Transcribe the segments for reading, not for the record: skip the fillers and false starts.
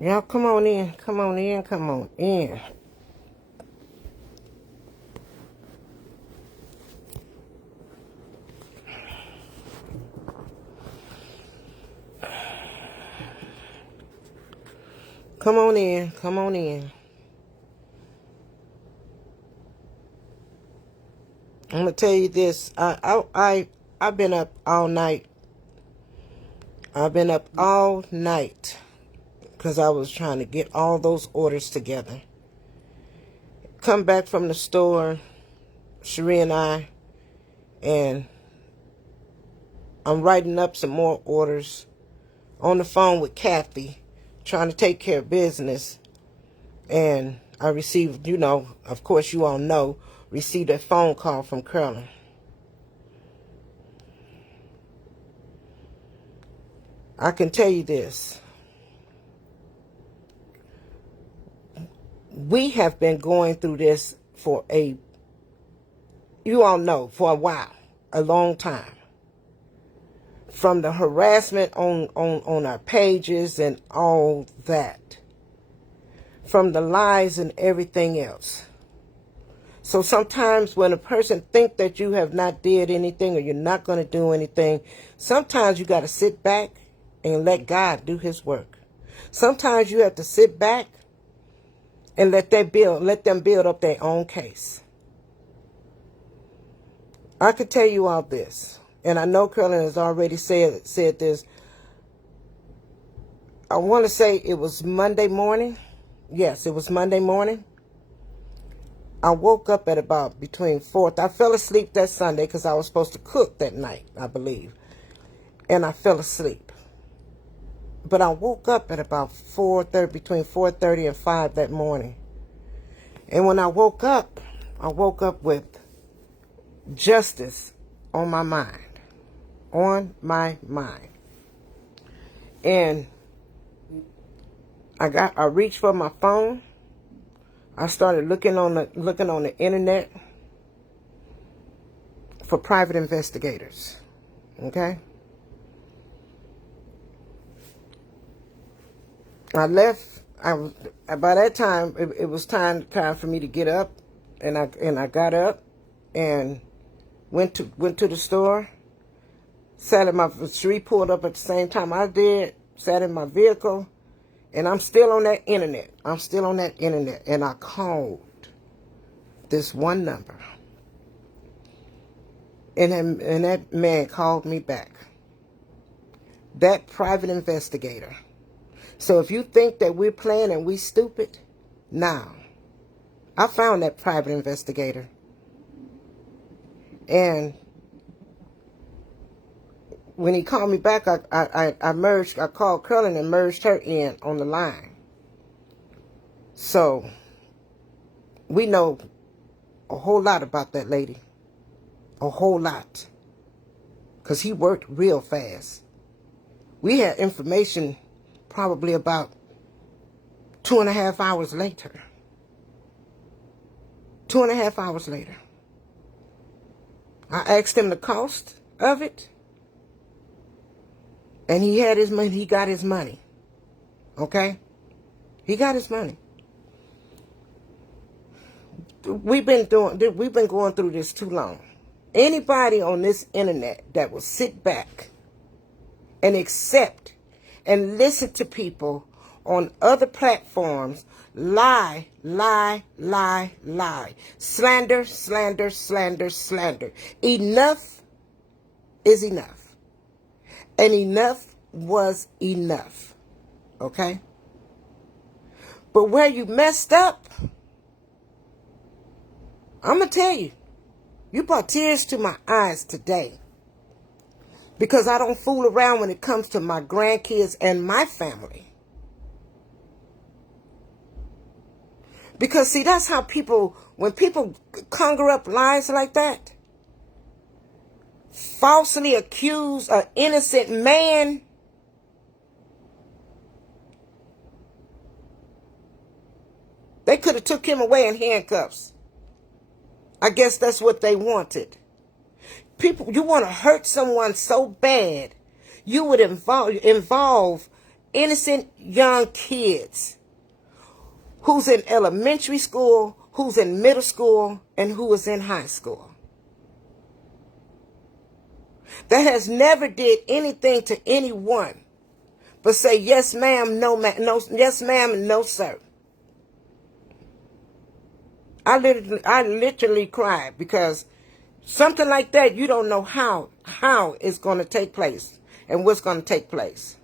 Y'all come on in. Come on in. Come on in. Come on in. Come on in. I'm gonna tell you this. I've been up all night. I've been up all night because I was trying to get all those orders together. Come back from the store, Cherie and I'm writing up some more orders on the phone with Kathy, trying to take care of business. And I received, of course you all know, received a phone call from Curlin. I can tell you this. We have been going through this for you all know, for a while, a long time. From the harassment on our pages and all that. From the lies and everything else. So sometimes when a person think that you have not did anything or you're not going to do anything, sometimes you got to sit back and let God do his work. Sometimes you have to sit back and let them build up their own case. I could tell you all this, and I know Curlin has already said this. I want to say it was Monday morning. Yes, it was Monday morning. I woke up at about between 4. I fell asleep that Sunday because I was supposed to cook that night, I believe. And I fell asleep. But I woke up at about 4:30, between 4:30 and 5 that morning. And when I woke up with justice on my mind. On my mind. And I reached for my phone. I started looking on the internet for private investigators. Okay? I left. By that time it was time for me to get up, and I got up and went to the store. Sat in my Cherie pulled up at the same time I did. Sat in my vehicle, and I'm still on that internet. And I called this one number, and that man called me back. That private investigator. So if you think that we're playing and we stupid, now, I found that private investigator. And when he called me back, I called Curlin and merged her in on the line. So we know a whole lot about that lady. A whole lot. Because he worked real fast. We had information probably about 2.5 hours later. 2.5 hours later. I asked him the cost of it. And he had his money. He got his money. Okay? He got his money. We've been going through this too long. Anybody on this internet that will sit back and accept and listen to people on other platforms lie. Slander. Enough is enough. And enough was enough. Okay? But where you messed up, I'm going to tell you, you brought tears to my eyes today. Because I don't fool around when it comes to my grandkids and my family. Because, see, that's how when people conjure up lies like that, falsely accuse an innocent man, they could have took him away in handcuffs. I guess that's what they wanted. People, you want to hurt someone so bad, you would involve innocent young kids who's in elementary school, who's in middle school, and who is in high school. That has never did anything to anyone but say yes ma'am, no ma'am, no, yes ma'am, and no sir. I literally cried because something like that, you don't know how it's going to take place and what's going to take place.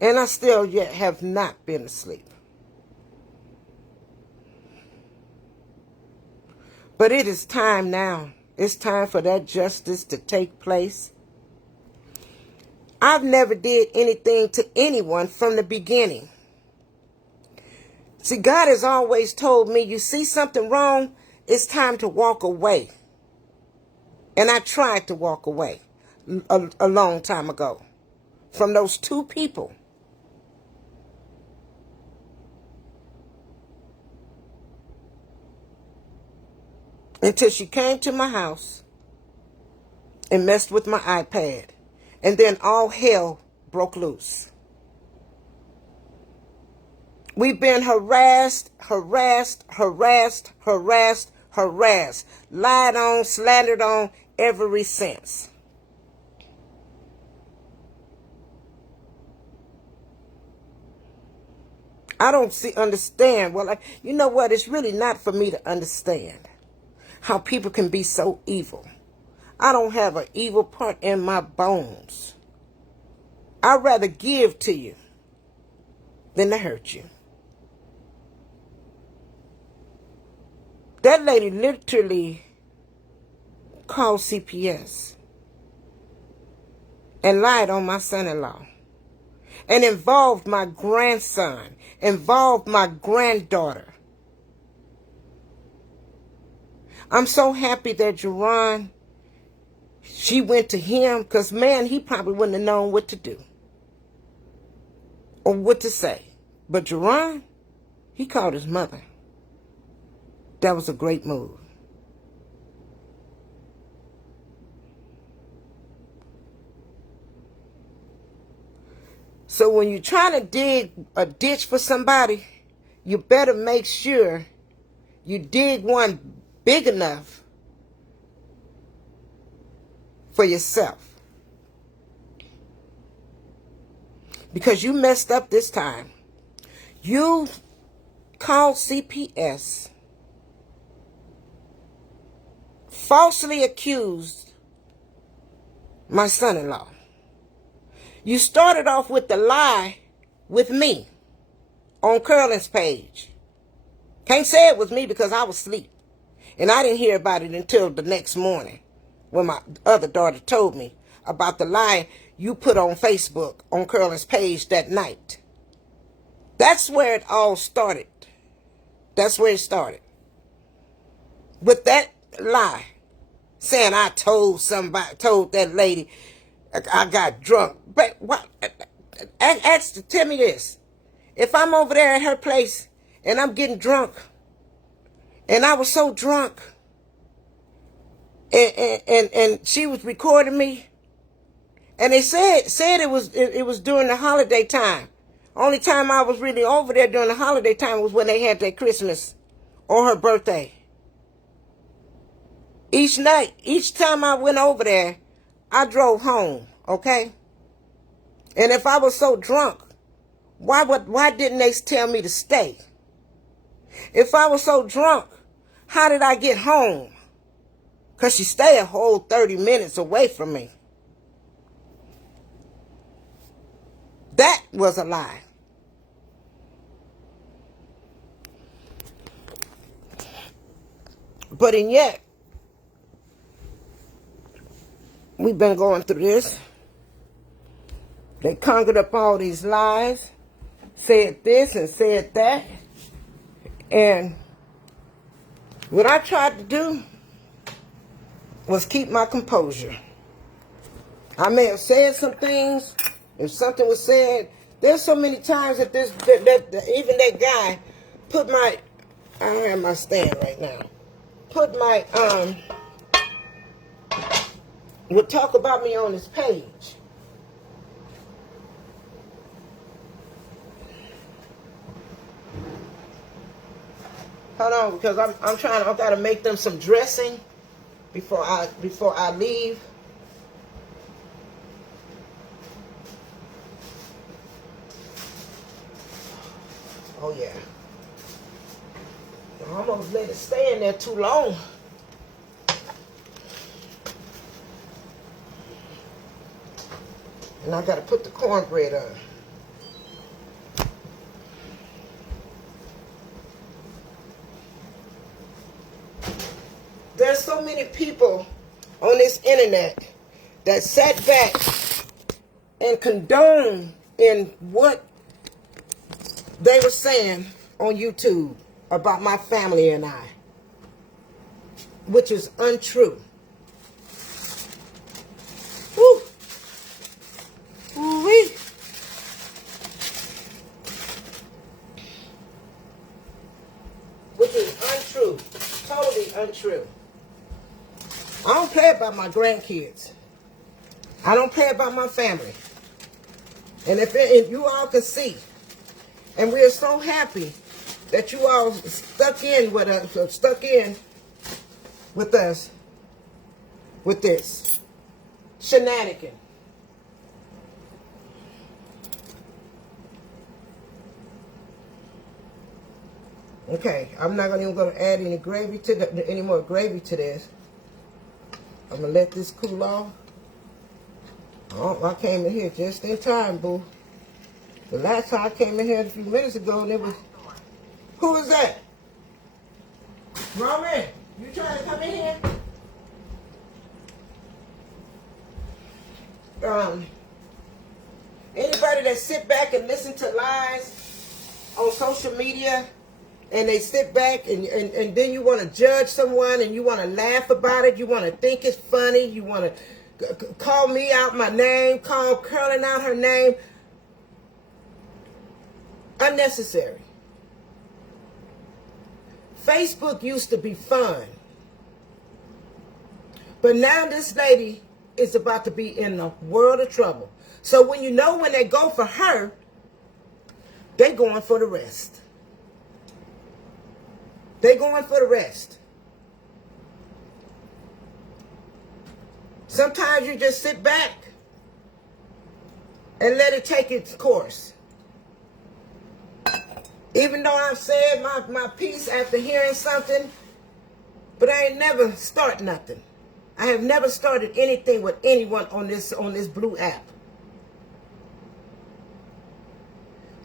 And I still yet have not been asleep. But it is time now. It's time for that justice to take place. I've never did anything to anyone from the beginning. See, God has always told me, you see something wrong, it's time to walk away. And I tried to walk away a long time ago from those two people. Until she came to my house and messed with my iPad. And then all hell broke loose. We've been harassed, lied on, slandered on ever since. I don't understand. Well, you know what? It's really not for me to understand how people can be so evil. I don't have an evil part in my bones. I'd rather give to you than to hurt you. That lady literally called CPS and lied on my son-in-law and involved my grandson, involved my granddaughter. I'm so happy that Jerron, she went to him because, man, he probably wouldn't have known what to do or what to say. But Jerron, he called his mother. That was a great move. So when you're trying to dig a ditch for somebody, you better make sure you dig one big enough for yourself. Because you messed up this time. You called CPS, falsely accused my son-in-law. You started off with the lie with me on Curlin's page. Can't say it was me because I was asleep. And I didn't hear about it until the next morning when my other daughter told me about the lie you put on Facebook on Curlin's page that night. That's where it all started. That's where it started. With that lie, saying I told that lady I got drunk. But what? Tell me this. If I'm over there at her place and I'm getting drunk, and I was so drunk, and she was recording me, and they said it was during the holiday time. Only time I was really over there during the holiday time was when they had their Christmas or her birthday. Each night, each time I went over there, I drove home, okay? And if I was so drunk, why didn't they tell me to stay? If I was so drunk, how did I get home? Because she stayed a whole 30 minutes away from me. That was a lie. But and yet, we've been going through this. They conjured up all these lies, said this and said that. And what I tried to do was keep my composure. I may have said some things. If something was said, there's so many times that even that guy put my, I don't have my stand right now, put my, would talk about me on his page. Hold on, because I'm trying. I've got to make them some dressing before I leave. Oh yeah. I almost let it stay in there too long. And I got to put the cornbread on. There's so many people on this internet that sat back and condoned in what they were saying on YouTube about my family and I, which is untrue. Woo. Ooh-wee. Which is untrue. Totally untrue. I don't play about my grandkids. I don't play about my family. And if you all can see, and we are so happy that you all stuck in with us with this shenanigan. Okay, I'm not even going to add any gravy to any more gravy to this. I'm going to let this cool off. Oh, I came in here just in time, boo. The last time I came in here a few minutes ago, and it was... Who was that? Roman, you trying to come in here? Anybody that sit back and listen to lies on social media, and they sit back and then you want to judge someone and you want to laugh about it, you want to think it's funny, you want to call me out my name, call Curlin out her name. Unnecessary. Facebook used to be fun. But now this lady is about to be in a world of trouble. So when you know when they go for her, they going for the rest. They going for the rest. Sometimes you just sit back and let it take its course. Even though I've said my piece after hearing something, but I ain't never start nothing. I have never started anything with anyone on this blue app.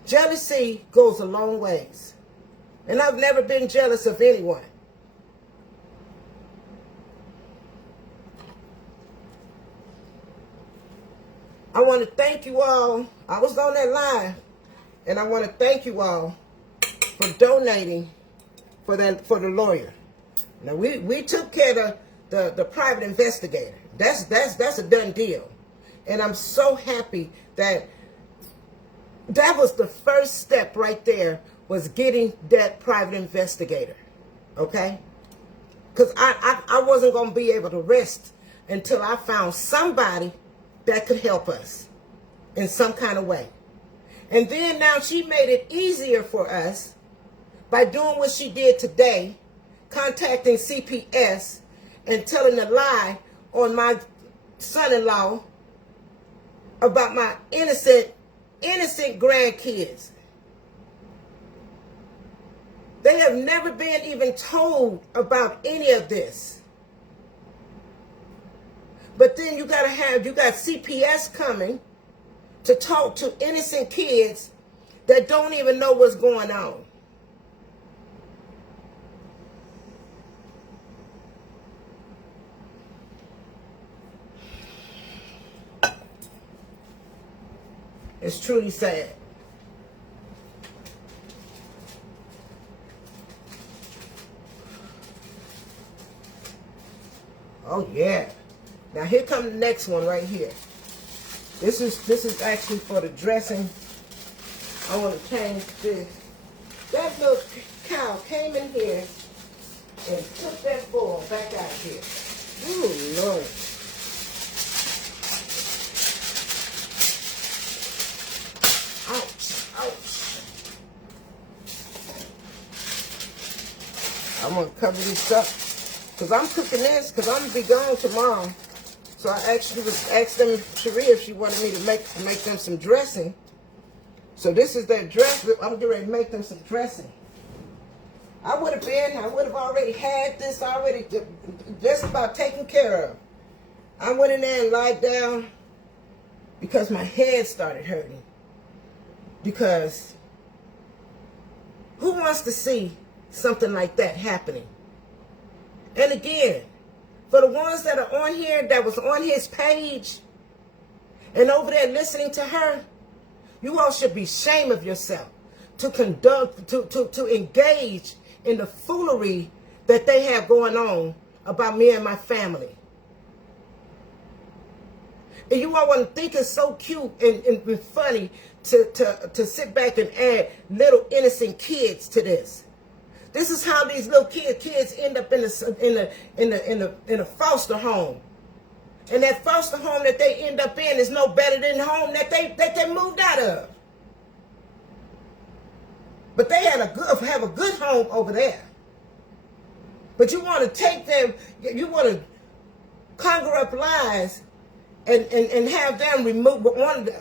Jealousy goes a long ways. And I've never been jealous of anyone. I want to thank you all. I was on that line, and I want to thank you all for donating for the lawyer. Now we took care of the private investigator. That's a done deal, and I'm so happy that was the first step right there, was getting that private investigator. Okay, because I wasn't gonna be able to rest until I found somebody that could help us in some kind of way. And then now she made it easier for us by doing what she did today, contacting CPS and telling a lie on my son-in-law about my innocent grandkids. They have never been even told about any of this. But then you got CPS coming to talk to innocent kids that don't even know what's going on. It's truly sad. Oh yeah. Now here comes the next one right here. This is actually for the dressing. I want to change this. That little cow came in here and took that bull back out here. Ooh, Lord. Ouch, ouch. I'm going to cover this up. Because I'm cooking this, because I'm going to be gone tomorrow. So I actually was asking Cherie if she wanted me to make them some dressing. So this is their dress. I'm getting ready to make them some dressing. I would have already had this already just about taken care of. I went in there and lied down because my head started hurting. Because who wants to see something like that happening? And again, for the ones that are on here, that was on his page, and over there listening to her, you all should be ashamed of yourself to engage in the foolery that they have going on about me and my family. And you all want to think it's so cute and funny to sit back and add little innocent kids to this. This is how these little kids end up in a foster home. And that foster home that they end up in is no better than the home that they moved out of. But they have a good home over there. But you want to take them, you want to conjure up lies and have them removed,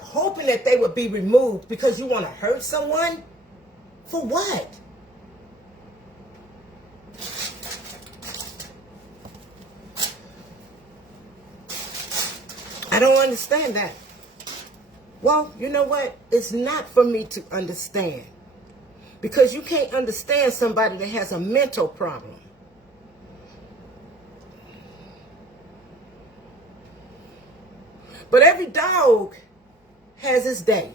hoping that they would be removed because you want to hurt someone? For what? I don't understand that. Well, you know what? It's not for me to understand. Because you can't understand somebody that has a mental problem. But every dog has its day.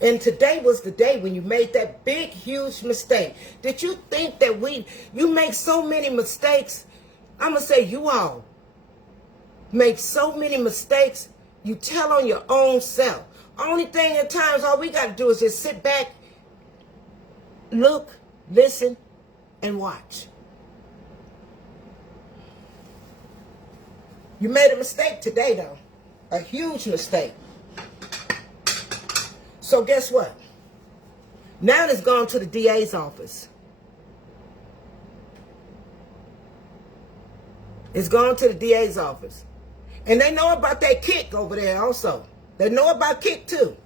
And today was the day when you made that big, huge mistake. Did you think that you make so many mistakes? I'm going to say you all make so many mistakes, you tell on your own self. Only thing at times, all we got to do is just sit back, look, listen, and watch. You made a mistake today, though. A huge mistake. So guess what? Now it's gone to the DA's office. It's gone to the DA's office. And they know about that kick over there also. They know about kick too.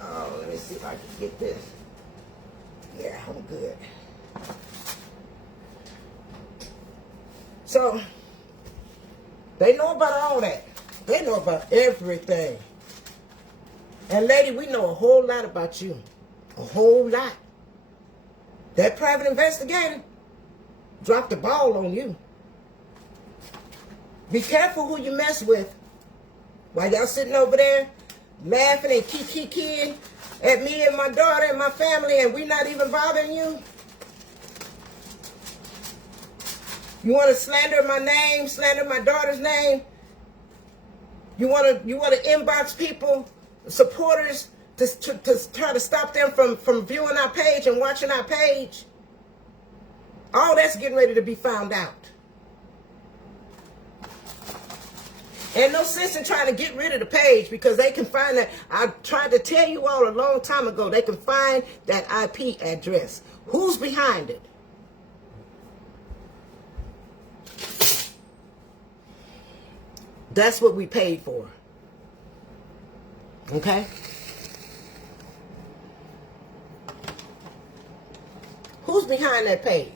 Oh, let me see if I can get this. Yeah, I'm good. So, they know about all that. They know about everything. And lady, we know a whole lot about you. A whole lot. That private investigator dropped the ball on you. Be careful who you mess with. While y'all sitting over there laughing and kikiing at me and my daughter and my family, and we not even bothering you. You want to slander my name, slander my daughter's name. You want to inbox people, supporters, to try to stop them from viewing our page and watching our page. All that's getting ready to be found out. And no sense in trying to get rid of the page because they can find that. I tried to tell you all a long time ago, they can find that IP address. Who's behind it? That's what we paid for. Okay? Who's behind that page?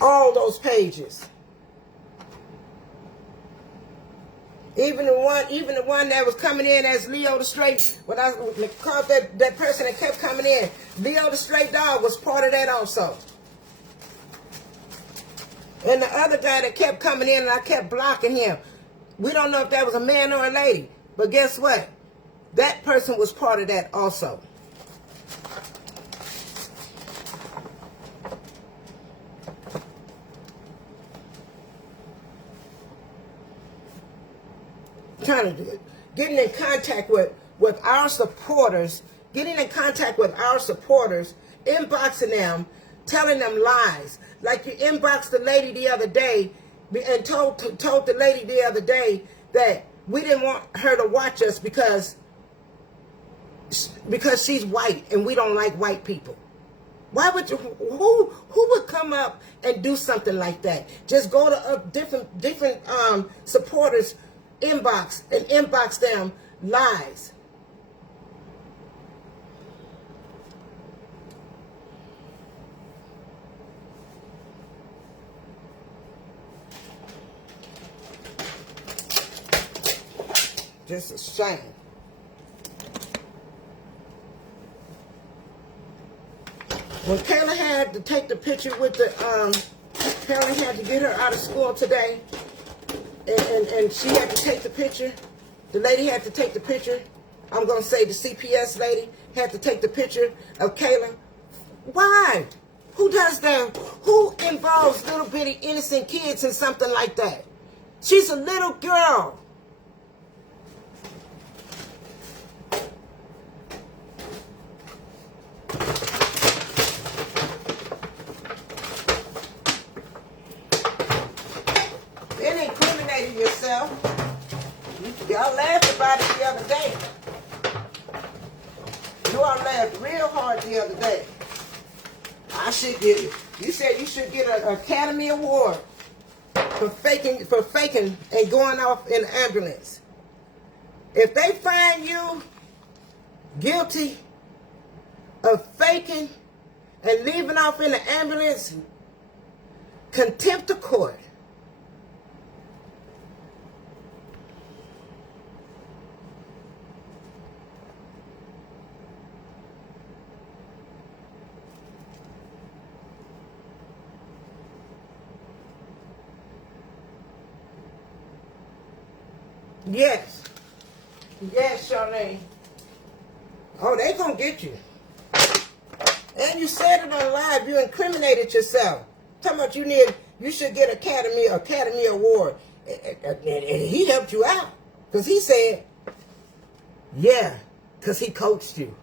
All those pages. Even the one that was coming in as Leo the Straight, when I called that person that kept coming in, Leo the Straight Dog was part of that also. And the other guy that kept coming in and I kept blocking him. We don't know if that was a man or a lady. But guess what? That person was part of that also. trying to getting in contact with our supporters, inboxing them, telling them lies. Like you inboxed the lady the other day and told the lady the other day that we didn't want her to watch us because she's white and we don't like white people. Why would you? Who would come up and do something like that? Just go to different supporters inbox and inbox them lies. Just a shame. When Kayla had to take the picture with the parent had to get her out of school today, and she had to take the picture. The lady had to take the picture. I'm gonna say the CPS lady had to take the picture of Kayla. Why? Who does that? Who involves little bitty innocent kids in something like that? She's a little girl. Yourself. Y'all laughed about it the other day. You know, I laughed real hard the other day. I should get it. You said you should get an Academy Award for faking and going off in the ambulance. If they find you guilty of faking and leaving off in the ambulance, contempt of court. Yes. Yes, Charlene. Oh, they gonna get you. And you said it on live. You incriminated yourself. Talking about you should get Academy Award. And he helped you out. Because he said, yeah, because he coached you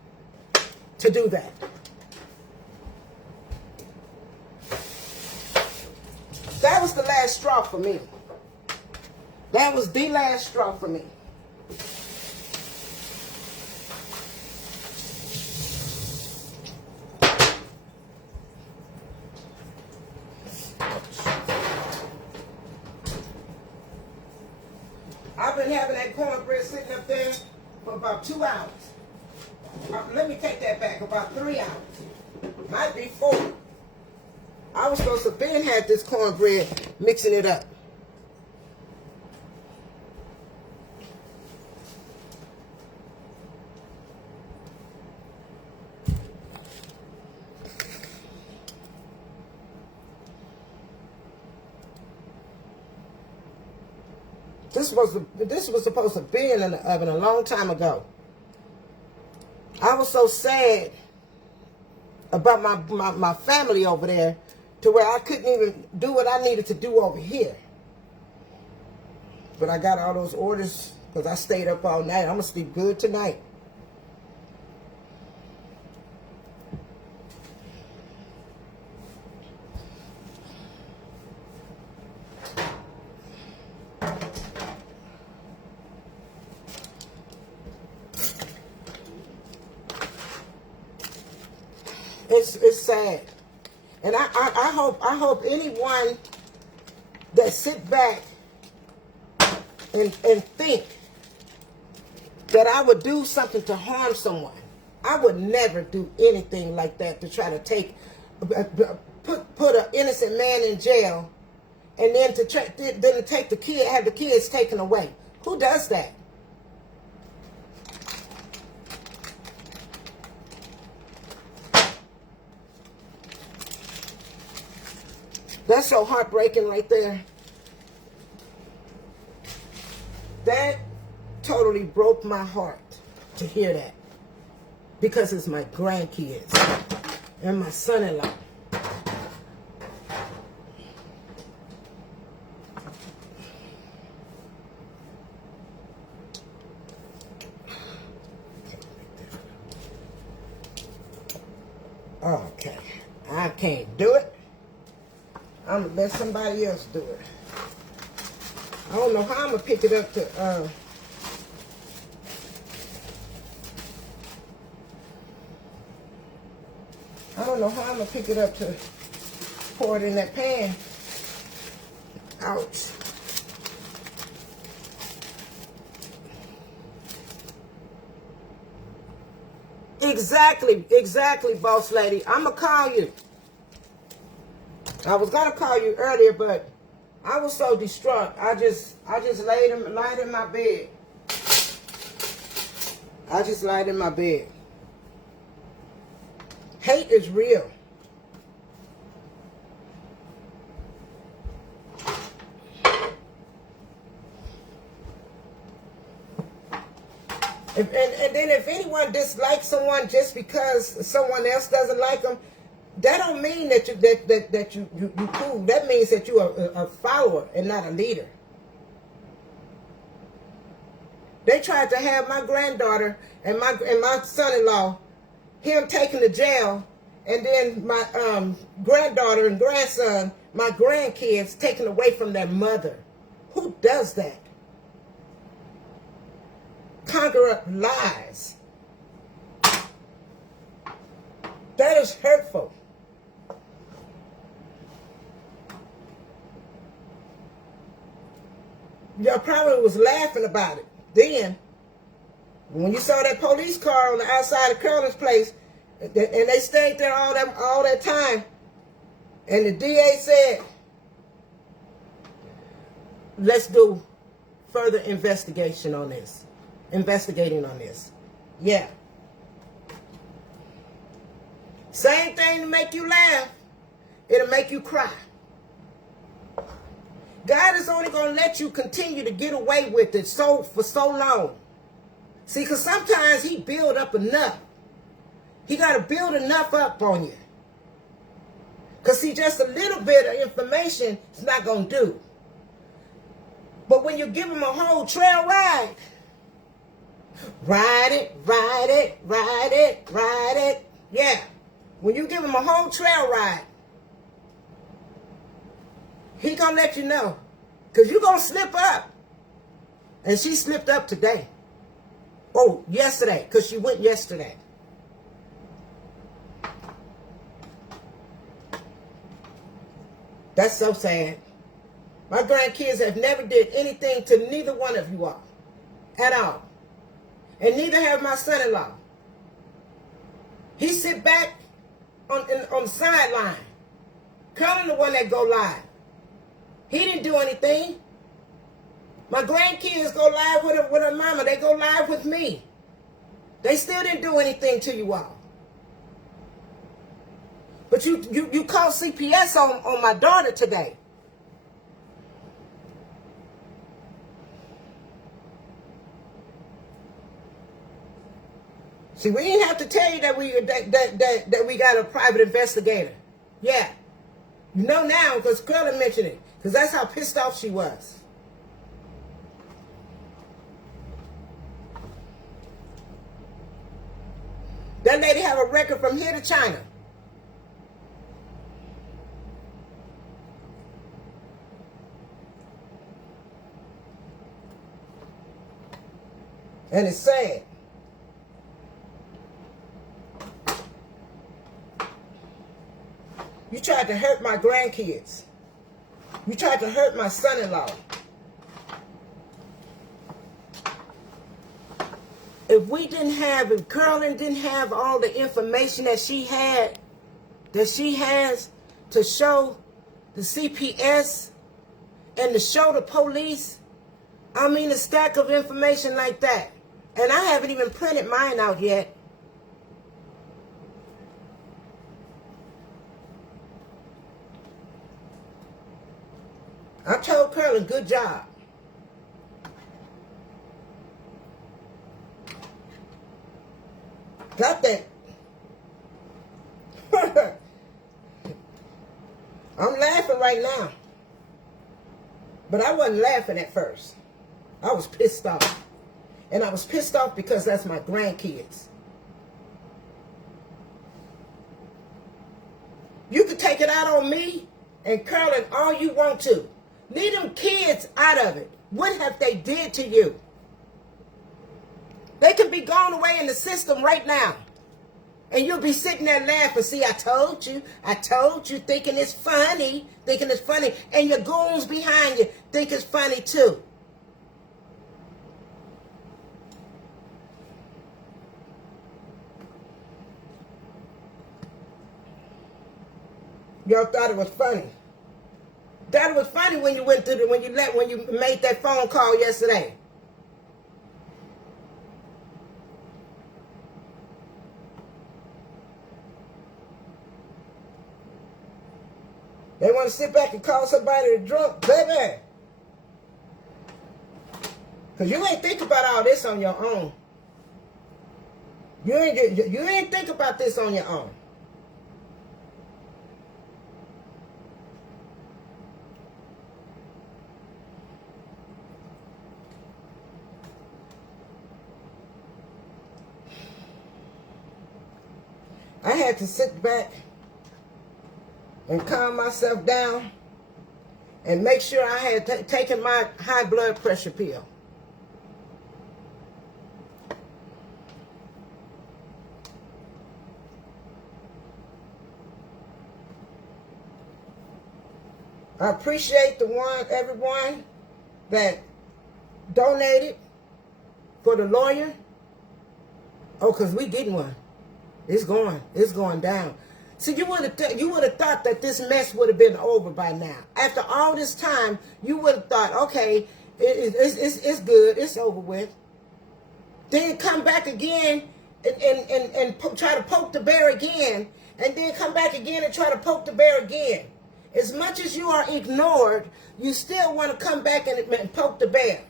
to do that. That was the last straw for me. That was the last straw for me. I've been having that cornbread sitting up there for about 2 hours. Let me take that back, about 3 hours. Might be 4. I was supposed to have been had this cornbread mixing it up. This was supposed to be in the oven a long time ago. I was so sad about my family over there to where I couldn't even do what I needed to do over here. But I got all those orders because I stayed up all night. I'm going to sleep good tonight. It's sad, and I hope anyone that sit back and think that I would do something to harm someone. I would never do anything like that to try to put an innocent man in jail, and then to take the kid, have the kids taken away. Who does that? That's so heartbreaking right there. That totally broke my heart to hear that. Because it's my grandkids and my son-in-law. can't do it. I'm going to let somebody else do it. I don't know how I'm going to pick it up to... I don't know how I'm going to pick it up to pour it in that pan. Ouch. Exactly, boss lady. I'm going to call you. I was going to call you earlier, but I was so distraught. I just lied in my bed. I just lied in my bed. Hate is real. And then if anyone dislikes someone just because someone else doesn't like them, that don't mean that you cool. That means that you are a follower and not a leader. They tried to have my granddaughter and my son-in-law, him taken to jail, and then my granddaughter and grandson, my grandkids, taken away from their mother. Who does that? Conjure up lies. That is hurtful. Y'all probably was laughing about it then. When you saw that police car on the outside of Curlin's place, and they stayed there all that time, and the DA said, let's do further investigating on this. Yeah. Same thing to make you laugh, it'll make you cry. God is only going to let you continue to get away with it for so long. See, because sometimes he build up enough. He got to build enough up on you. Because see, just a little bit of information is not going to do. But when you give him a whole trail ride, ride it. Yeah. When you give him a whole trail ride, he gonna let you know. Because you're gonna slip up. And she slipped up today. Oh, yesterday. Because she went yesterday. That's so sad. My grandkids have never did anything to neither one of you all. At all. And neither have my son-in-law. He sit back on the sideline. Curlin the one that go live. He didn't do anything. My grandkids go live with her mama. They go live with me. They still didn't do anything to you all. But you called CPS on my daughter today. See, we didn't have to tell you that we got a private investigator. Yeah. You know now because Curlin mentioned it. Because that's how pissed off she was. That lady have a record from here to China. And it's sad. You tried to hurt my grandkids. You tried to hurt my son-in-law. If Curlin didn't have all the information that she has to show the CPS and to show the police, I mean a stack of information like that. And I haven't even printed mine out yet. I told Curlin, good job. Got that. I'm laughing right now. But I wasn't laughing at first. I was pissed off. And I was pissed off because that's my grandkids. take it out on me and Curlin all you want to. Leave them kids out of it. What have they did to you? They can be gone away in the system right now. And you'll be sitting there laughing. See, I told you, thinking it's funny, and your goons behind you think it's funny too. Y'all thought it was funny. Thought it was funny when you went through when you made that phone call yesterday. They want to sit back and call somebody a drunk, baby. Because you ain't think about all this on your own. You ain't think about this on your own. I had to sit back and calm myself down and make sure I had taken my high blood pressure pill. I appreciate everyone that donated for the lawyer. Oh, because we getting one. It's going down. See, you would have thought that this mess would have been over by now. After all this time, you would have thought, okay, it's good, it's over with. Then come back again and try to poke the bear again, and then come back again and try to poke the bear again. As much as you are ignored, you still want to come back and poke the bear.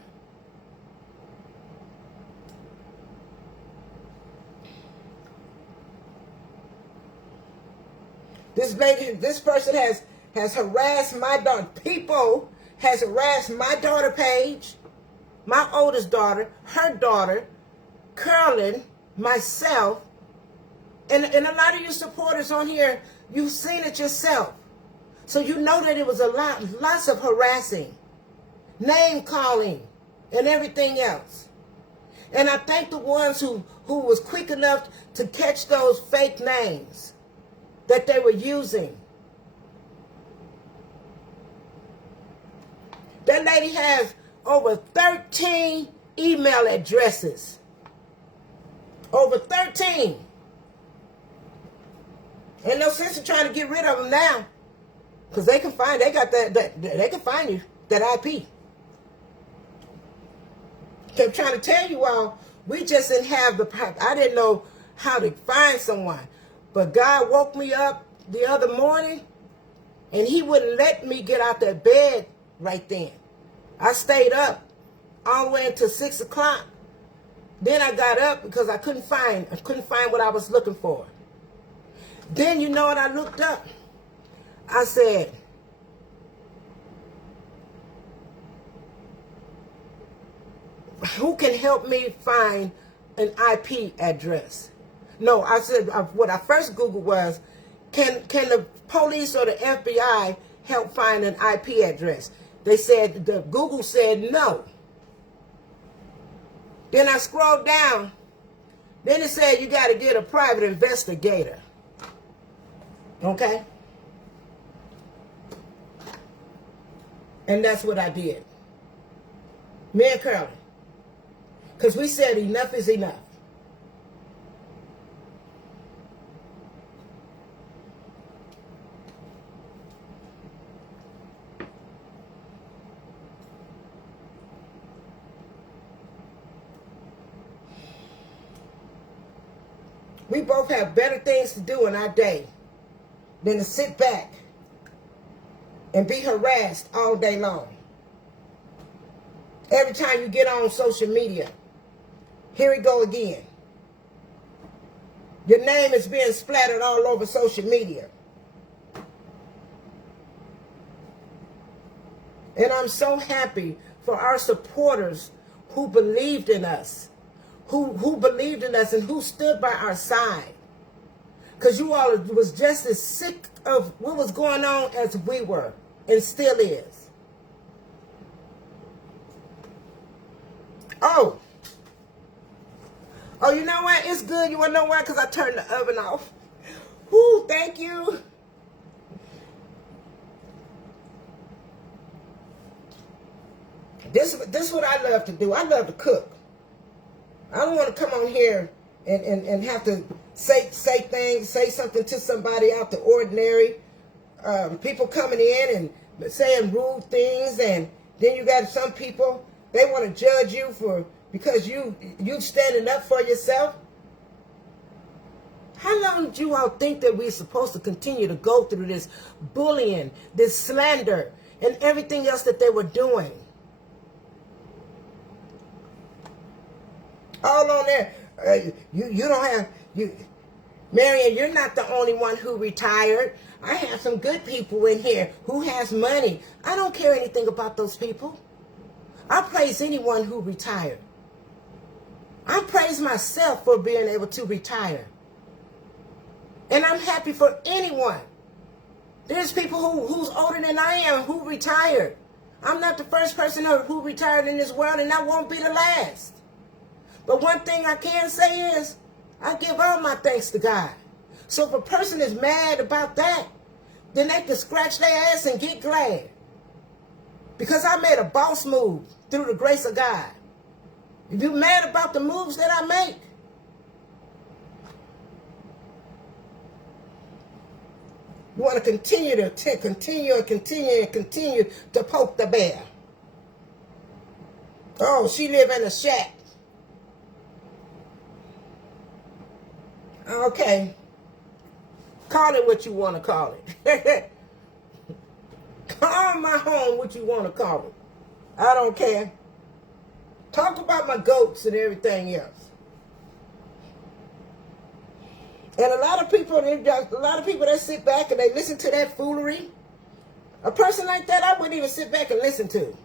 This person has harassed my daughter. People has harassed my daughter Paige, my oldest daughter, her daughter, Curlin, myself, and a lot of you supporters on here, you've seen it yourself. So you know that it was lots of harassing, name calling, and everything else. And I thank the ones who was quick enough to catch those fake names that they were using. That lady has over 13 email addresses. Over 13. Ain't no sense in trying to get rid of them now. Because they can find, they can find you, that IP. Kept trying to tell you all, we just didn't have I didn't know how to find someone. But God woke me up the other morning, and he wouldn't let me get out that bed right then. I stayed up all the way until 6 o'clock. Then I got up because I couldn't find what I was looking for. Then you know what I looked up? I said, who can help me find an IP address? No, I said, what I first Googled was, can the police or the FBI help find an IP address? They said, Google said no. Then I scrolled down. Then it said you got to get a private investigator. Okay? And that's what I did. Me and Curlin. Because we said enough is enough. We both have better things to do in our day than to sit back and be harassed all day long. Every time you get on social media, here we go again. Your name is being splattered all over social media. And I'm so happy for our supporters who believed in us. Who believed in us and who stood by our side. Because you all was just as sick of what was going on as we were, and still is. Oh, you know what? It's good. You want to know why? Because I turned the oven off. Whoo, thank you. This is what I love to do. I love to cook. I don't want to come on here and have to say things, say something to somebody out the ordinary. People coming in and saying rude things, and then you got some people, they want to judge you because you standing up for yourself. How long do you all think that we're supposed to continue to go through this bullying, this slander, and everything else that they were doing? All on there. You don't have, Marion, you're not the only one who retired. I have some good people in here who has money. I don't care anything about those people. I praise anyone who retired. I praise myself for being able to retire. And I'm happy for anyone. There's people who's older than I am who retired. I'm not the first person who retired in this world, and I won't be the last. But one thing I can say is, I give all my thanks to God. So if a person is mad about that, then they can scratch their ass and get glad. Because I made a boss move through the grace of God. If you're mad about the moves that I make, you want to continue to poke the bear. Oh, she live in a shack. Okay. Call it what you want to call it. Call my home what you want to call it. I don't care. Talk about my goats and everything else. And a lot of people that sit back and they listen to that foolery. A person like that, I wouldn't even sit back and listen to.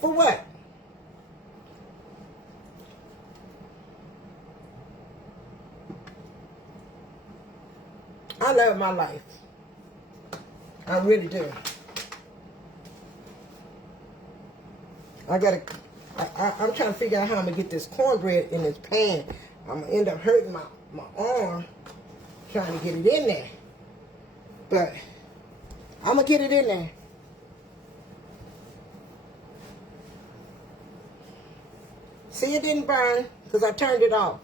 For what? I love my life. I really do. I'm trying to figure out how I'm going to get this cornbread in this pan. I'm going to end up hurting my arm trying to get it in there. But I'm going to get it in there. See, it didn't burn because I turned it off.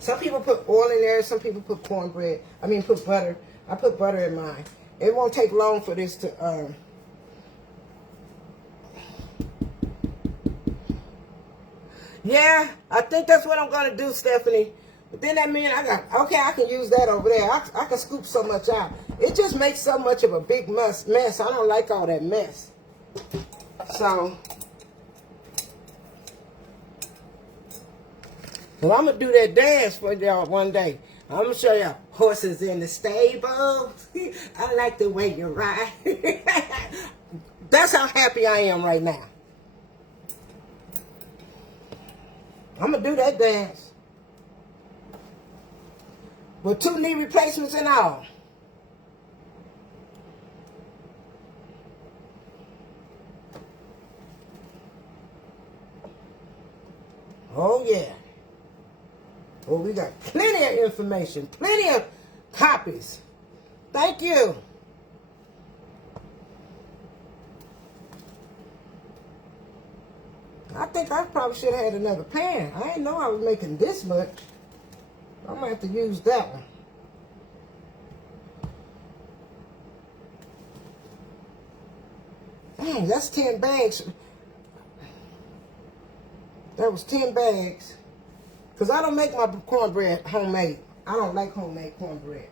Some people put oil in there. Some people put put butter. I put butter in mine. It won't take long for this to... Yeah, I think that's what I'm going to do, Stephanie. But then that means I can use that over there. I can scoop so much out. It just makes so much of a big mess. I don't like all that mess. So... well, I'm going to do that dance for y'all one day. I'm going to show y'all horses in the stable. I like the way you ride. That's how happy I am right now. I'm going to do that dance. With 2 knee replacements and all. Oh, yeah. Well, we got plenty of information, plenty of copies. Thank you. I think I probably should have had another pan. I didn't know I was making this much. I'm going to have to use that one. Dang, that's 10 bags. That was 10 bags. Because I don't make my cornbread homemade. I don't like homemade cornbread.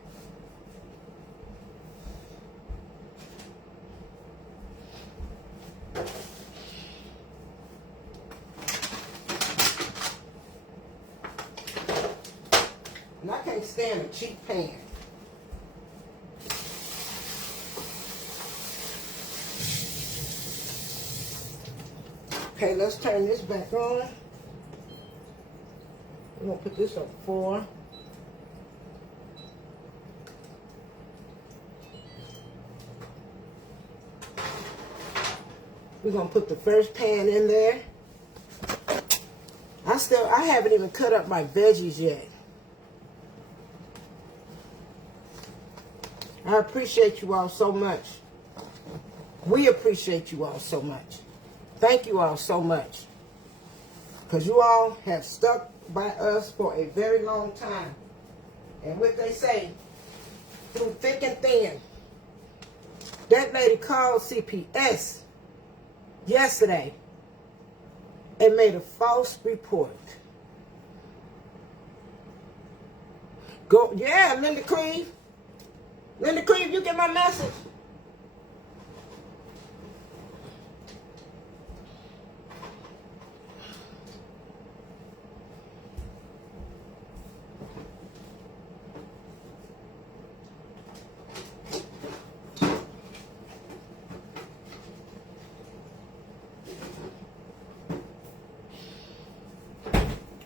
And I can't stand a cheap pan. Okay, let's turn this back on. We're going to put this on 4. We're going to put the first pan in there. I haven't even cut up my veggies yet. I appreciate you all so much. We appreciate you all so much. Thank you all so much. Because you all have stuck by us for a very long time. And what they say, through thick and thin. That lady called CPS yesterday and made a false report. Yeah, Linda Cleve. Linda Cleve, you get my message?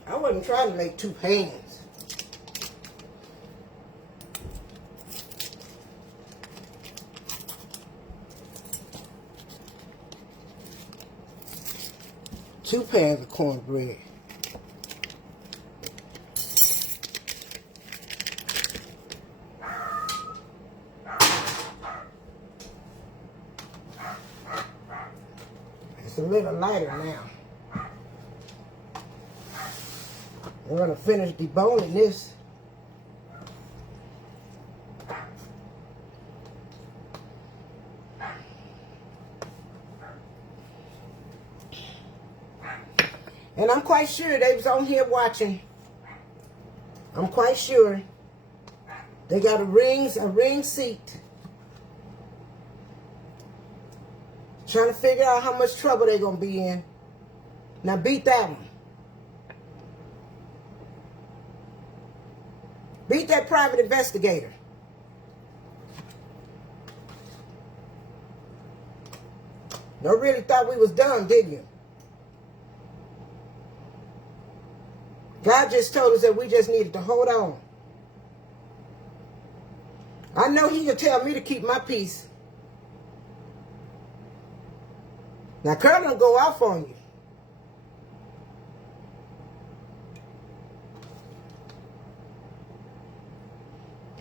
I wasn't trying to make 2 pans. Two pans of cornbread. It's a little lighter now. We're going to finish deboning this. And I'm quite sure they was on here watching. I'm quite sure. They got a ring seat. Trying to figure out how much trouble they're going to be in. Now beat that one. Beat that private investigator. You really thought we was done, didn't you? God just told us that we just needed to hold on. I know he can tell me to keep my peace. Now, Curl don't go off on you.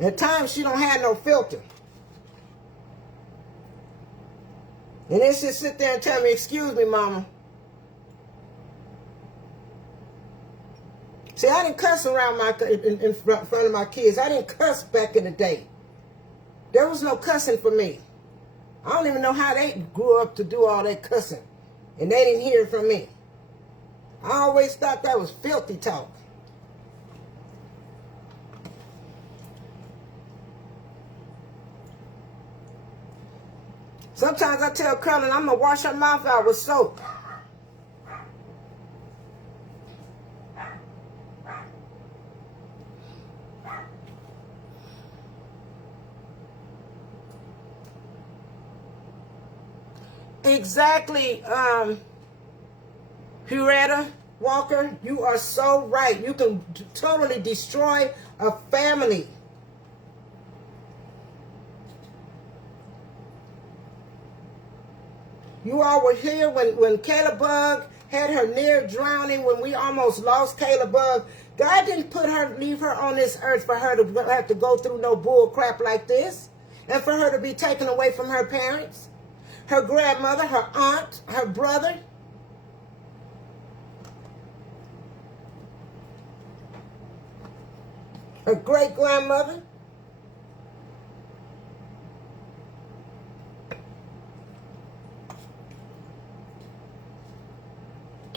At times, she don't have no filter. And then she'll sit there and tell me, excuse me, mama. See, I didn't cuss around in front of my kids. I didn't cuss back in the day. There was no cussing for me. I don't even know how they grew up to do all that cussing. And they didn't hear it from me. I always thought that was filthy talk. Sometimes I tell Curlin I'm going to wash her mouth out with soap. Exactly, Huretta Walker, you are so right. You can totally destroy a family. You all were here when Kayla Bug had her near drowning, when we almost lost Kayla Bug. God didn't leave her on this earth for her to have to go through no bull crap like this, and for her to be taken away from her parents, her grandmother, her aunt, her brother. Her great-grandmother.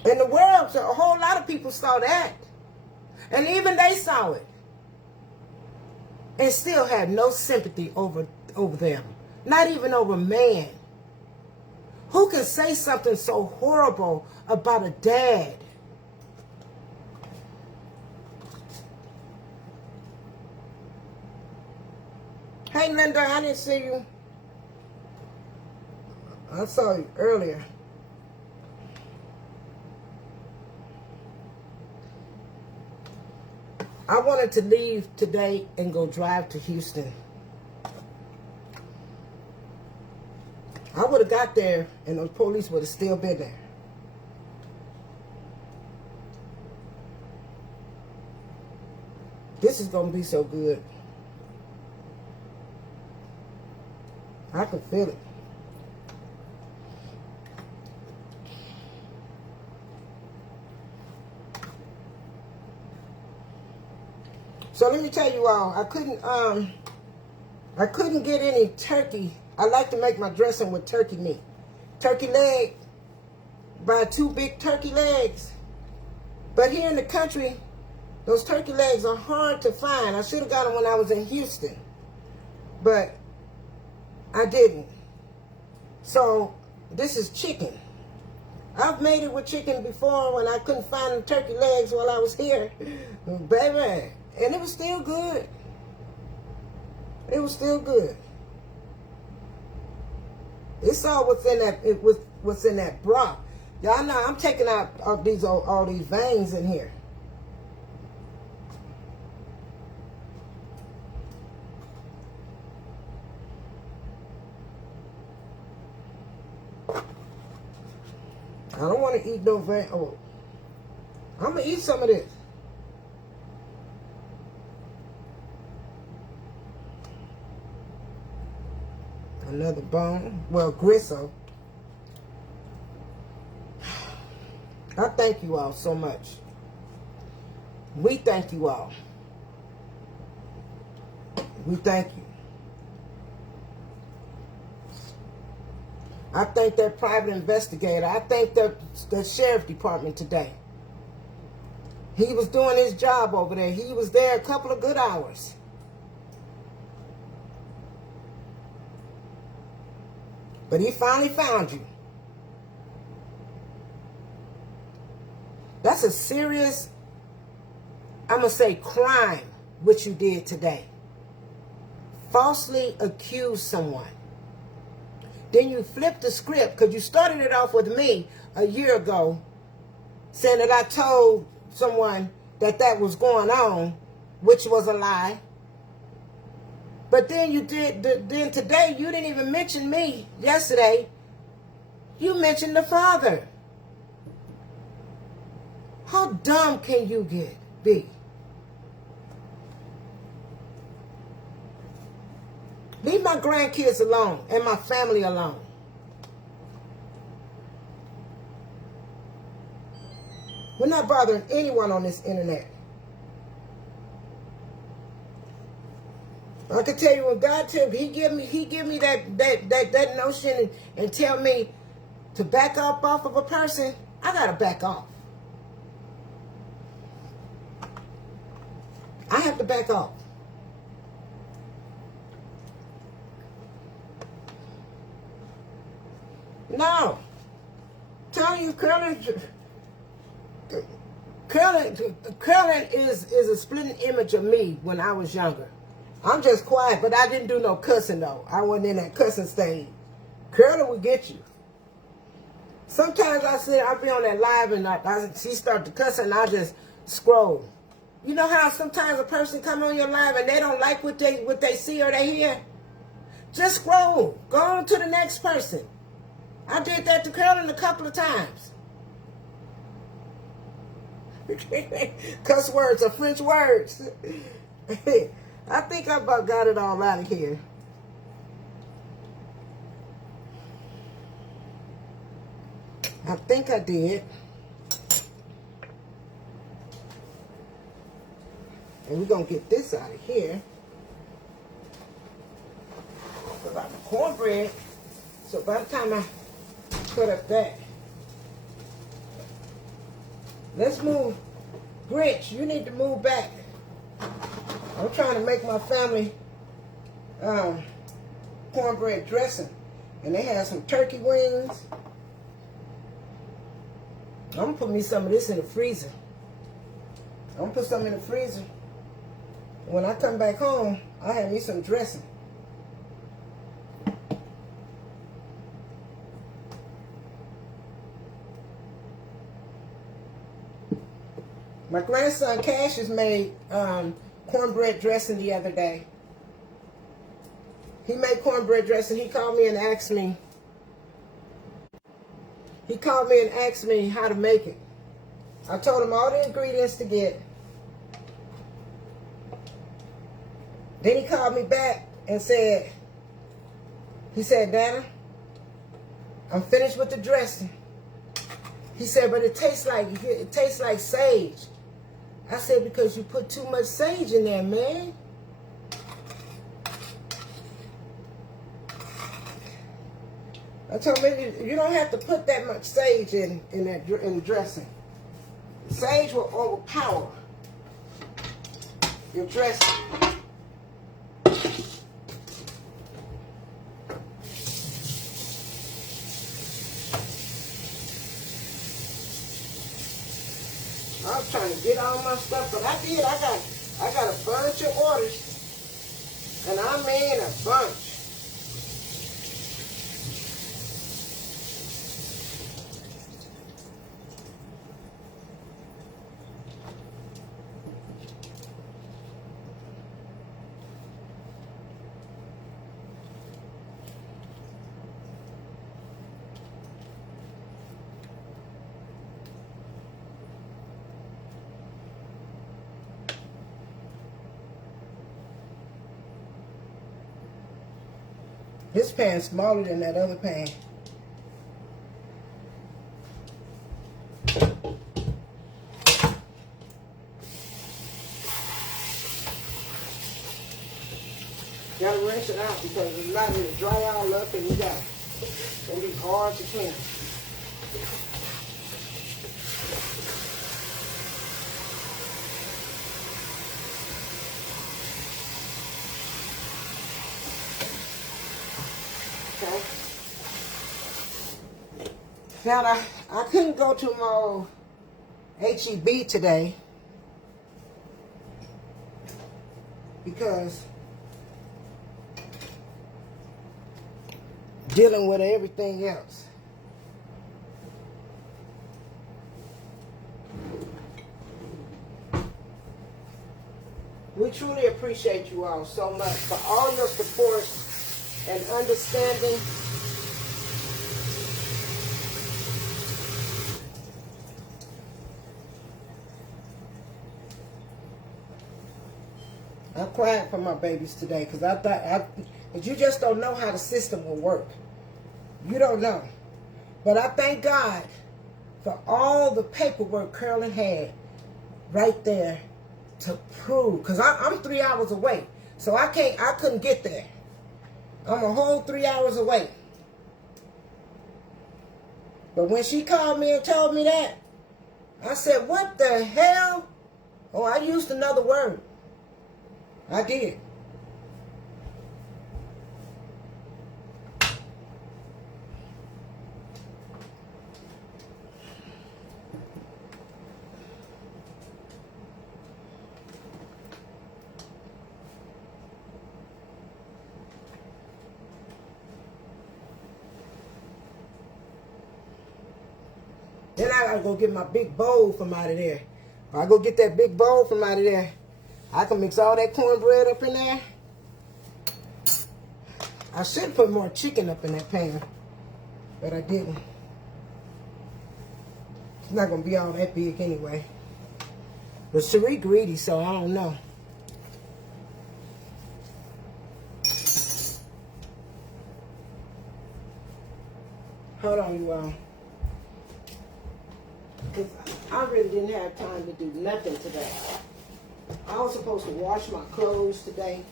In the world, so a whole lot of people saw that. And even they saw it. And still had no sympathy over them. Not even over man. Who can say something so horrible about a dad? Hey, Linda, I didn't see you. I saw you earlier. I wanted to leave today and go drive to Houston. I would have got there and those police would have still been there. This is going to be so good. I can feel it. So let me tell you all, I couldn't get any turkey. I like to make my dressing with turkey meat. Turkey leg, buy 2 big turkey legs. But here in the country, those turkey legs are hard to find. I should have got them when I was in Houston, but I didn't. So this is chicken. I've made it with chicken before when I couldn't find the turkey legs while I was here, baby. And it was still good. It was still good. It's all within that broth. Y'all know I'm taking out all these veins in here. I don't want to eat no vein. Oh, I'm gonna eat some of this. Another bone. Well, gristle. I thank you all so much. We thank you all. We thank you. I thank that private investigator. I thank the sheriff department today. He was doing his job over there. He was there a couple of good hours. But he finally found you. That's a serious, I'm going to say, crime, what you did today. Falsely accuse someone. Then you flip the script, because you started it off with me a year ago, saying that I told someone that was going on, which was a lie. But then then today, you didn't even mention me yesterday. You mentioned the father. How dumb can you be? Leave my grandkids alone and my family alone. We're not bothering anyone on this internet. I can tell you when God tells me, He give me that notion and tell me to back off of a person, I gotta back off. I have to back off. No. Telling you, curling is a splitting image of me when I was younger. I'm just quiet, but I didn't do no cussing though. I wasn't in that cussing stage. Curling will get you. Sometimes I'll be on that live and she start to cuss and I just scroll. You know how sometimes a person come on your live and they don't like what they see or they hear? Just scroll. Go on to the next person. I did that to Curlin a couple of times. Cuss words are French words. I think I about got it all out of here. I think I did. And we're going to get this out of here. About the cornbread. So by the time I cut up that, let's move. Grinch, you need to move back. I'm trying to make my family cornbread dressing. And they have some turkey wings. I'm going to put me some of this in the freezer. I'm going to put some in the freezer. When I come back home, I'll have me some dressing. My grandson Cassius made cornbread dressing the other day. He made cornbread dressing. He called me and asked me. He called me and asked me how to make it. I told him all the ingredients to get. Then he called me back and said, Dana, I'm finished with the dressing. He said, but it tastes like sage. I said, because you put too much sage in there, man. I told him, you don't have to put that much sage in the dressing. Sage will overpower your dressing. I was trying to get all my stuff, but I did. I got a bunch of orders, and I mean a bunch. This pan's smaller than that other pan. Gotta rinse it out because it's not going to dry all up and it's going to be hard to clean. Now, I couldn't go to my HEB today because dealing with everything else. We truly appreciate you all so much for all your support and understanding. I'm crying for my babies today because but you just don't know how the system will work. You don't know. But I thank God for all the paperwork Carolyn had right there to prove. Because I'm 3 hours away. So I couldn't get there. I'm a whole 3 hours away. But when she called me and told me that, I said, what the hell? Oh, I used another word. I did. Then I gotta go get my big bowl from out of there. If I go get that big bowl from out of there, I can mix all that cornbread up in there. I should put more chicken up in that pan, but I didn't. It's not going to be all that big anyway. But Cherie greedy, so I don't know. Hold on, you all. Because I really didn't have time to do nothing today. I was supposed to wash my clothes today.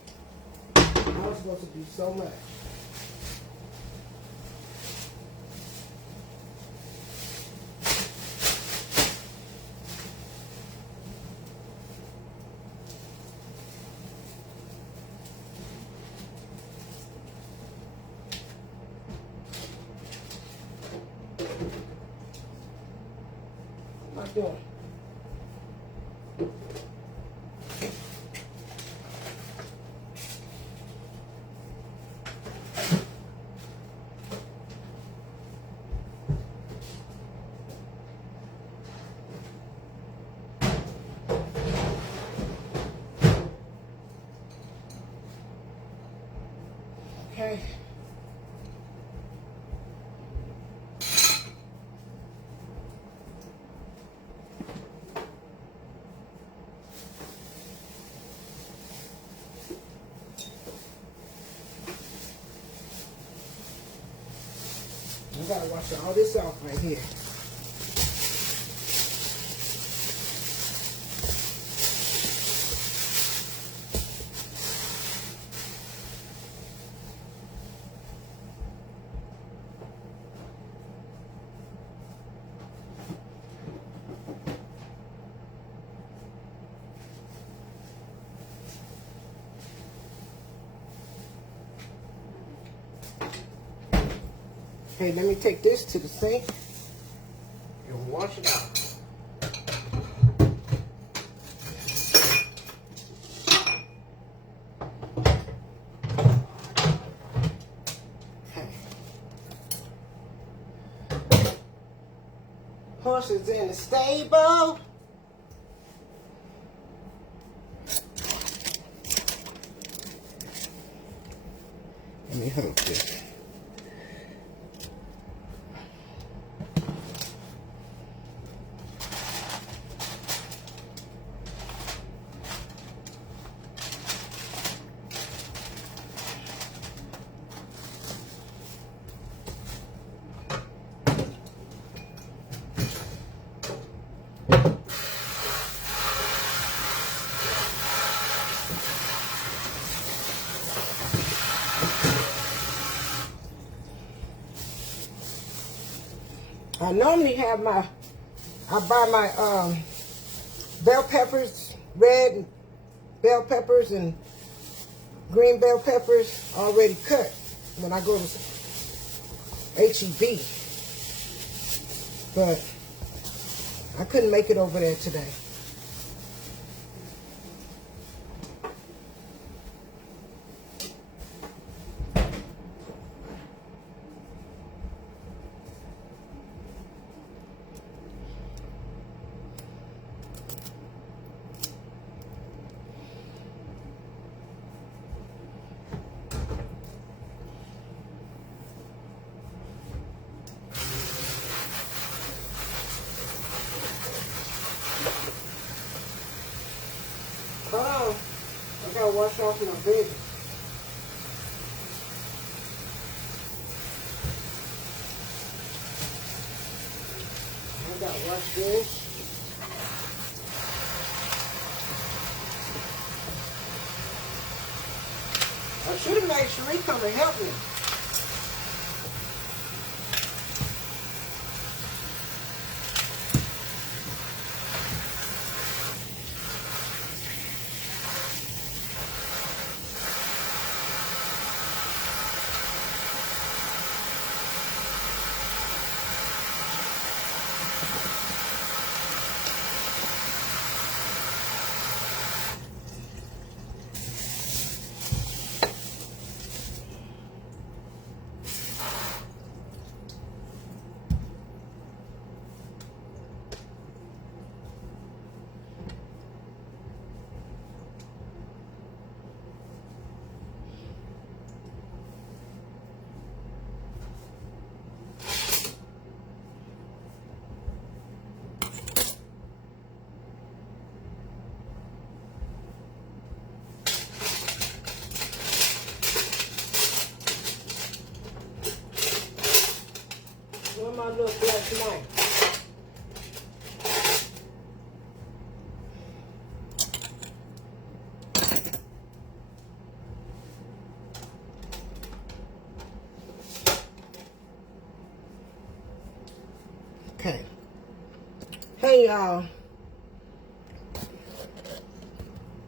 I was supposed to do so much. What am I doing? gotta wash all this off right here. Okay, let me take this to the sink and wash it out. Okay. Horse is in the stable. Let me hook this. I normally have I buy my bell peppers, red bell peppers and green bell peppers already cut when I go to H-E-B. But I couldn't make it over there today. Hold on. I gotta wash off my veggies. I gotta wash this. I should have made Cherie come and help me. Where's my little black knife? Okay. Hey, y'all.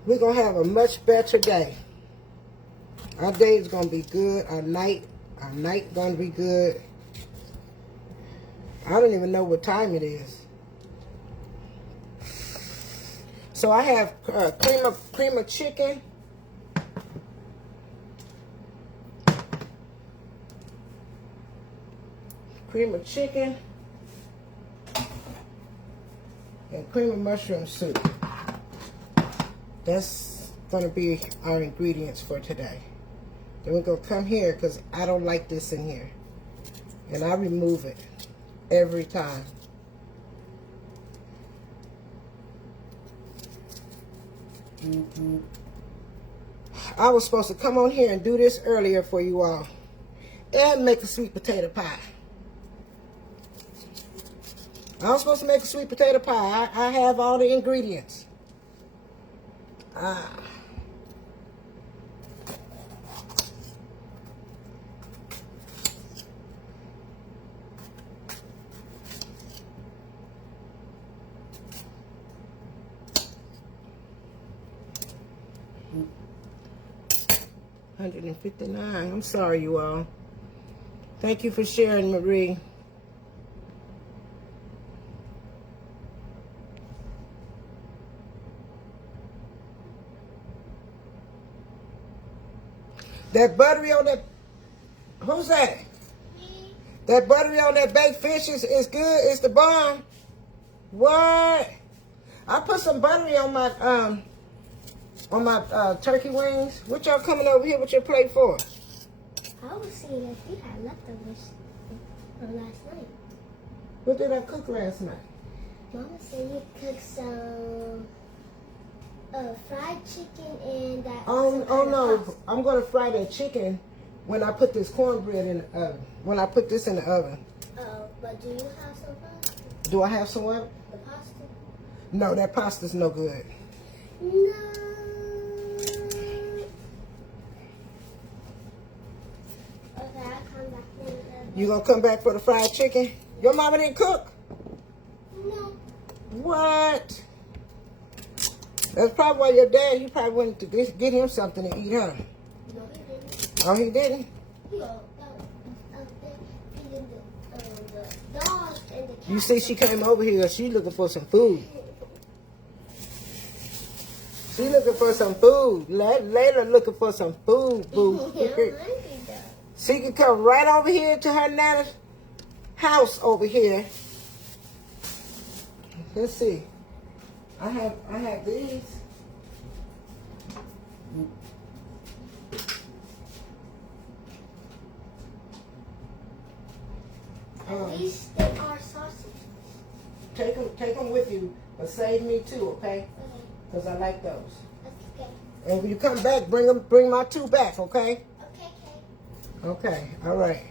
We're going to have a much better day. Our day is going to be good. Our night going to be good. I don't even know what time it is. So I have cream of chicken. Cream of chicken. And cream of mushroom soup. That's going to be our ingredients for today. Then we're going to come here because I don't like this in here. And I remove it every time. I was supposed to come on here and do this earlier for you all. And make a sweet potato pie. I was supposed to make a sweet potato pie. I have all the ingredients. $159. I'm sorry, you all. Thank you for sharing, Marie. That buttery on that, who's that? Me. That buttery on that baked fish is good. It's the bomb. What? I put some buttery on my turkey wings. What y'all coming over here with your plate for? I was seeing if you had leftovers from last night. What did I cook last night? Mama said you cooked some fried chicken and that. Oh no, I'm gonna fry that chicken when I put this cornbread in the oven. When I put this in the oven. But do you have some pasta? Do I have some what? The pasta? No, that pasta's no good. No. Okay, I'll come back later. You gonna come back for the fried chicken? Your mama didn't cook? No. What? That's probably why your dad, he probably wanted to get him something to eat, huh? No, he didn't. Oh, he didn't? He go feeding the dog and the cat. You see, she came over here. She looking for some food. She looking for some food. Layla looking for some food, boo. She can come right over here to her nana's house over here. Let's see. I have these. At least they are sausage. Take them with you, but save me too, okay? Okay. Because I like those. Okay. And when you come back, bring my 2 back, okay? Okay. Okay, all right.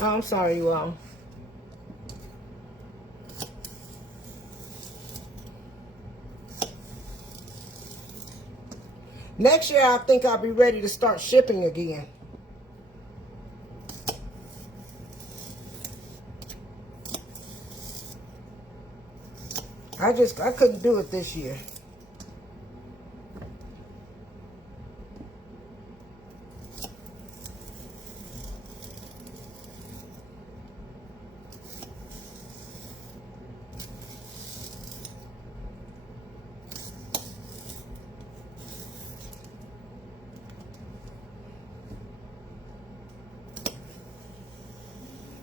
Oh, I'm sorry, you all. Next year, I think I'll be ready to start shipping again. I couldn't do it this year.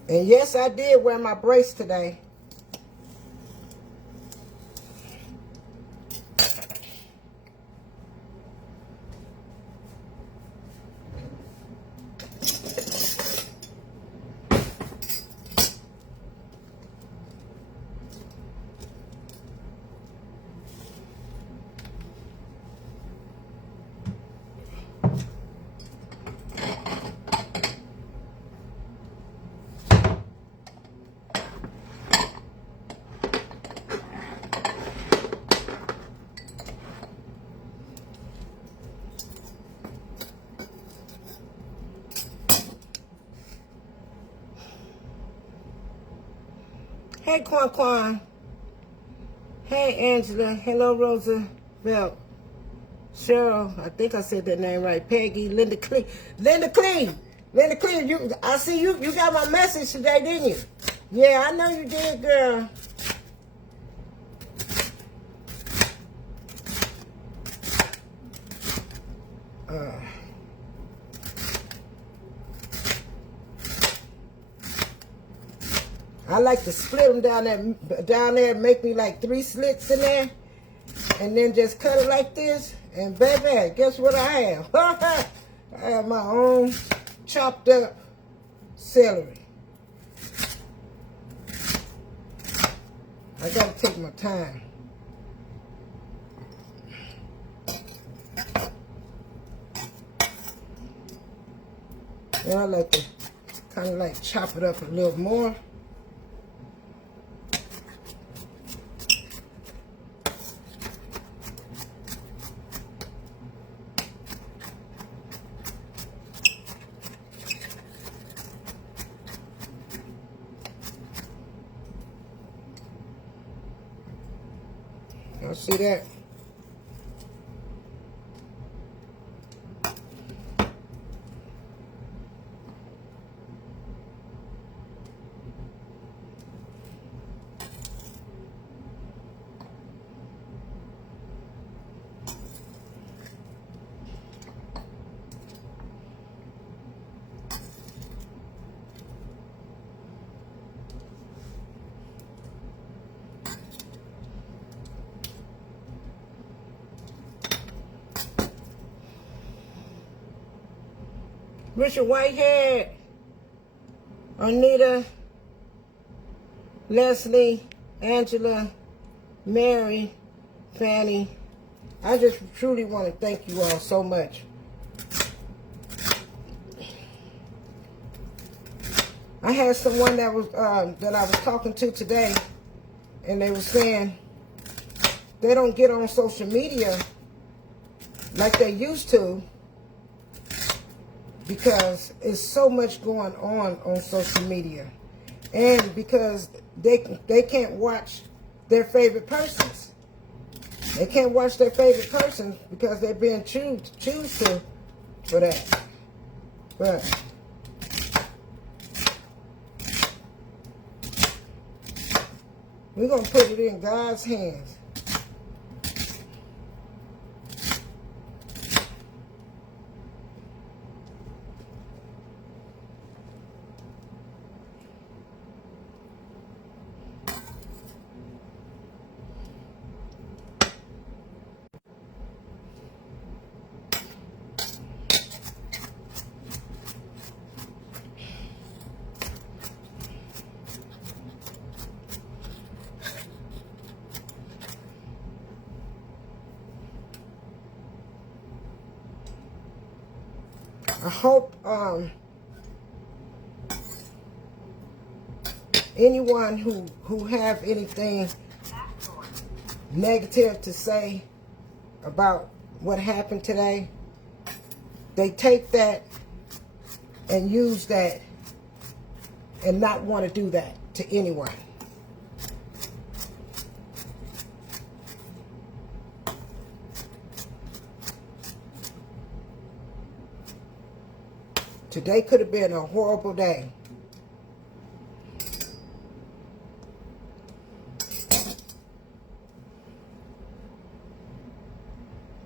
And yes, I did wear my brace today. Hey, Quan. Hey, Angela. Hello, Roosevelt. Cheryl. I think I said that name right. Peggy. Linda Clee. I see you. You got my message today, didn't you? Yeah, I know you did, girl. I like to split them down there, make me like 3 slits in there, and then just cut it like this. And baby, guess what I have? I have my own chopped up celery. I gotta take my time. And I like to kind of like chop it up a little more. Y'all see that? Richard Whitehead, Anita, Leslie, Angela, Mary, Fanny. I just truly want to thank you all so much. I had someone that I was talking to today, and they were saying they don't get on social media like they used to because it's so much going on social media, and because they can't watch their favorite persons. They can't watch their favorite persons because they're being choose to for that. But we're going to put it in God's hands. I hope anyone who have anything negative to say about what happened today, they take that and use that and not want to do that to anyone. Today could have been a horrible day.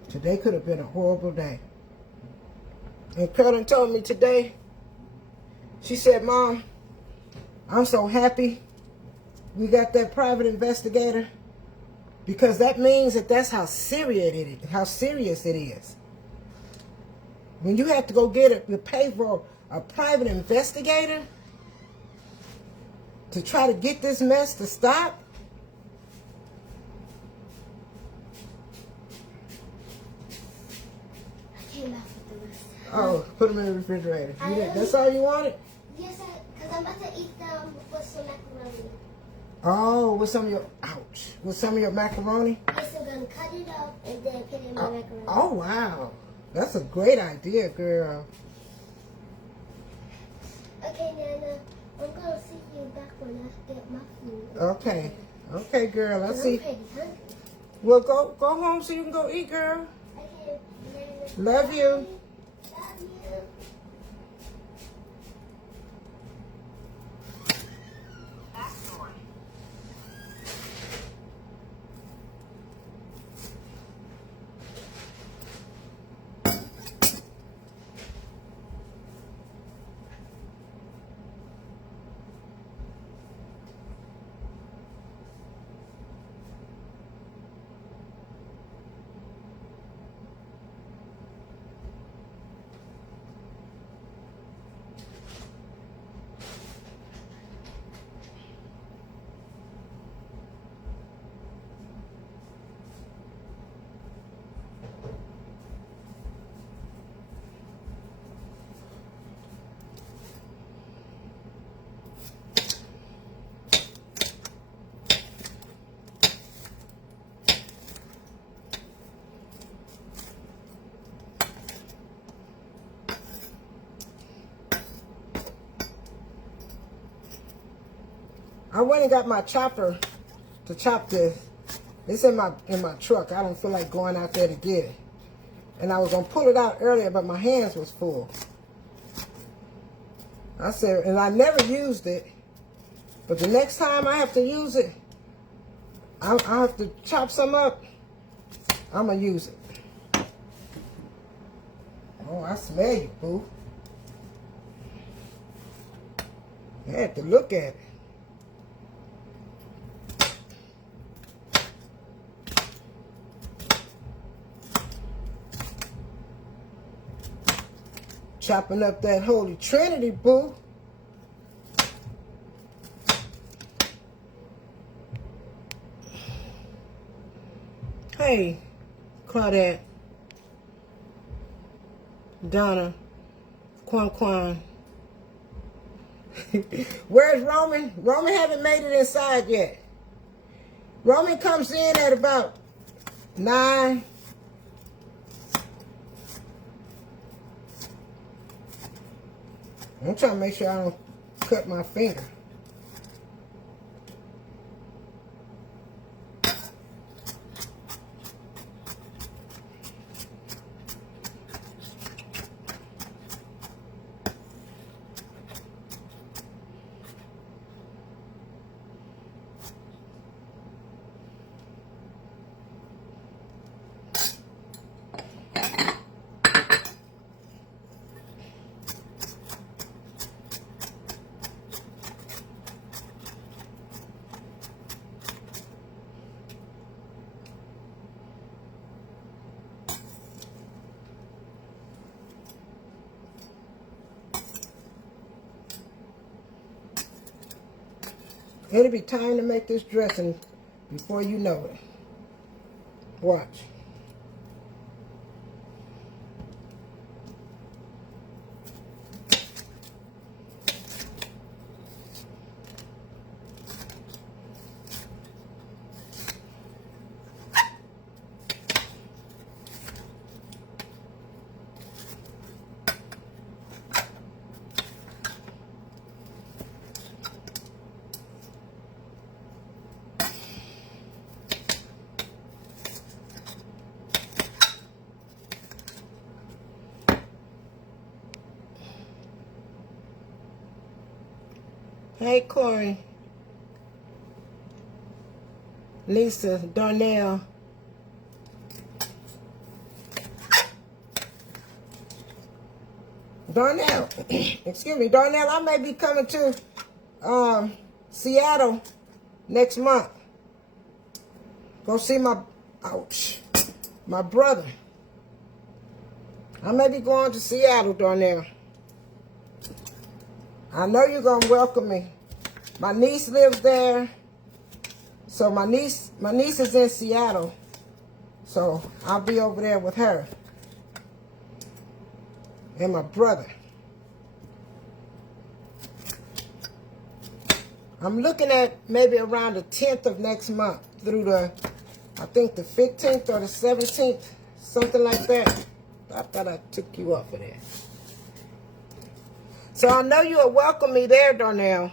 Today could have been a horrible day. And Carolyn told me today, she said, Mom, I'm so happy we got that private investigator, because that means that that's how serious it is. When you have to go you pay for a private investigator to try to get this mess to stop. I came back with the rest. Oh, put them in the refrigerator. That's all you wanted? Yes, because I'm about to eat them with some macaroni. Oh, with some of your macaroni? Yes, I'm going to cut it up and then put it in my macaroni. Oh, wow. That's a great idea, girl. Okay, Nana, I'm going to see you back when I get my food. Okay. Okay, girl. I'll see. I'm pretty hungry. Well, go home so you can go eat, girl. Okay, Nana. Love you. Love you. I went and got my chopper to chop this. It's in my truck. I don't feel like going out there to get it. And I was going to pull it out earlier, but my hands was full. I said, and I never used it. But the next time I have to use it, I have to chop some up. I'm going to use it. Oh, I smell you, boo. I had to look at it. Chopping up that Holy Trinity, boo. Hey, Claudette, Donna, Quan. Where's Roman? Roman haven't made it inside yet. Roman comes in at about 9. I'm trying to make sure I don't cut my finger. It'll be time to make this dressing before you know it. Watch. Hey, Corey, Lisa, Darnell. Darnell, excuse me, Darnell, I may be coming to Seattle next month. Go see my brother. I may be going to Seattle, Darnell. I know you're going to welcome me. My niece lives there. So my niece is in Seattle. So I'll be over there with her. And my brother. I'm looking at maybe around the 10th of next month through the, I think the 15th or the 17th, something like that. I thought I took you off of there. So I know you'll welcome me there, Darnell.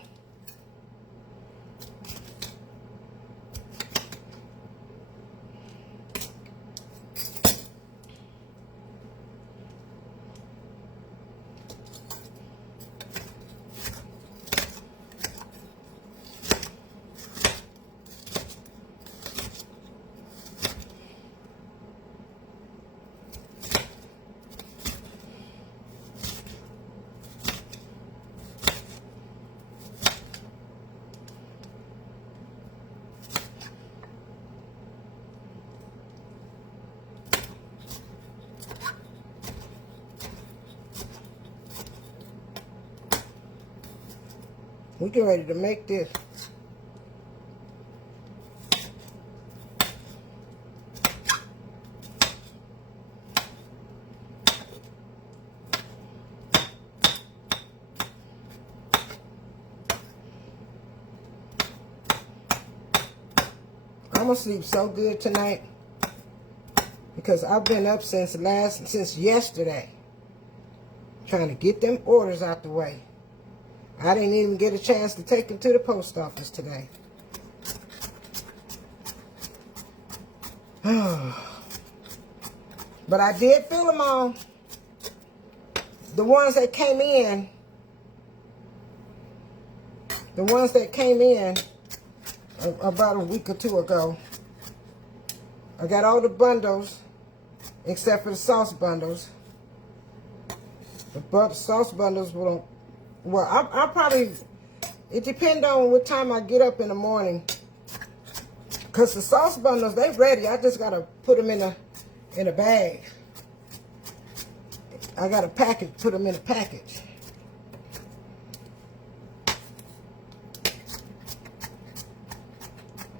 We get ready to make this. I'm gonna sleep so good tonight because I've been up since yesterday trying to get them orders out the way. I didn't even get a chance to take them to the post office today. But I did fill them all. The ones that came in. The ones that came in about a week or two ago. I got all the bundles except for the sauce bundles. The sauce bundles will, well, I probably, it depends on what time I get up in the morning. Because the sauce bundles, they ready. I just got to put them in a bag. I got to put them in a package.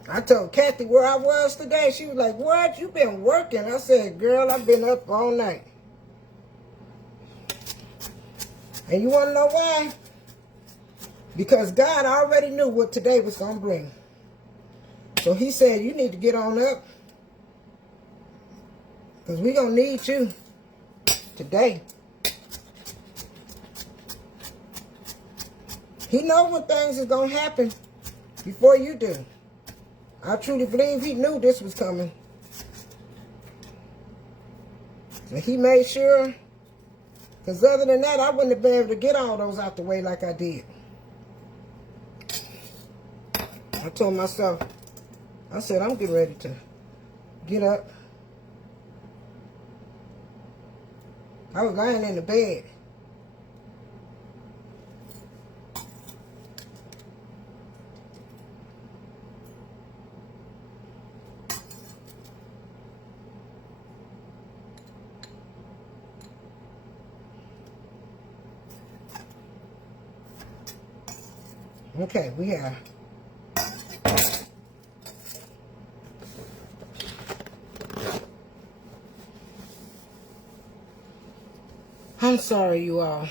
I told Kathy where I was today. She was like, what? You been working? I said, girl, I've been up all night. And you want to know why? Because God already knew what today was going to bring. So he said, you need to get on up. Because we're going to need you today. He knows when things is going to happen before you do. I truly believe he knew this was coming. So he made sure. Because other than that, I wouldn't have been able to get all those out the way like I did. I told myself, I said, I'm getting ready to get up. I was lying in the bed. Okay, we have I'm sorry, you all.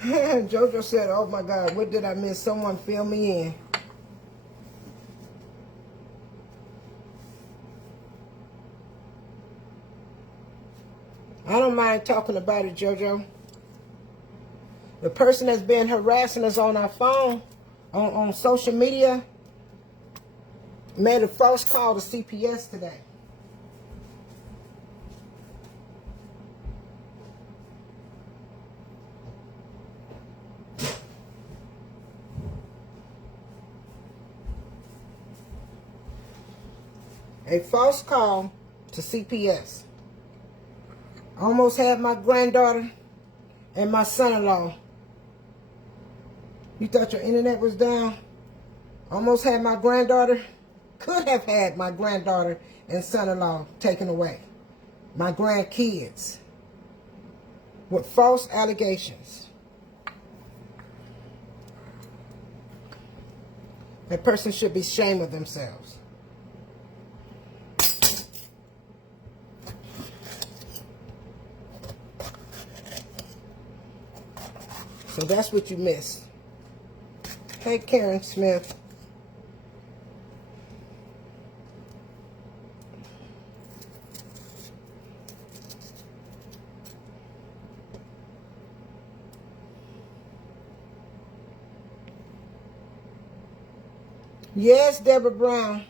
Jojo said, oh my God, what did I miss? Someone fill me in. I don't mind talking about it, Jojo. The person that's been harassing us on our phone, on social media, made a false call to CPS today. A false call to CPS. Almost had my granddaughter and my son-in-law. You thought your internet was down? Almost had my granddaughter. Could have had my granddaughter and son-in-law taken away. My grandkids. With false allegations. That person should be ashamed of themselves. So that's what you missed. Hey, Karen Smith. Yes, Deborah Brown.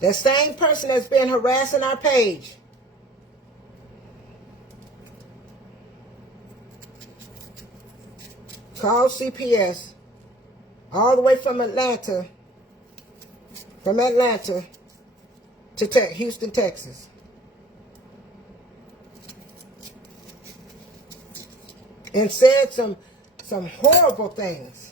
That same person that's been harassing our page. Called CPS all the way from Atlanta to Houston, Texas. And said some horrible things.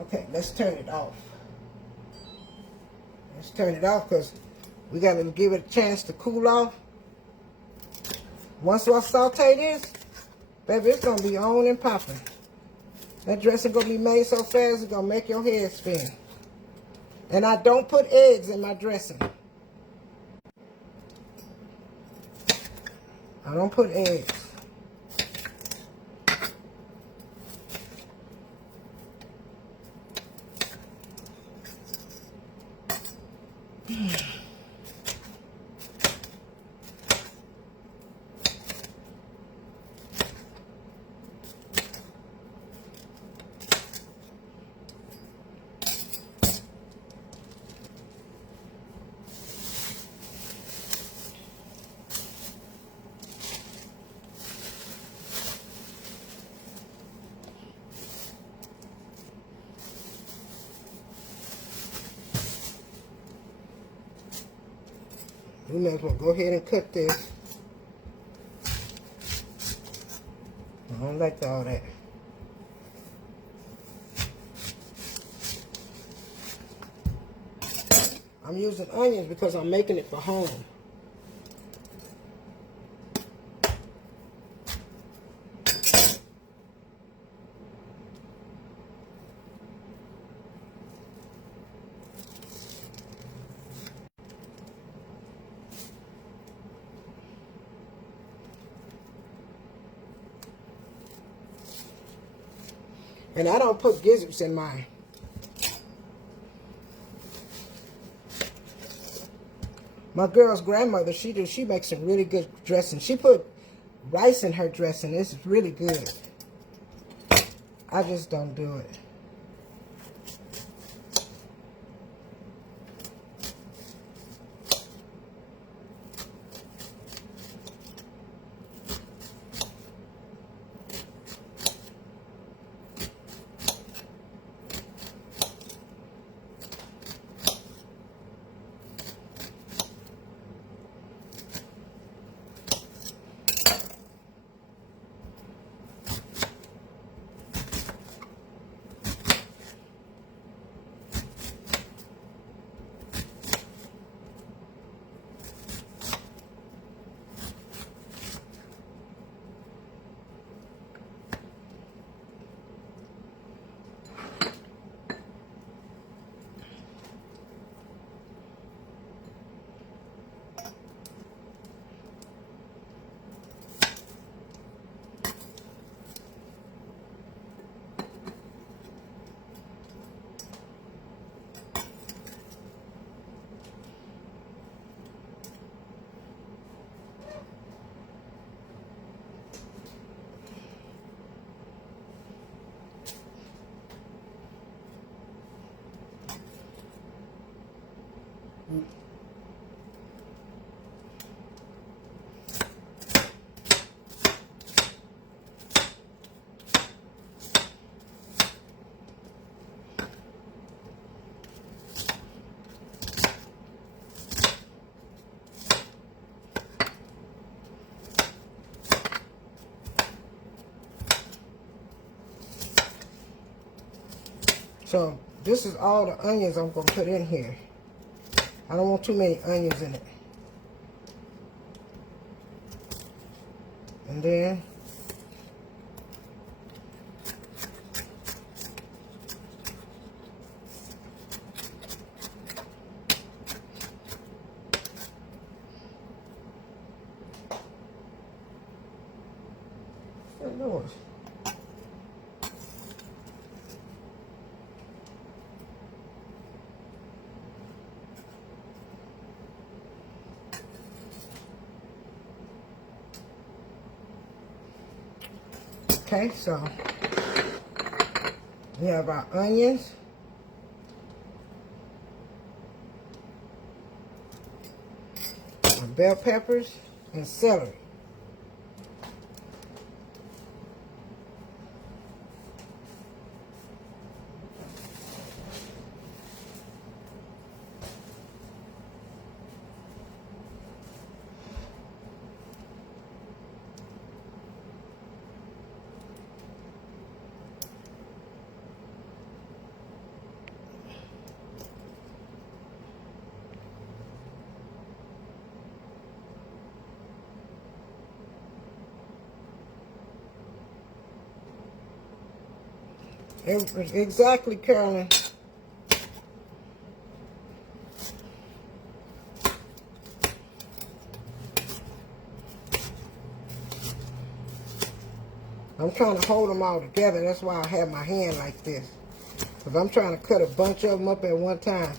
Okay, let's turn it off. Let's turn it off because we got to give it a chance to cool off. Once I saute this, baby, it's going to be on and popping. That dressing going to be made so fast, it's going to make your head spin. And I don't put eggs in my dressing. I don't put eggs. We may as well go ahead and cut this. I don't like all that. I'm using onions because I'm making it for home. And I don't put gizzards in mine. My girl's grandmother, she makes some really good dressing. She put rice in her dressing. It's really good. I just don't do it. So this is all the onions I'm going to put in here. I don't want too many onions in it. And then good Lord. Okay, so we have our onions. Our bell peppers and celery. Exactly, Carolyn. I'm trying to hold them all together. That's why I have my hand like this. Because I'm trying to cut a bunch of them up at one time.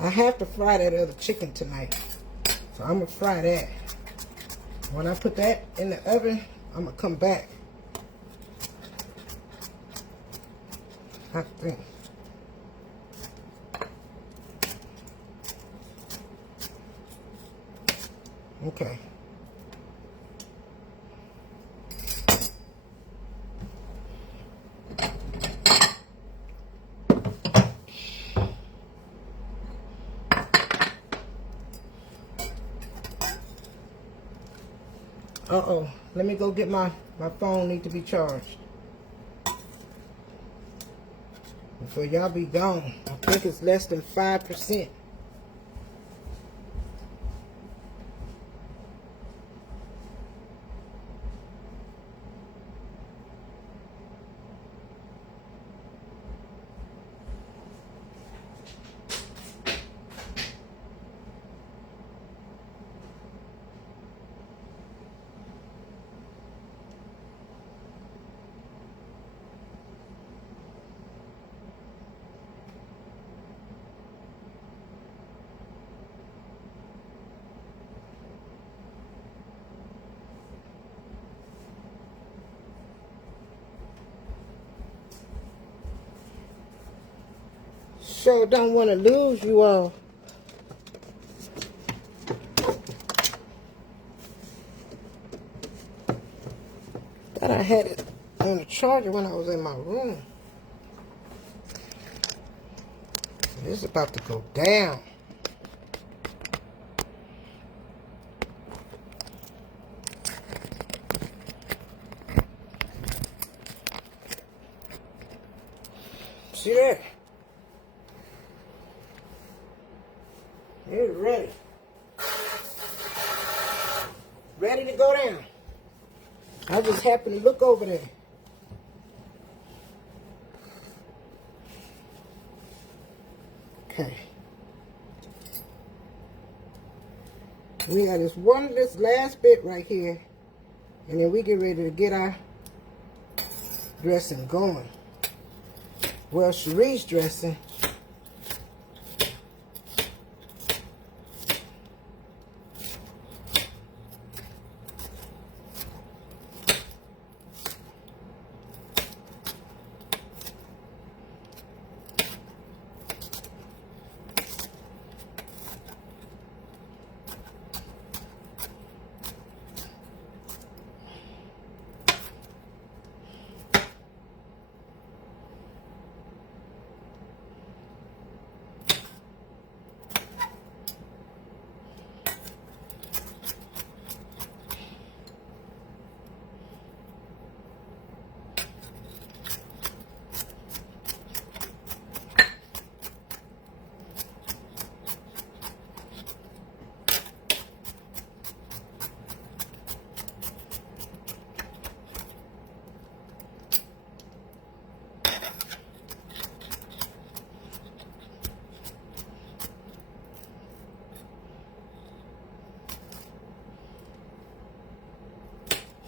I have to fry that other chicken tonight. So I'm going to fry that. When I put that in the oven, I'm going to come back. I think. Okay. Uh-oh. Let me go get my phone need to be charged. Before y'all be gone. I think it's less than 5%. Sure don't want to lose you all. Thought I had it on the charger when I was in my room. It's about to go down. See that? It's ready. Ready to go down. I just happened to look over there. Okay. We got this last bit right here. And then we get ready to get our dressing going. Well, Cherie's dressing.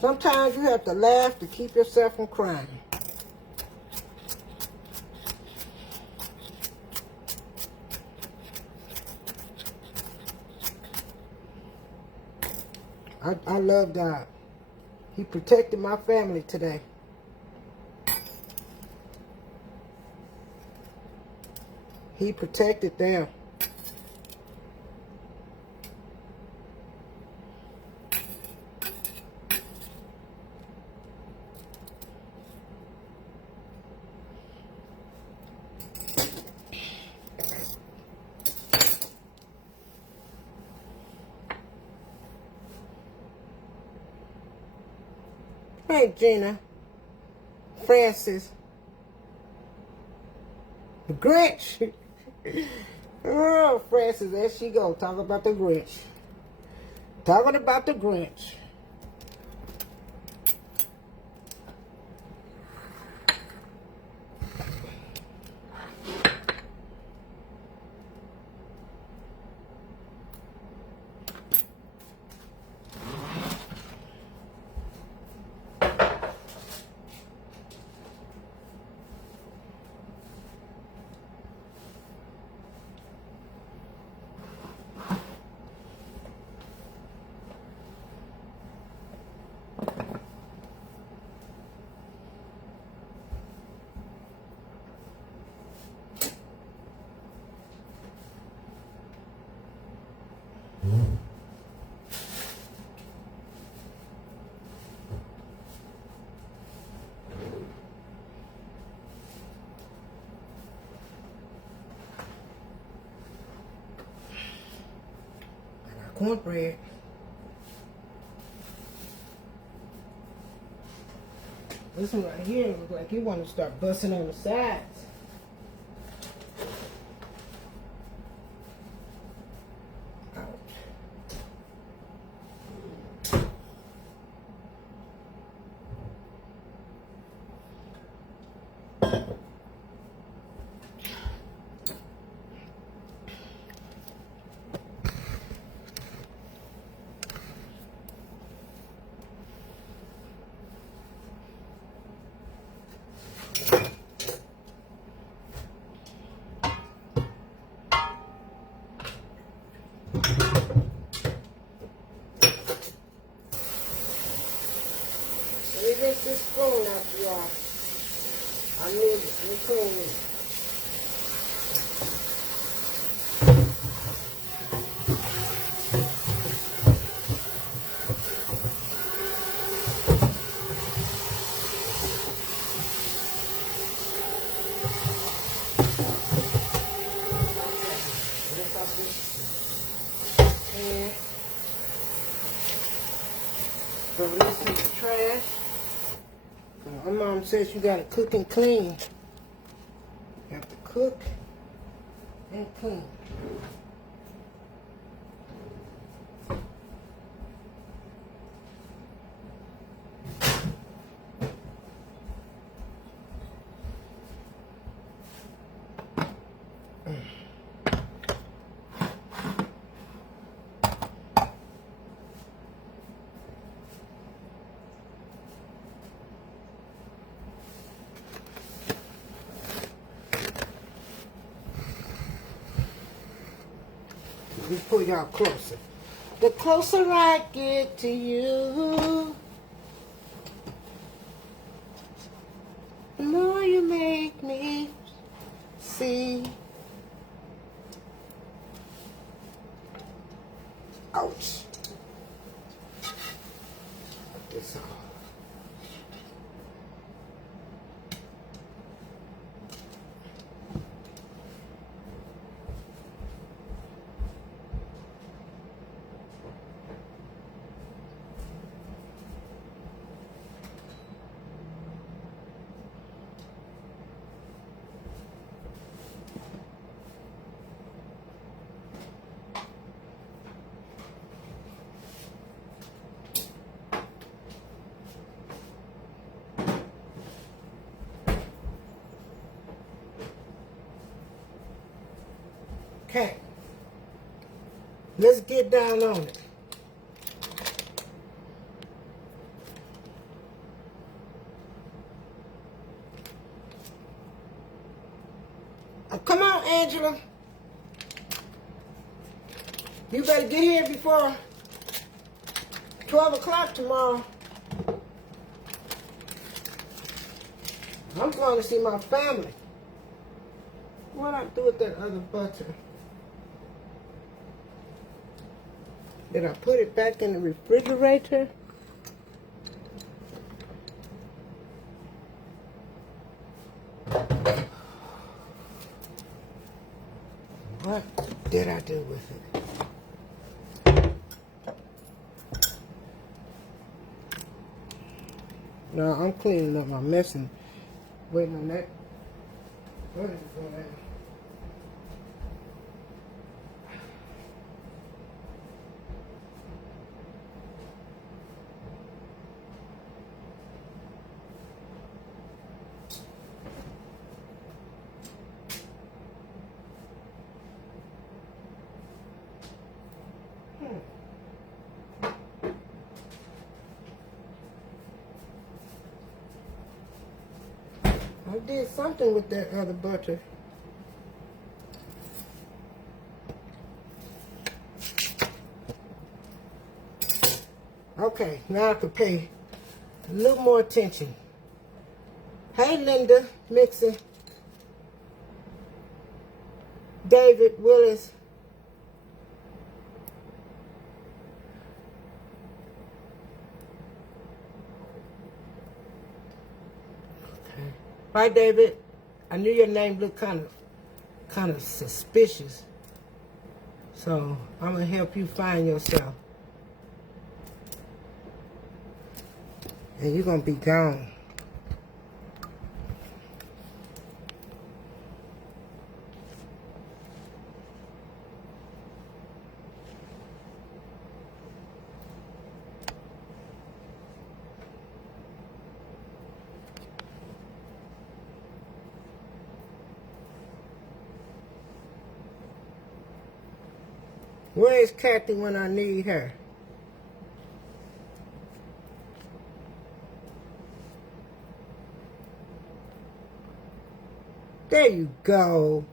Sometimes you have to laugh to keep yourself from crying. I love God. He protected my family today. He protected them. Hey, Gina. Francis. The Grinch. Oh, Francis, there she go. Talk about the Grinch. Talking about the Grinch. Cornbread. This one right here looks like you want to start busting on the sides. Ouch. Let me rinse this spoon out, y'all. I need it. Let me clean it. Rinse out this pan. Throw this in the trash. My mom says you gotta cook and clean. You have to cook and clean. Let me pull y'all closer. The closer I get to you, the more you make me see. Ouch. Put this on. Okay, let's get down on it. Come on, Angela. You better get here before 12 o'clock tomorrow. I'm going to see my family. What I do with that other butter? Did I put it back in the refrigerator? What did I do with it? No, I'm cleaning up my mess and waiting on that. What is it going on? I did something with that other butter. Okay, now I can pay a little more attention. Hey, Linda, Mixer, David Willis. Okay. Bye, David. I knew your name looked kind of suspicious. So I'm gonna help you find yourself. And you're gonna be gone. Where is Kathy when I need her? There you go.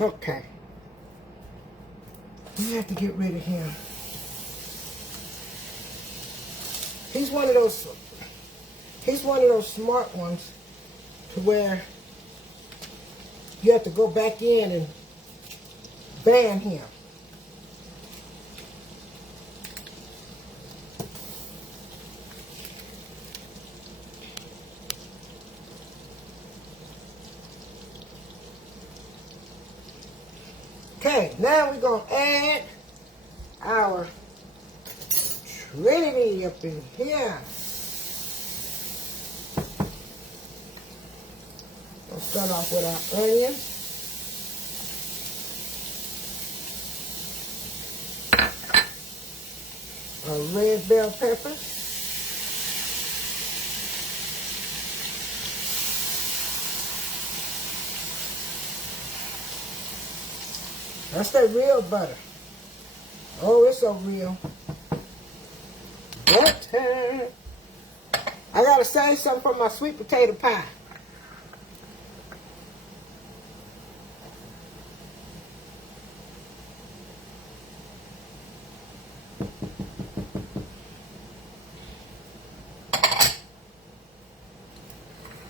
Okay. We have to get rid of him. He's one of those smart ones to where you have to go back in and ban him. Okay, now we're going to add our Trinity up in here. We'll start off with our onions. Our red bell peppers. That's that real butter. Oh, it's so real. Butter. I gotta say something for my sweet potato pie.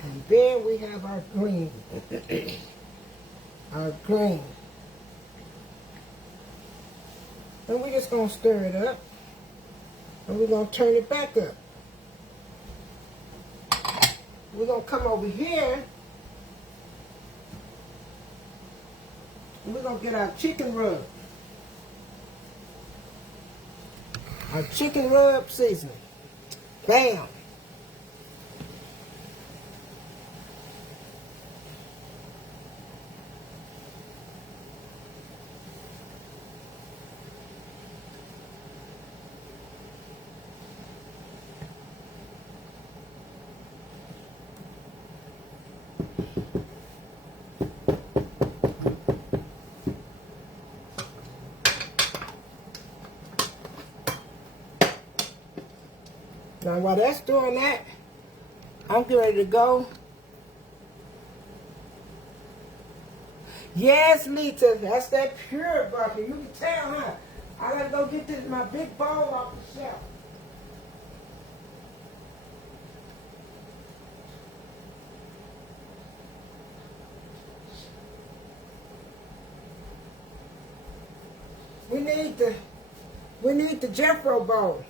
And then we have our green. Our green. And we're just going to stir it up. And we're going to turn it back up. We're going to come over here. And we're going to get our chicken rub. Our chicken rub seasoning. Bam. Now, while that's doing that, I'm getting ready to go. Yes, Lita, that's that pure butter. You can tell, huh? I gotta go get my big bowl off the shelf. We need the Jeffro bowl.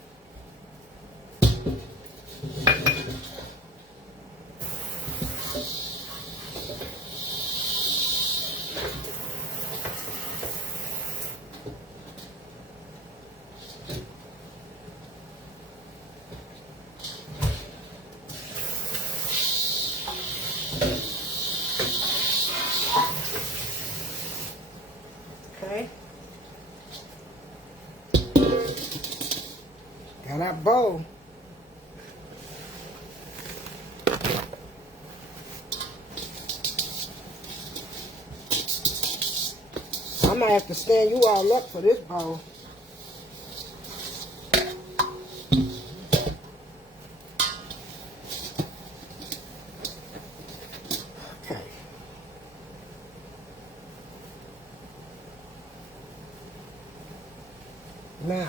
Okay. Got our bowl. I might have to stand you all up for this bowl. Okay. Now,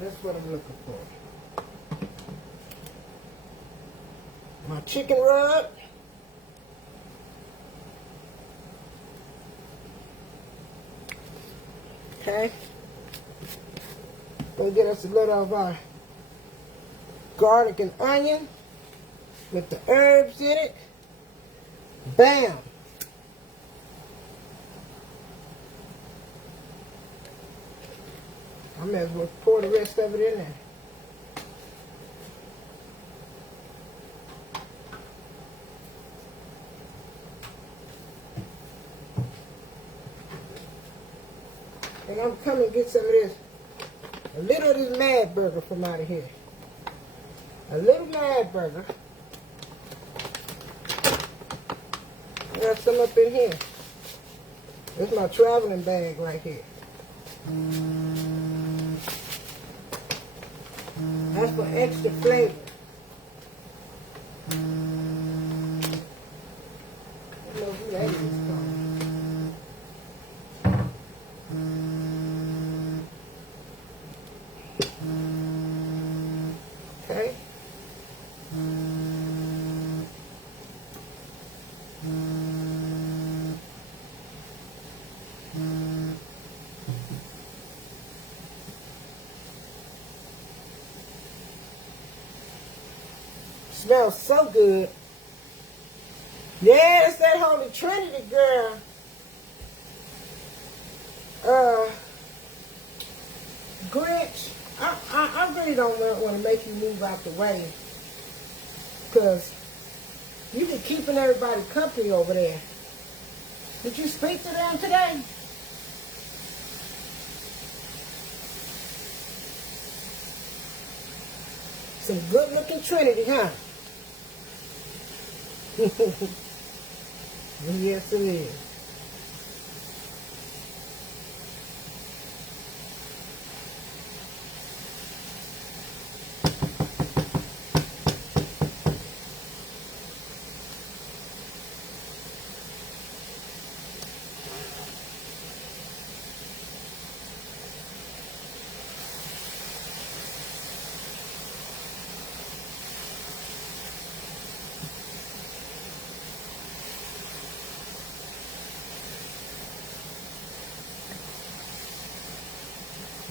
that's what I'm looking for. My chicken rub. Okay. Gonna get us a little of our garlic and onion with the herbs in it. Bam. I may as well pour the rest of it in there. And I'm coming to get some of this, a little of this Mad Burger from out of here. A little Mad Burger. I got some up in here. This is my traveling bag right here. That's for extra flavor. I don't know who that is from. Okay. Smells so good. Yeah, it's that Holy Trinity, girl. Grinch, I really don't want to make you move out the way, because you be keeping everybody company over there. Did you speak to them today? Some good looking Trinity, huh? Yes, it is.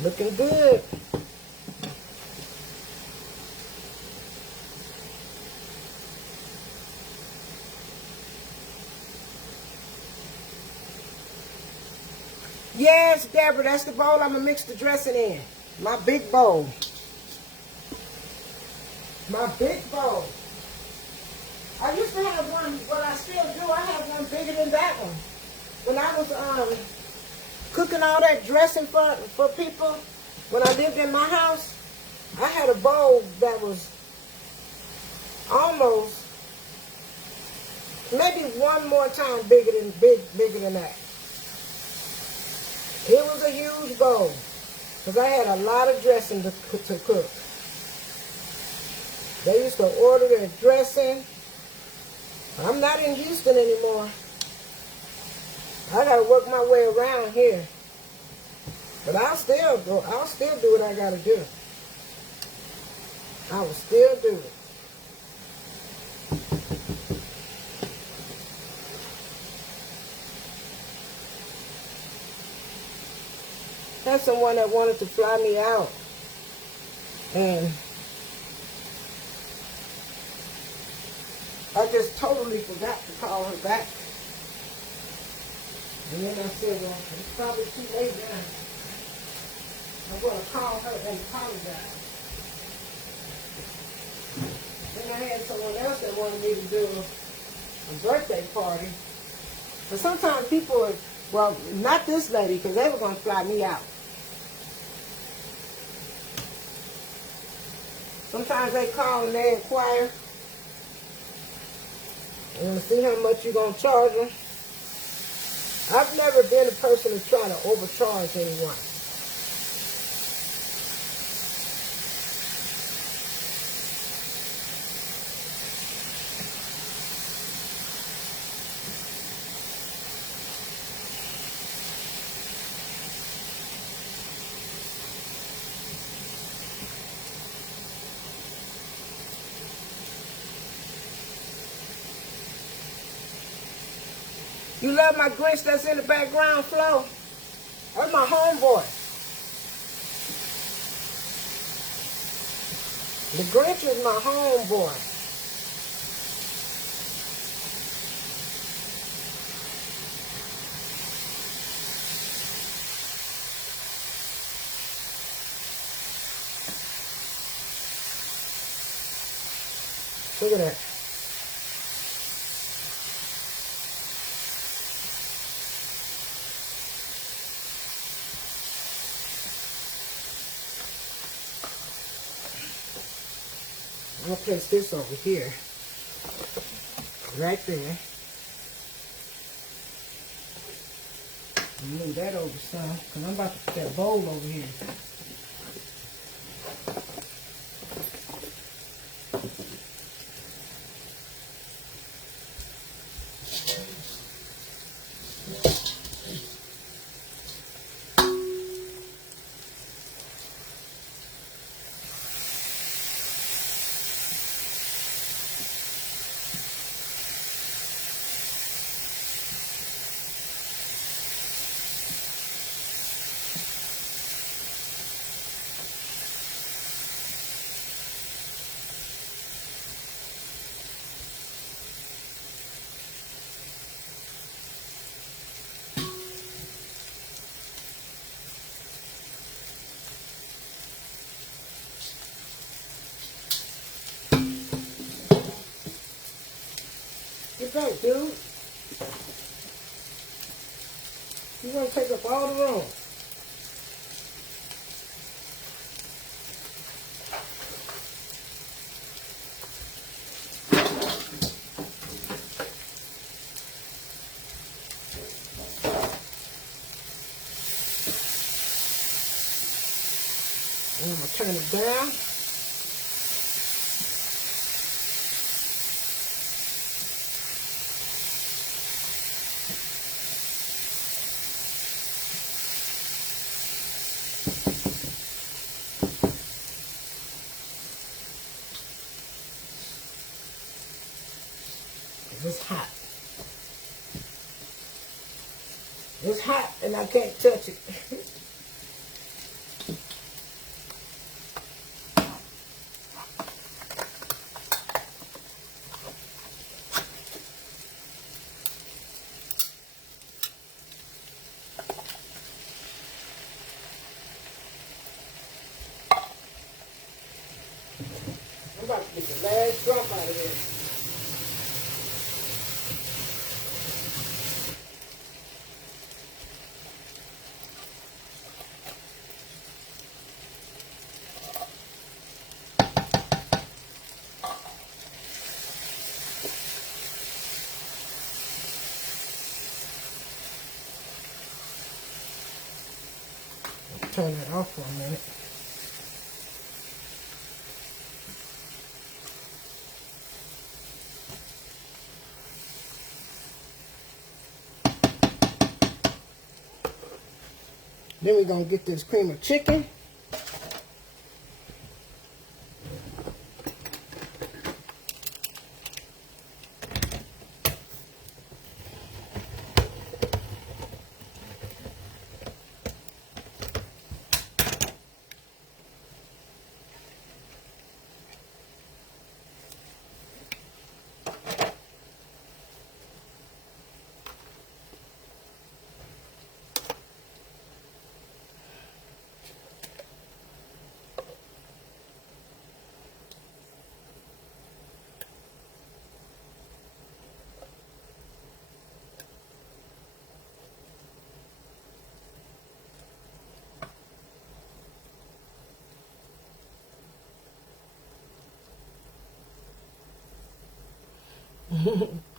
Looking good. Yes, Deborah, that's the bowl I'm going to mix the dressing in. My big bowl. My big bowl. I used to have one, but I still do. I have one bigger than that one. When I was cooking all that dressing for people, when I lived in my house, I had a bowl that was almost, maybe one more time bigger than that. It was a huge bowl. Because I had a lot of dressing to cook. They used to order their dressing. I'm not in Houston anymore. I got to work my way around here. But I'll still do what I got to do. I will still do it. Had someone that wanted to fly me out. And I just totally forgot to call her back. And then I said, well, it's probably too late now. I'm going to call her and apologize. Then I had someone else that wanted me to do a birthday party. But sometimes people are, well, not this lady, because they were going to fly me out. Sometimes they call and they inquire. They want to see how much you're going to charge them. I've never been a person to try to overcharge anyone. You love my Grinch that's in the background, Flo? That's my homeboy. The Grinch is my homeboy. Look at that. I'm going to place this over here. Right there. Move that over some, because I'm about to put that bowl over here. Get back, dude. You want to take up all the room. And I'm going to turn it down. It's hot. It's hot and I can't touch it. I'm about to get the last drop out of here. turn it off for a minute. Then we're going to get this cream of chicken.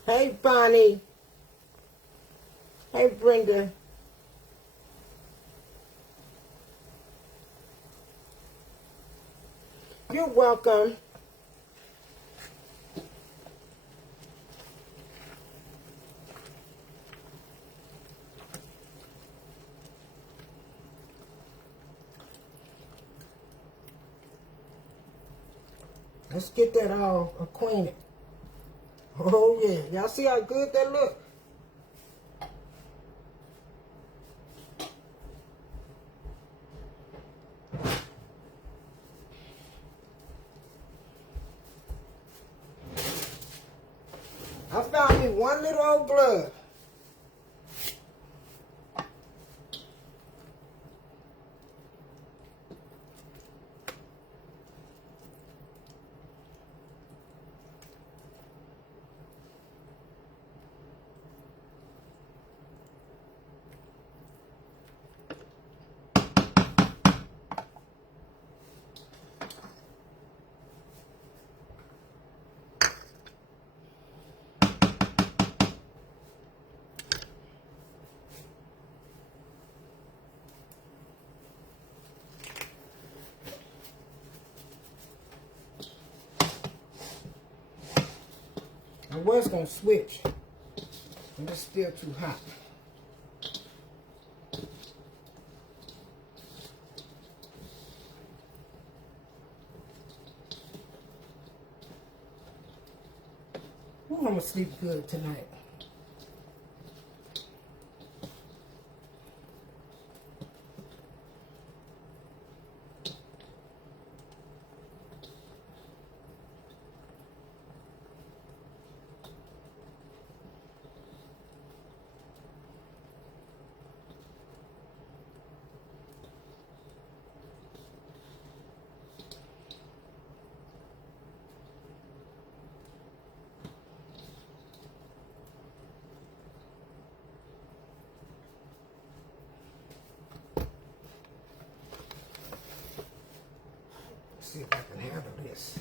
Hey, Bonnie. Hey, Brenda. You're welcome. Let's get that all acquainted. Oh, yeah. Y'all see how good that look? I found me one little old glove. I was going to switch, but it's still too hot. Ooh, I'm going to sleep good tonight. See if I can handle this.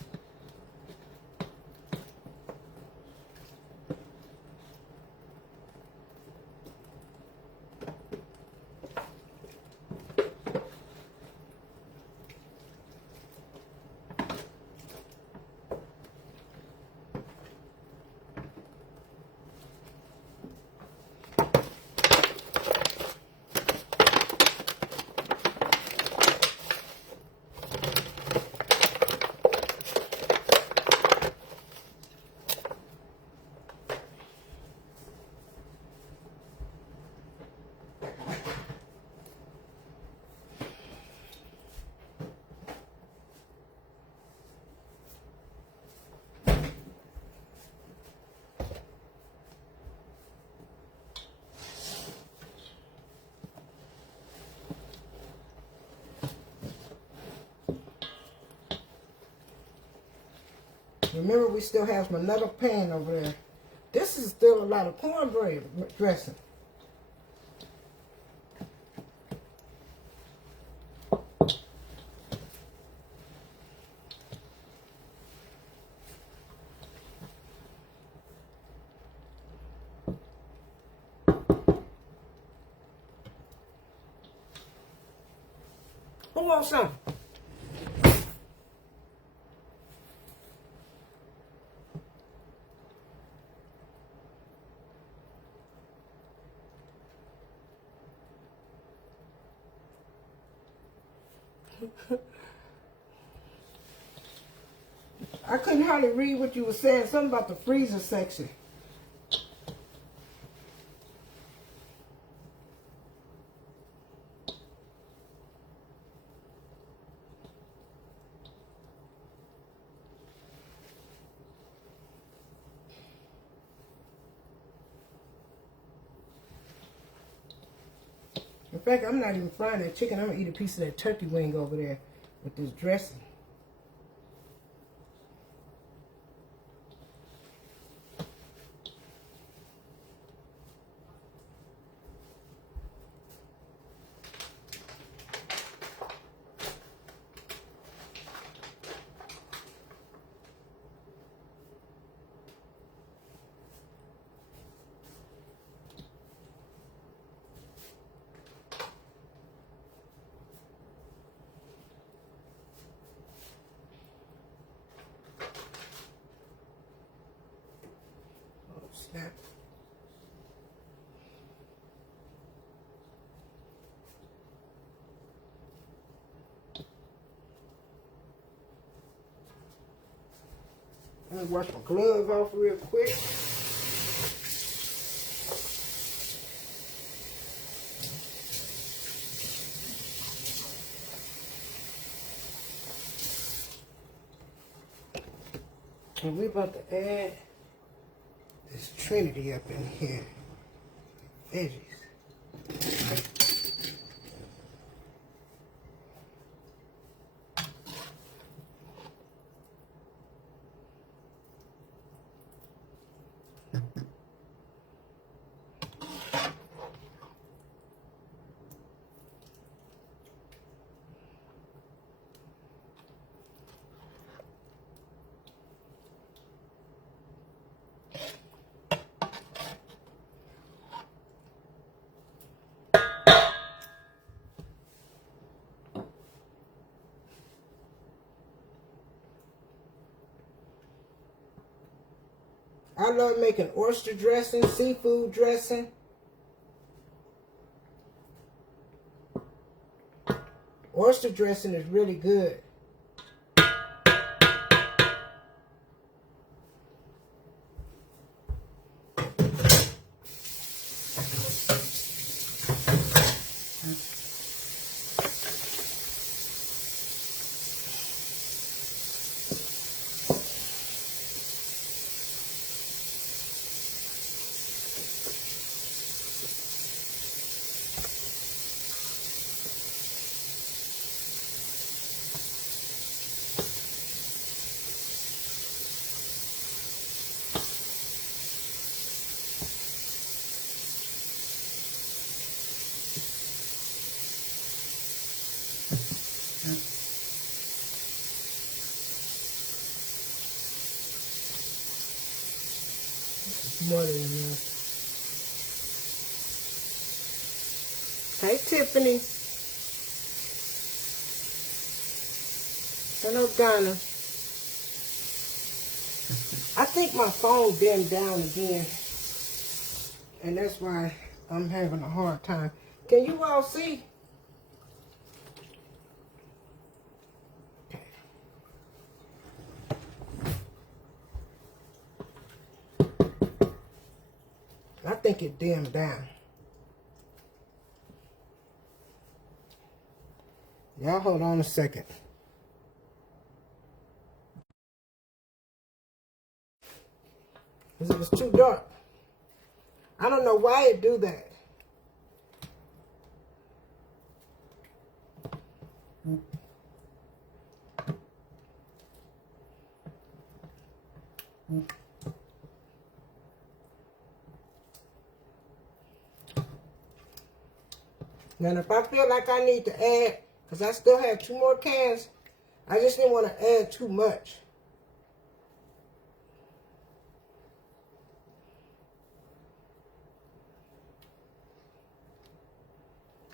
Remember, we still have another pan over there. This is still a lot of cornbread dressing. Who wants some? I couldn't hardly read what you were saying. Something about the freezer section. In fact, I'm not even frying that chicken. I'm going to eat a piece of that turkey wing over there with this dressing. Snap. Let me wash my gloves off real quick. And we're about to add this Trinity up in here. Veggies. I love making oyster dressing, seafood dressing. Oyster dressing is really good. More than enough. Hey, Tiffany. Hello, Donna. I think my phone dimmed down again. And that's why I'm having a hard time. Can you all see? I think it dimmed down. Y'all hold on a second. Because it was too dark. I don't know why it do that. Now, if I feel like I need to add, because I still have 2 more cans, I just didn't want to add too much.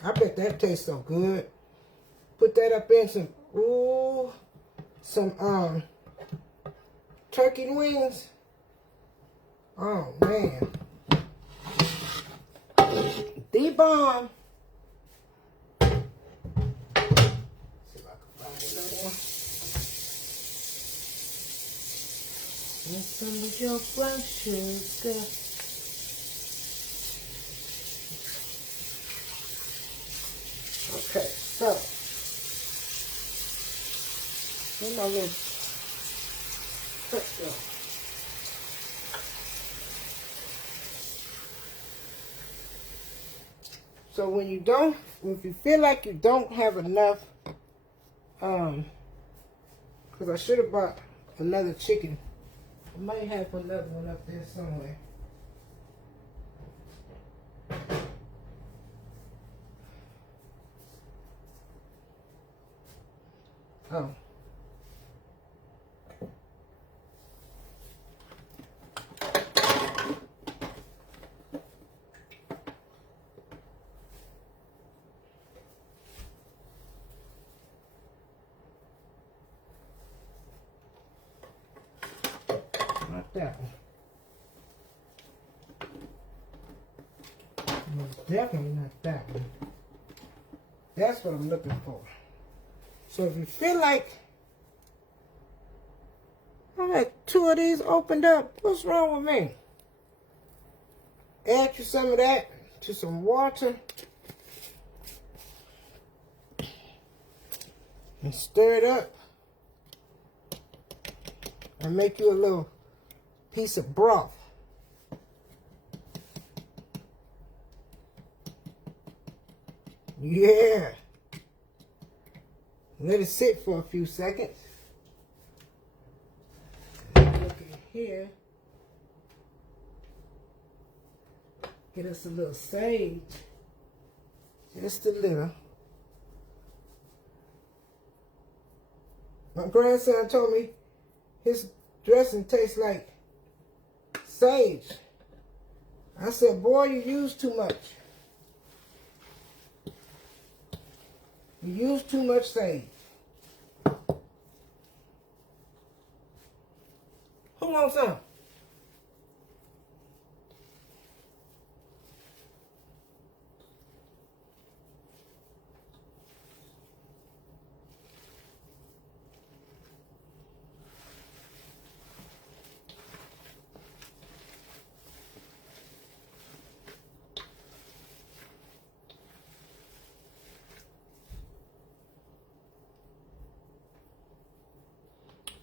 I bet that tastes so good. Put that up in some turkey wings. Oh man. The bomb. See if I can find another one. And some of your brown sugar. Okay, so where's my little cut go? So if you feel like you don't have enough, because I should have bought another chicken. I might have another one up there somewhere. Oh. Not that one. Most definitely not that one. That's what I'm looking for. So if you feel like I had 2 of these opened up, what's wrong with me? Add you some of that to some water and stir it up and make you a little piece of broth. Yeah. Let it sit for a few seconds. Look in here. Get us a little sage. Just a little. My grandson told me his dressing tastes like sage. I said, boy, you use too much. You use too much sage. Who wants some?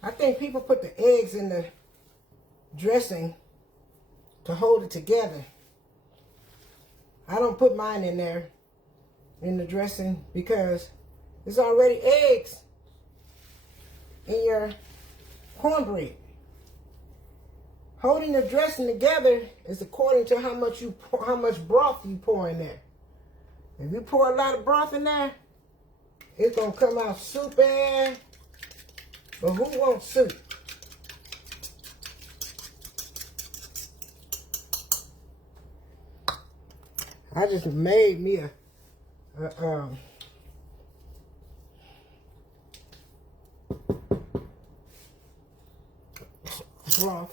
I think people put the eggs in the dressing to hold it together. I don't put mine in there in the dressing because there's already eggs in your cornbread. Holding the dressing together is according to how much broth you pour in there. If you pour a lot of broth in there, it's gonna come out soupy. But who wants soup? I just made me a broth.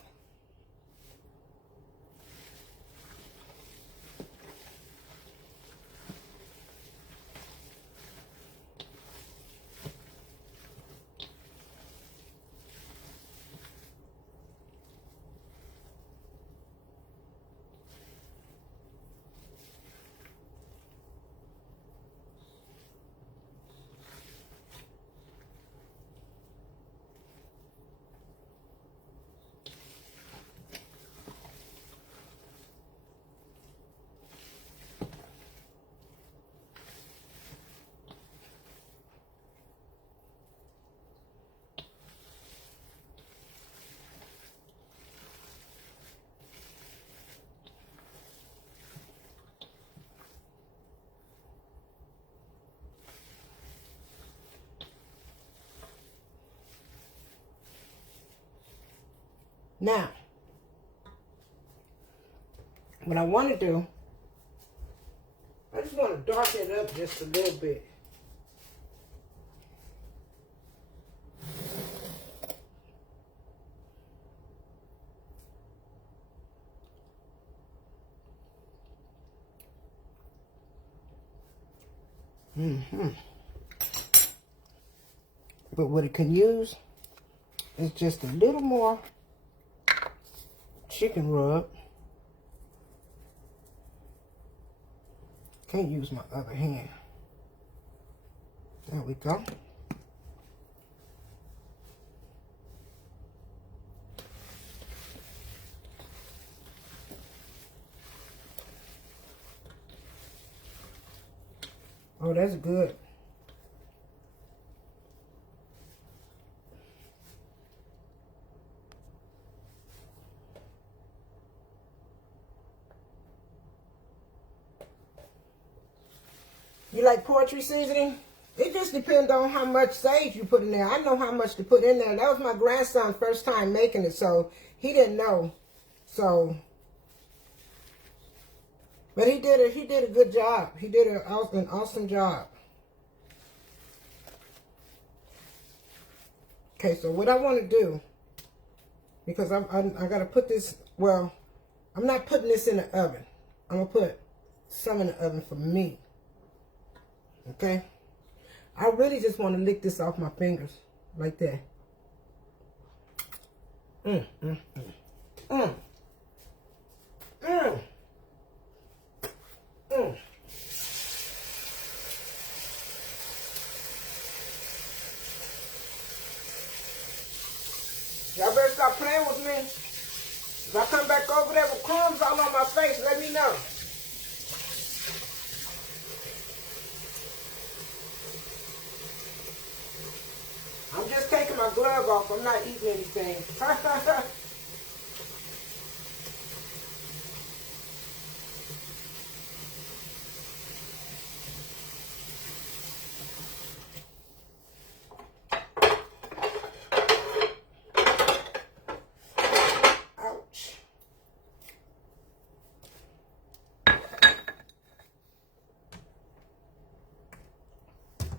Now, what I want to do, I just want to darken it up just a little bit. But what it can use is just a little more chicken rub. Can't use my other hand. There we go. Oh, that's good. You like poultry seasoning? It just depends on how much sage you put in there. I know how much to put in there. That was my grandson's first time making it, so he didn't know. So, but he did a good job. He did an awesome job. Okay, so what I want to do, because I got to put this, well, I'm not putting this in the oven. I'm going to put some in the oven for me. Okay? I really just want to lick this off my fingers. Like that. Mmm. Y'all better stop playing with me. If I come back over there with crumbs all on my face, let me know. I'm just taking my glove off. I'm not eating anything. Ouch.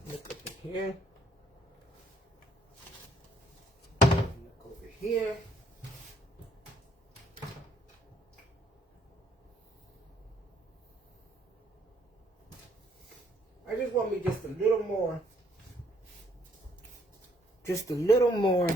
Look up here. Here. I just want me just a little more. Just a little more.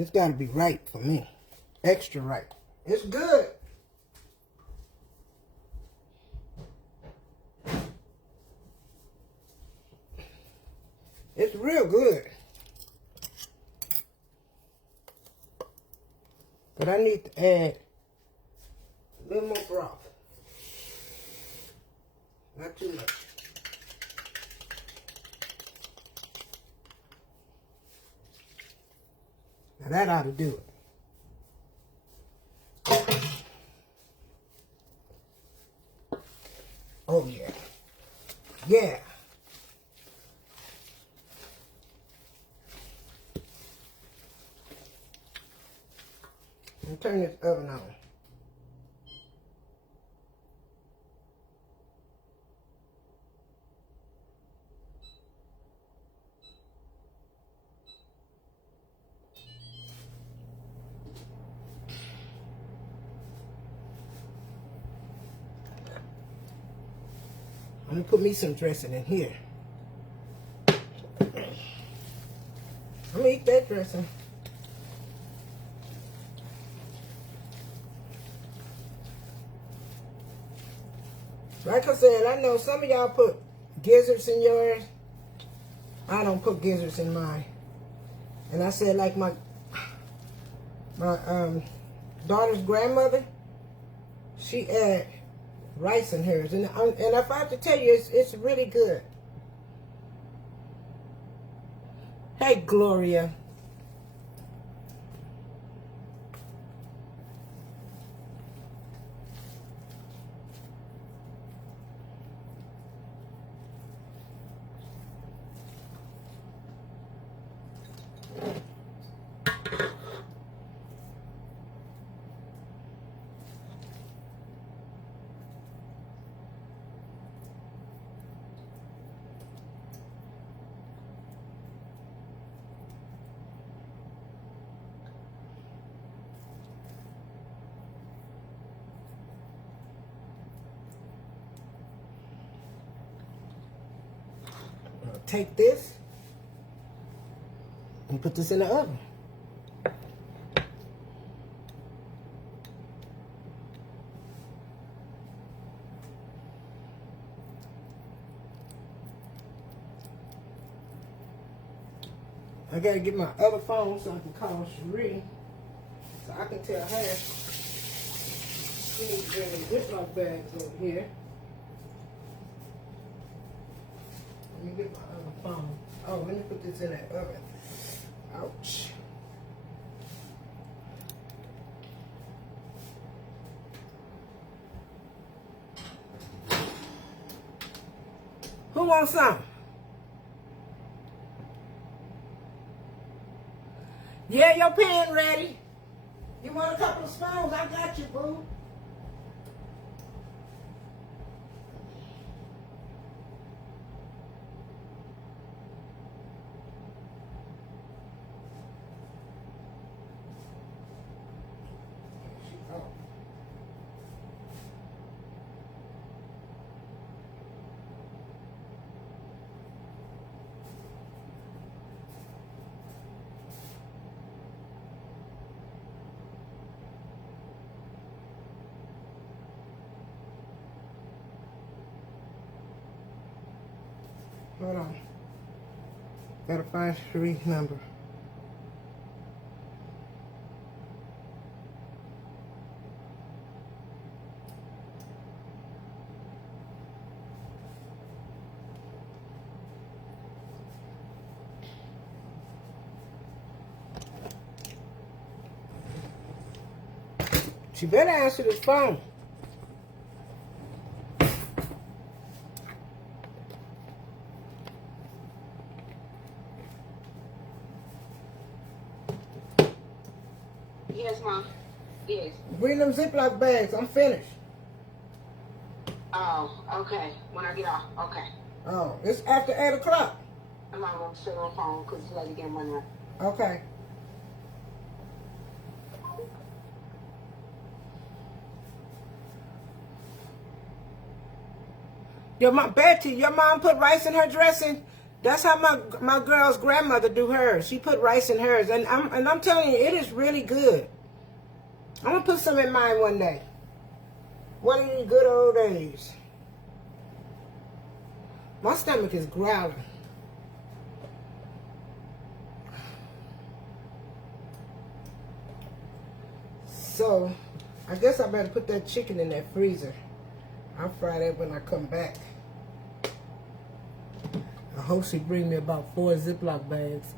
It's got to be right for me. Extra right. It's good. It's real good. But I need to add a little more broth. Not too much. Now that ought to do it. Oh yeah. Yeah. And turn this oven on. I'm gonna put me some dressing in here. I'm gonna eat that dressing. Like I said, I know some of y'all put gizzards in yours. I don't put gizzards in mine. And I said, like my daughter's grandmother, she add rice in hers, and if I have to tell you, it's really good. Hey, Gloria. take this and put this in the oven. I gotta get my other phone so I can call Cherie, so I can tell her she needs to bring the Ziploc bags over here. Let me get my other phone. Oh, let me put this in that oven. Ouch. Who wants some? Yeah, your pan ready. You want a couple of spoons? I got you, boo. Oh. Hold on. Gotta find Cherie's number. She better answer this phone. Yes, Mom. Yes. Bring them Ziploc bags. I'm finished. Oh, okay. When I get off, okay. Oh, it's after 8 o'clock. I'm not going to stay on the phone because it's late again one night. Okay. Your mom, Betty, your mom put rice in her dressing. That's how my girl's grandmother do hers. She put rice in hers, and I'm telling you, it is really good. I'm gonna put some in mine one day. One of these good old days. My stomach is growling. So, I guess I better put that chicken in that freezer. I'll fry that when I come back. I hope she bring me about 4 Ziploc bags.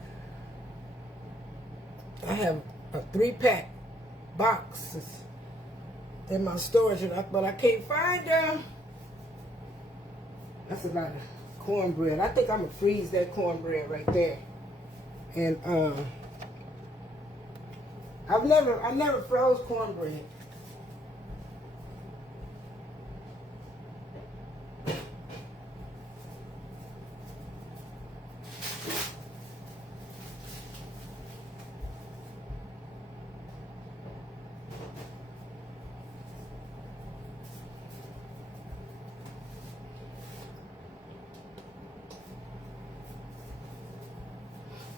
I have a 3-pack boxes in my storage, but I can't find them. That's a lot of cornbread. I think I'm gonna freeze that cornbread right there. And I never froze cornbread.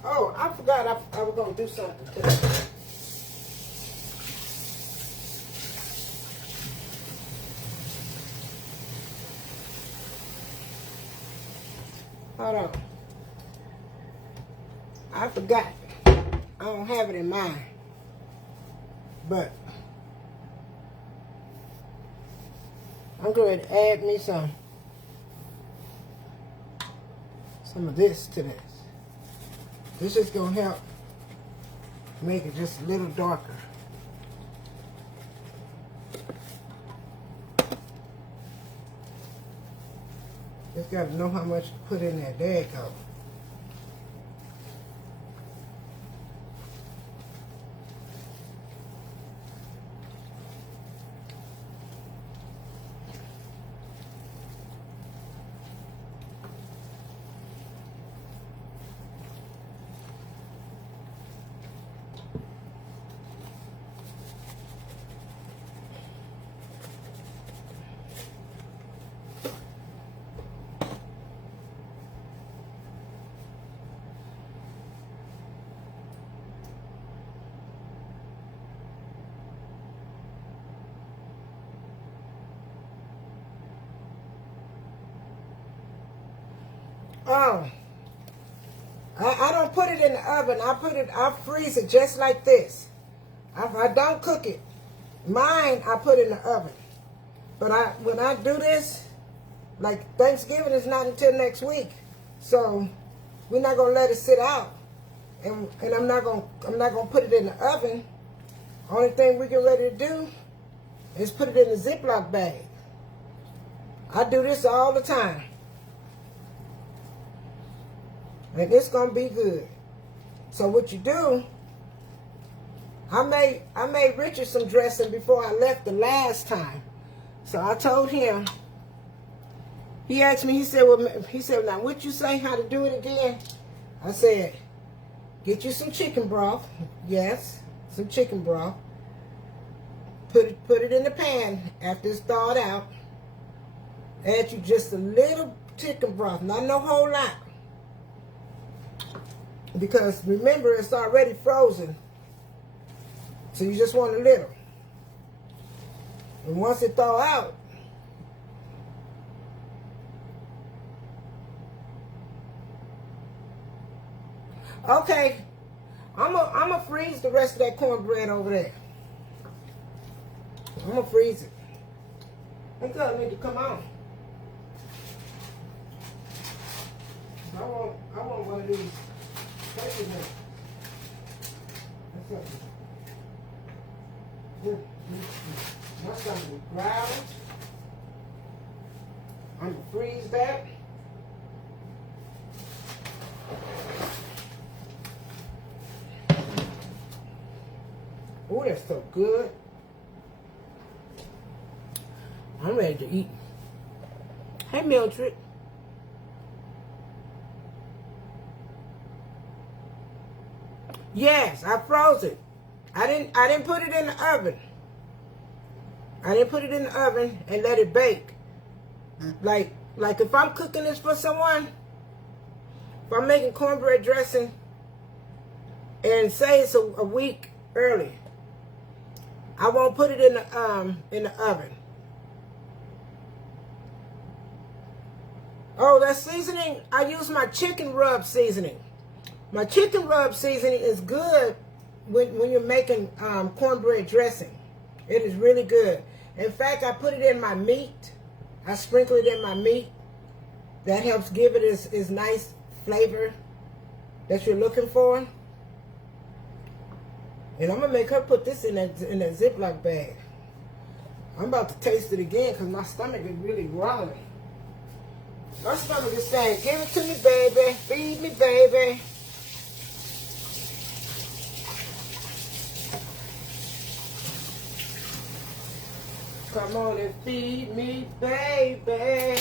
Oh, I forgot I was going to do something today. Hold on. I forgot. I don't have it in mind. But I'm going to add me some of this to this. This is going to help make it just a little darker. Just got to know how much to put in there. There you go. Oh, I don't put it in the oven. I freeze it just like this. I don't cook it. Mine, I put in the oven. But when I do this, like Thanksgiving is not until next week. So we're not gonna let it sit out. And I'm not gonna put it in the oven. Only thing we get ready to do is put it in a Ziploc bag. I do this all the time. And it's gonna be good. So what you do, I made Richard some dressing before I left the last time. So I told him, he asked me, he said, now what you say, how to do it again? I said, get you some chicken broth. Yes, some chicken broth. Put it in the pan after it's thawed out. Add you just a little chicken broth, not no whole lot. Because remember, it's already frozen. So you just want a little. And once it thaw out, okay, I'm gonna freeze the rest of that cornbread over there. I'm gonna freeze it. That girl need to come on. I want one of these paper ones. That's something. My stomach is growling. I'm gonna freeze that. Oh, that's so good. I'm ready to eat. Hey, Mildred. Yes, I froze it. I didn't put it in the oven. I didn't put it in the oven and let it bake. Like if I'm cooking this for someone, if I'm making cornbread dressing and say it's a week early, I won't put it in the oven. Oh, that seasoning, I use my chicken rub seasoning. My chicken rub seasoning is good when you're making cornbread dressing. It is really good. In fact, I put it in my meat. I sprinkle it in my meat. That helps give it its nice flavor that you're looking for. And I'm going to make her put this in that Ziploc bag. I'm about to taste it again because my stomach is really growling. My stomach is saying, give it to me, baby. Feed me, baby. Come on and feed me, baby.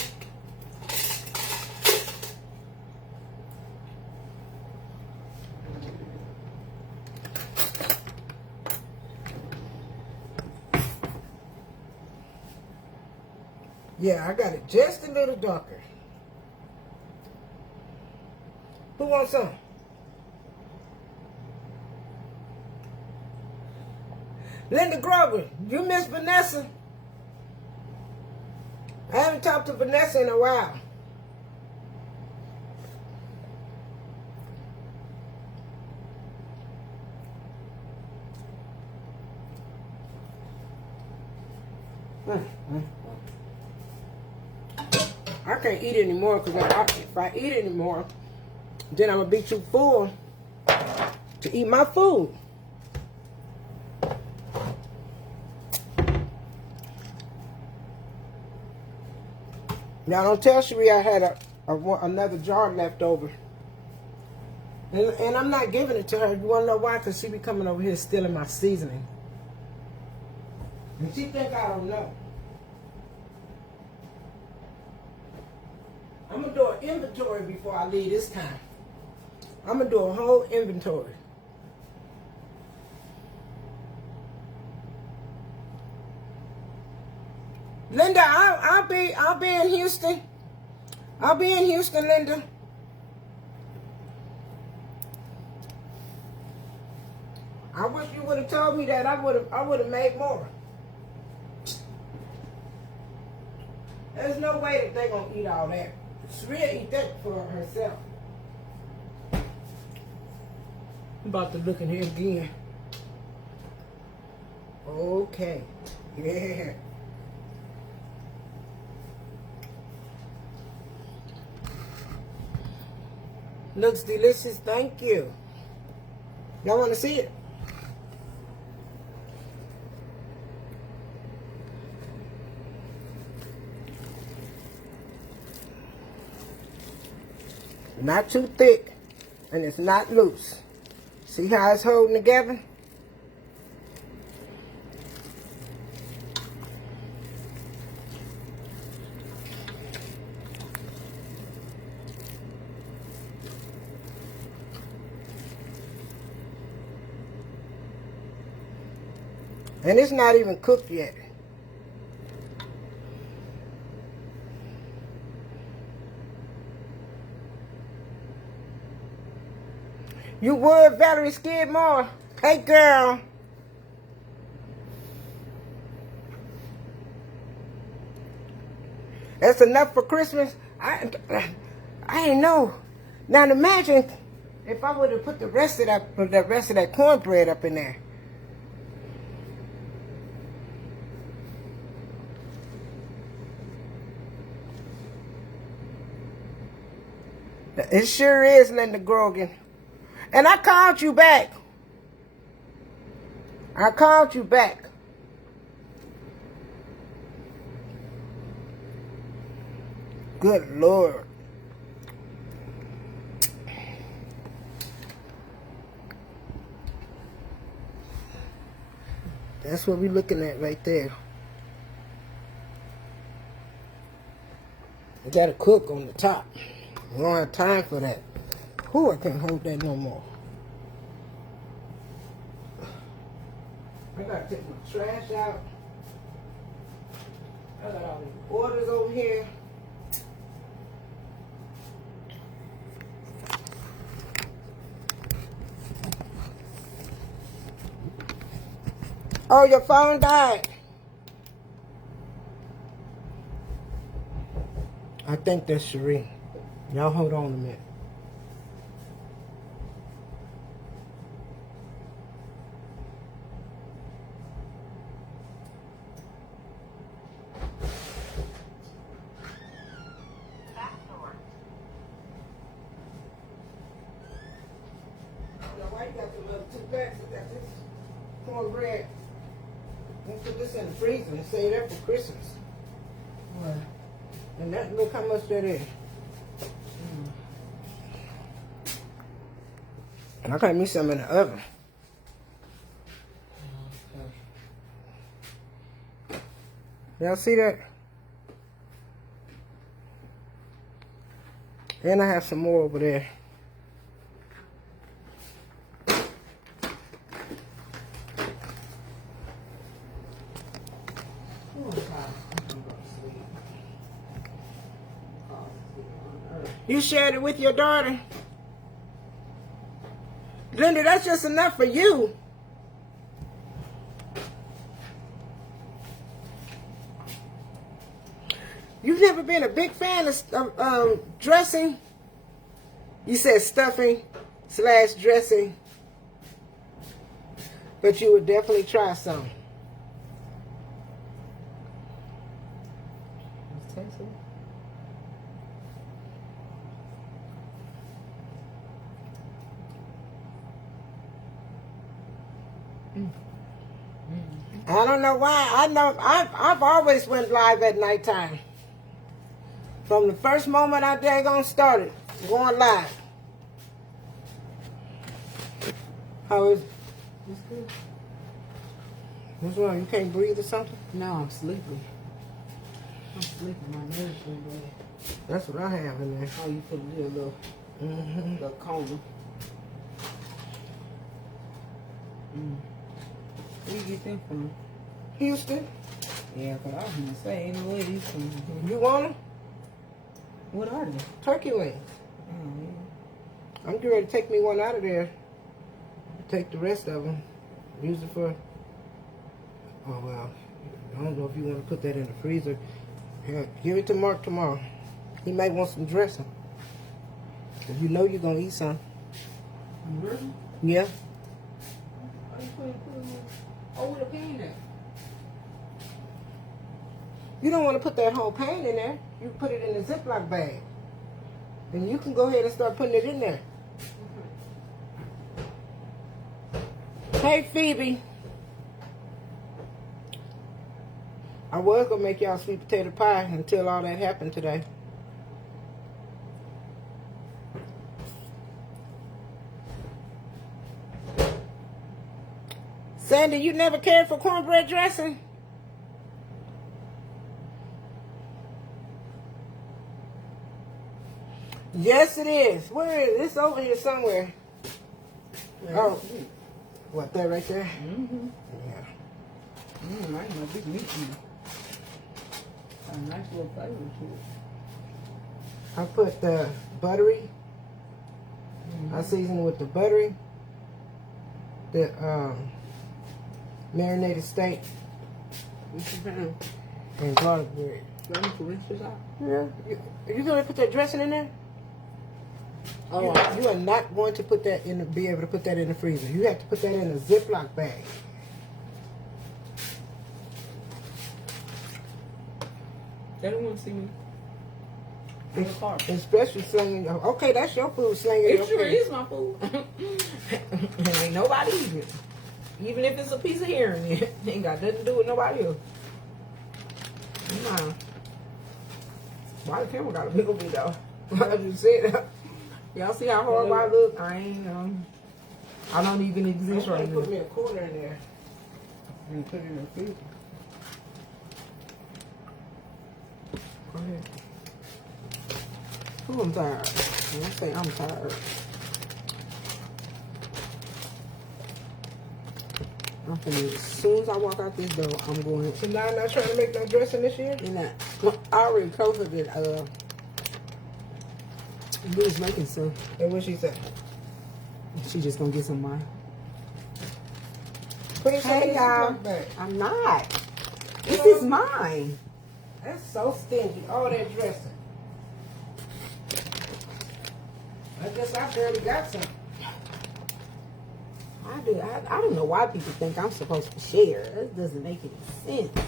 Yeah, I got it just a little darker. Who wants some? Linda Grover, you miss Vanessa? I haven't talked to Vanessa in a while. I can't eat anymore because if I eat anymore, then I'm going to be too full to eat my food. Now, don't tell Cherie I had another jar left over. And I'm not giving it to her. You want to know why? Because she be coming over here stealing my seasoning. And she think I don't know. I'm going to do an inventory before I leave this time. I'm going to do a whole inventory. Linda, I'll be in Houston. I'll be in Houston, Linda. I wish you would have told me that. I would have made more. There's no way that they're gonna eat all that. Shreya eat that for herself. I'm about to look in here again. Okay. Yeah. Looks delicious. Thank you. Y'all want to see it? Not too thick, and it's not loose. See how it's holding together? And it's not even cooked yet. You would, Valerie Skidmore. Hey, girl. That's enough for Christmas? I ain't know. Now imagine if I would have put the rest of that cornbread up in there. It sure is, Linda Grogan. And I called you back. I called you back. Good Lord. That's what we're looking at right there. We got to cook on the top. We don't have time for that. Whew, I can't hold that no more. I got to take my trash out. I got all these orders over here. Oh, your phone died. I think that's Cherie. Y'all hold on a minute. Now, why you got the little 2 packs? I got this cornbread. Let's put this in the freezer and save that for Christmas. Right. And that, look how much that is. And I got me some in the oven. Y'all see that? And I have some more over there. You shared it with your daughter? Linda, that's just enough for you. You've never been a big fan of dressing? You said stuffing / dressing. But you would definitely try some. Let's taste it. I don't know why. I know I've always went live at nighttime. From the first moment I daggone started going live. How is it? It's good. What's wrong? You can't breathe or something? No, I'm sleepy. I'm sleepy. My nerves been bad. That's what I have in there. Oh, you put a little coma. Where you get them from? Houston, Yeah, because I was going to say, ain't no way these from. you want them? What are they? Turkey wings. Oh, yeah. I'm getting ready to take me one out of there. Take the rest of them. Use it for... Oh, well. I don't know if you want to put that in the freezer. Here, give it to Mark tomorrow. He might want some dressing. If you know you're gonna eat some. Really? Yeah. Why you put it over the pan there? You don't want to put that whole pan in there. You put it in a Ziploc bag. And you can go ahead and start putting it in there. Hey, Phoebe. I was going to make y'all sweet potato pie until all that happened today. Sandy, you never cared for cornbread dressing? Yes, it is. Where is it? It's over here somewhere. Oh. What, that right there? Mm-hmm. Yeah. I ain't no big meat eater. Got a nice little flavor to it. I put the buttery. I seasoned with the buttery. The marinated steak. What you found? And garlic bread. You want to rinse this out? Yeah. You gonna put that dressing in there? Oh, You are not going to put that in. Be able to put that in the freezer. You have to put that in a Ziploc bag. they don't want to see me. In the car. Especially slinging. Okay, that's your food slinging. It your sure face. is my food. And ain't nobody eating it. Even if it's a piece of herring, it ain't got nothing to do with nobody else. Nah. Why the camera got a big old though? I just said, y'all see how horrible I look? I ain't, I don't even exist I'm right gonna put now. me a quarter in there and put it in the freezer. Go ahead. Ooh, I'm tired. When I say I'm tired, I'm finna, as soon as I walk out this door, I'm going So now I'm not trying to make no dressing this year? in that. I already covered it. We was making some. And what she said? She just gonna get some of mine. Put it Hey in y'all, the bag. I'm not. This is mine. That's so stingy. All that dressing. I guess I barely got some. I don't know why people think I'm supposed to share. That doesn't make any sense.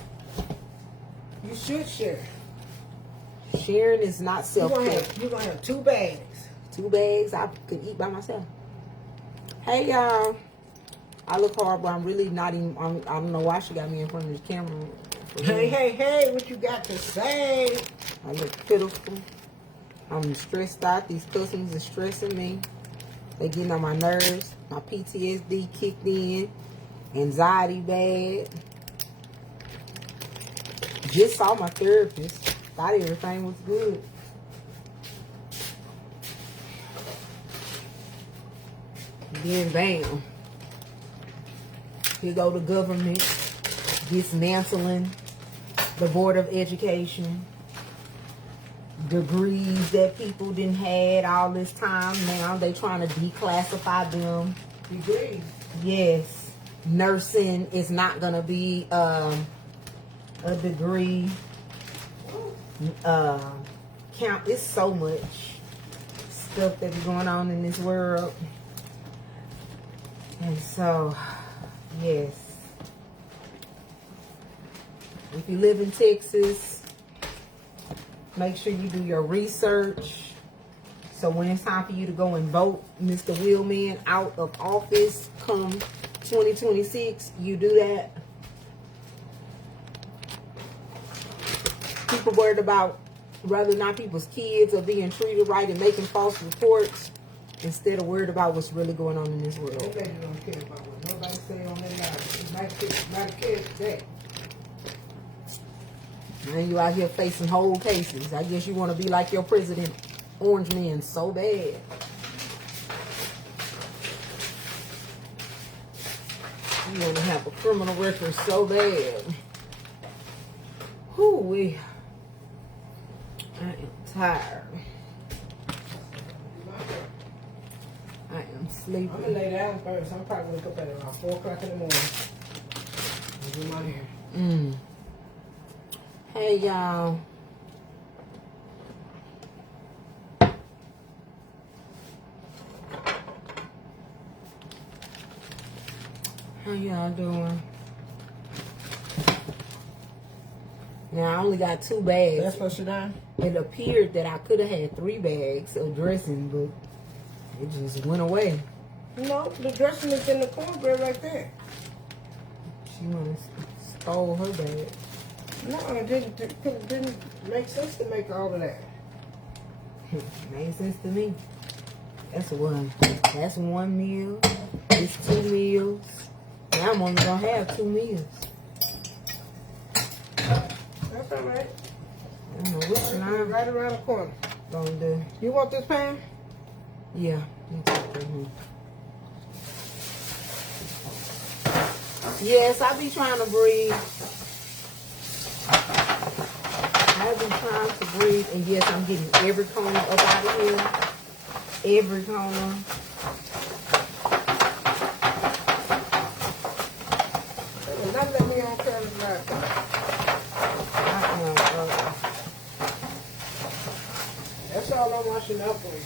You should share. Sharing is not You're gonna self-care. have 2 bags. 2 bags I could eat by myself. Hey y'all, I look horrible. I'm really not even. I don't know why she got me in front of the camera. Hey, what you got to say? I look pitiful. I'm stressed out. These customers are stressing me. They getting on my nerves. My PTSD kicked in. Anxiety bad. Just saw my therapist. Thought everything was good. Then bam. Here go the government dismantling the Board of Education. Degrees that people didn't had all this time. Now they trying to declassify them. Degrees. Yes. Nursing is not gonna be a degree. Count. It's so much stuff that is going on in this world. And so, yes. If you live in Texas, make sure you do your research. So when it's time for you to go and vote Mr. Wheelman out of office come 2026, you do that. People worried about whether or not people's kids are being treated right and making false reports instead of worried about what's really going on in this world. Nobody don't care about what nobody say on their lives. It might care today. And you out here facing whole cases. I guess you want to be like your president, Orange Man, so bad. You want to have a criminal record so bad. Whoo-wee. I am tired. I am sleepy. I'm gonna lay down first. I'm probably gonna wake up at around 4 o'clock in the morning. And do my hair. Hey, y'all. How y'all doing? Now I only got 2 bags. That's what she done? It appeared that I could have had 3 bags of dressing, but it just went away. No, the dressing is in the cornbread right there. She wanna stole her bag. No, it didn't make sense to make all of that. Made sense to me. That's one. That's 1 meal. It's 2 meals. Now I'm only gonna have 2 meals. That's all right. I don't know which one I'm Right around the corner. gonna do. You want this pan? Yeah. You take that one. Yes, I be trying to breathe. I be trying to breathe, and yes, I'm getting every corner up out of here. Every corner. Not let me on camera right. That's all I'm washing up with.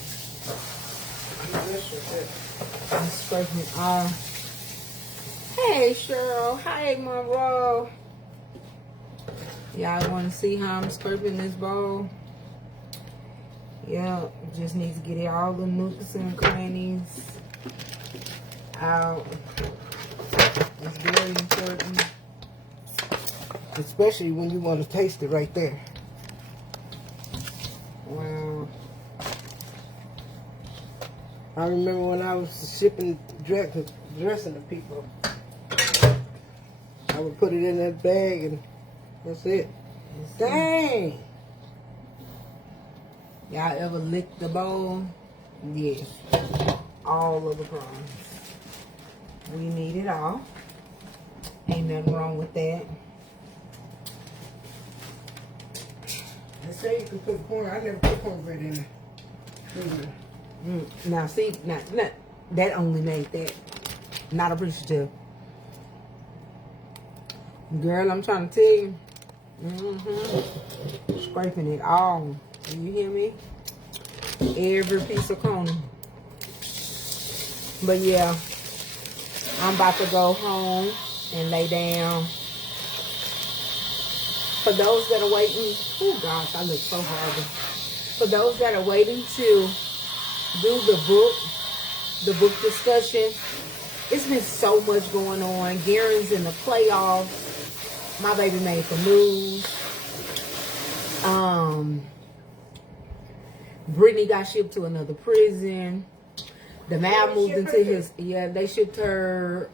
I'm scraping off. Hey, Cheryl. Hey, Monroe. Y'all want to see how I'm scraping this bowl? Yeah, just need to get all the nooks and crannies out. It's very important. Especially when you want to taste it right there. Wow. I remember when I was shipping dressing to people. I would put it in that bag and that's it. Dang! Y'all ever licked the bowl? Yes. All of the crumbs. We need it all. Ain't nothing wrong with that. They say you can put corn. I never put cornbread in there. Now see, now, that only made that. Not appreciative. Girl, I'm trying to tell you. Scraping it all. Do you hear me? Every piece of corner. But yeah, I'm about to go home and lay down. For those that are waiting, oh gosh, I look so horrible. For those that are waiting to do the book discussion, it's been so much going on. Garen's in the playoffs. My baby made the news. Brittany got shipped to another prison. The man moved into his, they shipped her,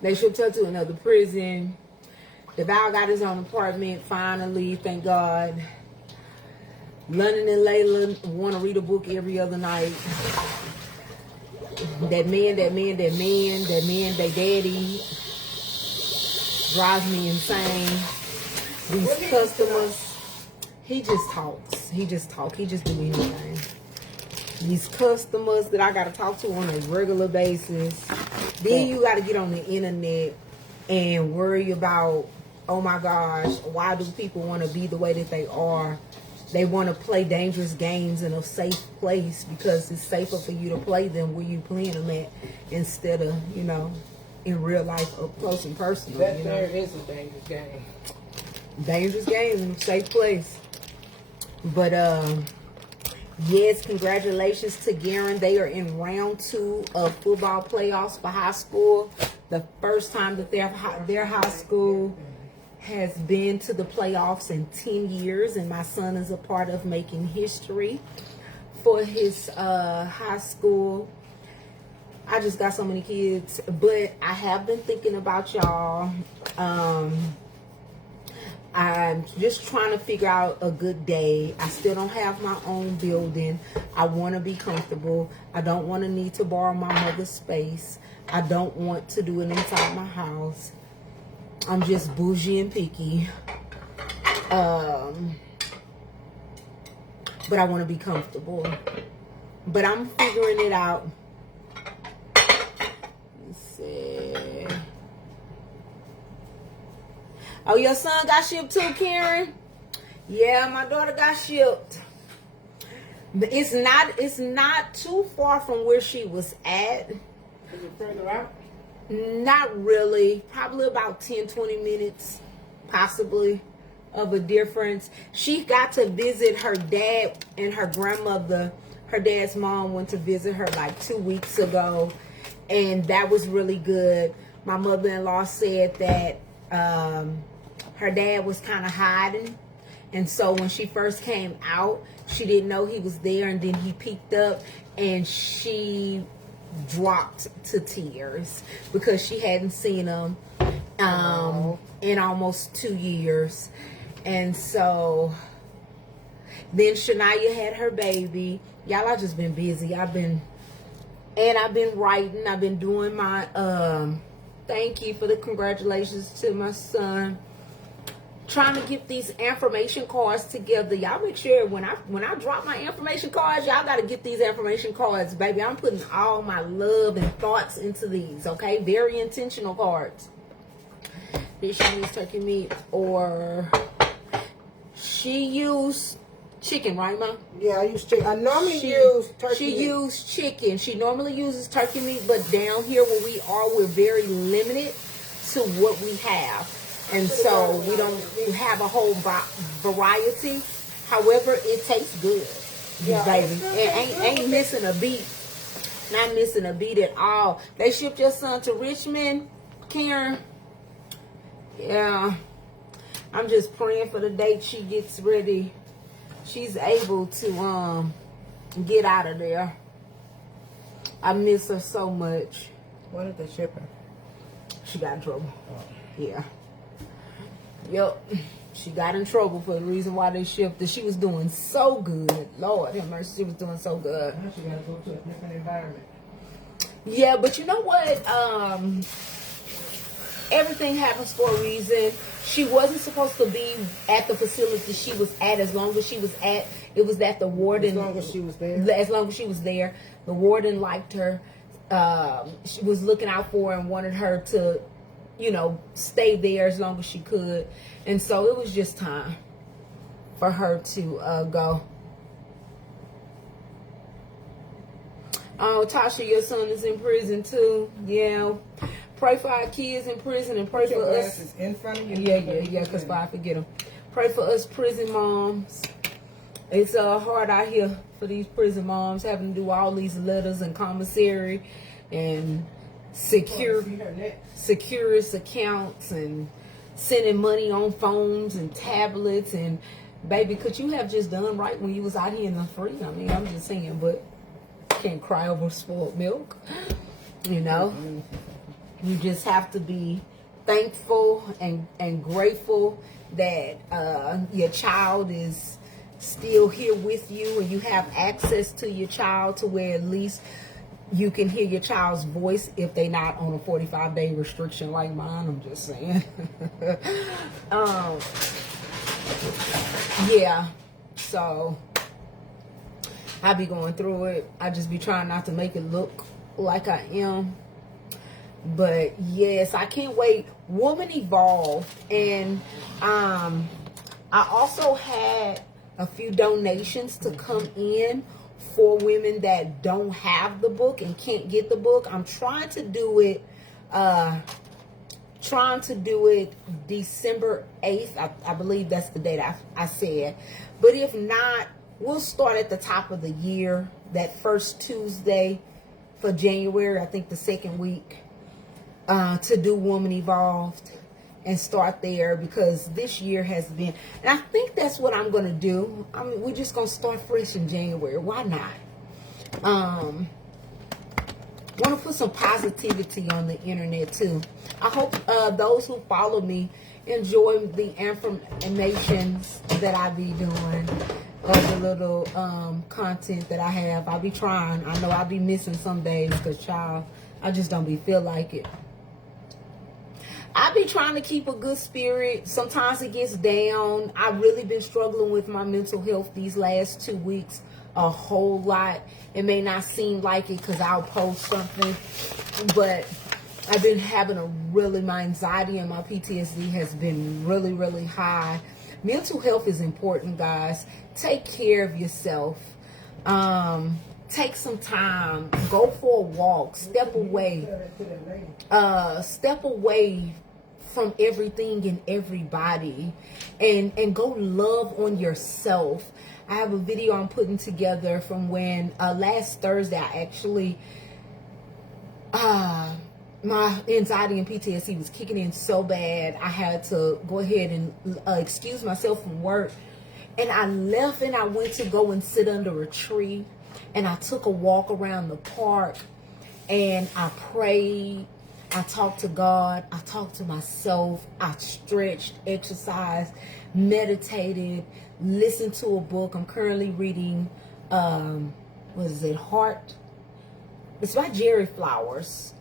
they shipped her to another prison. DeVal got his own apartment, finally, thank God. London and Layla want to read a book every other night. That man, their daddy drives me insane. These customers, he just talks. He just do anything. These customers that I got to talk to on a regular basis. Then you got to get on the internet and worry about, oh my gosh, why do people want to be the way that they are? They want to play dangerous games in a safe place because it's safer for you to play them where you playing them at instead of, in real life up close and personal. That there is a dangerous game. Dangerous game in a safe place. But yes, congratulations to Garen. They are in round 2 of football playoffs for high school. The first time that their high school has been to the playoffs in 10 years, and my son is a part of making history for his high school. I just got so many kids, but I have been thinking about y'all. I'm just trying to figure out a good day. I still don't have my own building. I want to be comfortable. I don't want to need to borrow my mother's space. I don't want to do it inside my house. I'm just bougie and picky. But I want to be comfortable. But I'm figuring it out. Let's see. Oh, your son got shipped too, Karen? Yeah, my daughter got shipped. But it's not too far from where she was at. Is it further out? Not really. Probably about 10-20 minutes, possibly, of a difference. She got to visit her dad and her grandmother. Her dad's mom went to visit her like 2 weeks ago, and that was really good. My mother-in-law said that her dad was kind of hiding, and so when she first came out, she didn't know he was there, and then he peeked up, and she dropped to tears because she hadn't seen him in almost 2 years. And so then Shania had her baby. Y'all, I just been busy. I've been writing. I've been doing my thank you for the congratulations to my son. Trying to get these information cards together. Y'all make sure when I drop my information cards, y'all got to get these information cards, baby. I'm putting all my love and thoughts into these, okay? Very intentional cards. Did she use turkey meat or she used chicken, right, Mom? Yeah, I use chicken. I normally use turkey She meat. used chicken. She normally uses turkey meat, but down here where we are, we're very limited to what we have. And so we don't have a whole variety. However, it tastes good, Yeah, baby. It ain't missing a beat. Not missing a beat at all. They shipped your son to Richmond, Karen. Yeah. I'm just praying for the date she gets ready. She's able to get out of there. I miss her so much. Why did they ship her? She got in trouble. Yeah. Yep. She got in trouble for the reason why they shipped her. She was doing so good. Lord have mercy. She was doing so good. Now she got to go to a different environment. Yeah, but you know what? Everything happens for a reason. She wasn't supposed to be at the facility she was at as long as she was at. It was that the warden. As long as she was there. As long as she was there. The warden liked her. She was looking out for her and wanted her to, stay there as long as she could. And so it was just time for her to go. Oh, Tasha, your son is in prison too. Yeah. Pray for our kids in prison and pray Put your for us. glasses in front of you. Yeah, because I forget them. Pray for us prison moms. It's hard out here for these prison moms having to do all these letters and commissary and security accounts and sending money on phones and tablets. And baby, could you have just done right when you was out here in the free? I mean, I'm just saying, but can't cry over spoiled milk. You just have to be thankful and grateful that your child is still here with you and you have access to your child to where at least you can hear your child's voice if they're not on a 45-day restriction like mine. I'm just saying. Yeah. So I be going through it. I just be trying not to make it look like I am. But yes, I can't wait. Woman Evolved. And I also had a few donations to come in for women that don't have the book and can't get the book. I'm trying to do it December 8th. I believe that's the date I said. But if not, we'll start at the top of the year, that first Tuesday for January, I think the second week, to do Woman Evolved and start there, because this year has been, and I think that's what I'm going to do. I mean, we're just going to start fresh in January. Why not? Want to put some positivity on the internet too. I hope those who follow me enjoy the informations that I be doing, or the little content that I have. I'll be trying. I know I'll be missing some days because, child, I just don't feel like it. I be trying to keep a good spirit. Sometimes it gets down. I've really been struggling with my mental health these last 2 weeks a whole lot. It may not seem like it because I'll post something, but I've been having my anxiety and my PTSD has been really, really high. Mental health is important, guys. Take care of yourself. take some time, go for a walk, step away from everything and everybody, and go love on yourself. I have a video I'm putting together from when last Thursday I actually my anxiety and PTSD was kicking in so bad I had to go ahead and excuse myself from work, and I left and I went to go and sit under a tree, and I took a walk around the park, and I prayed, I talked to God, I talked to myself, I stretched, exercised, meditated, listened to a book. I'm currently reading, what is it, Heart? It's by Jerry Flowers.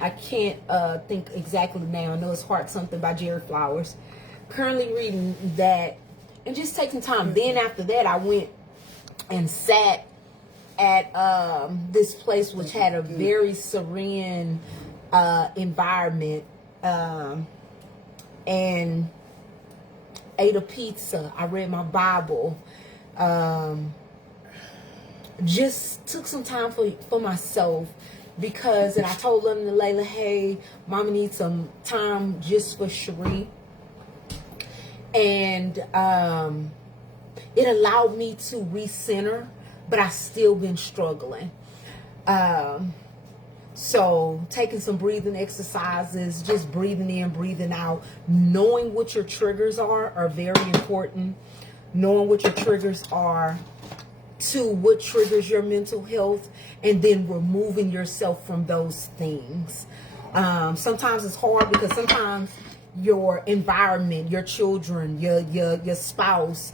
I can't think exactly now. I know it's Heart something by Jerry Flowers. Currently reading that and just taking time. Then after that, I went and sat at this place which had a very serene environment, and ate a pizza. I read my Bible. Just took some time for myself, because, and I told London and Layla, hey, Mama needs some time just for Cherie. And it allowed me to recenter, but I still been struggling. So taking some breathing exercises, just breathing in, breathing out, knowing what your triggers are very important. Knowing what your triggers are to what triggers your mental health, and then removing yourself from those things. Sometimes it's hard because sometimes your environment, your children, your spouse,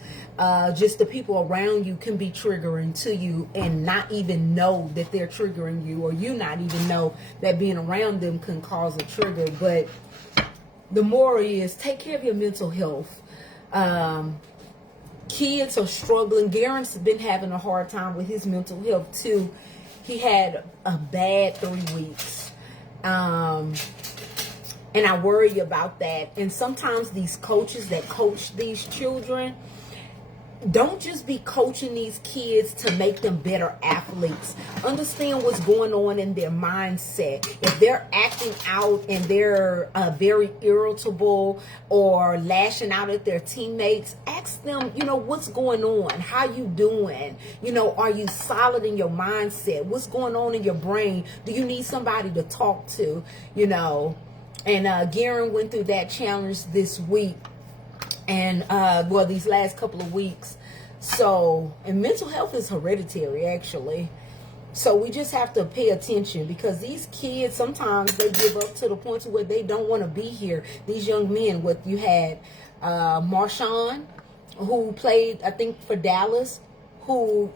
just the people around you can be triggering to you and not even know that they're triggering you, or you not even know that being around them can cause a trigger. But the moral is, take care of your mental health. Kids are struggling. Garen's been having a hard time with his mental health too. He had a bad 3 weeks. And I worry about that. And sometimes these coaches that coach these children don't just be coaching these kids to make them better athletes. Understand what's going on in their mindset. If they're acting out and they're very irritable or lashing out at their teammates, ask them, what's going on? How you doing? Are you solid in your mindset? What's going on in your brain? Do you need somebody to talk to? And Garen went through that challenge this week. And these last couple of weeks. So, and mental health is hereditary, actually. So we just have to pay attention, because these kids, sometimes they give up to the point to where they don't want to be here. These young men, you had Marshawn, who played, I think, for Dallas, who,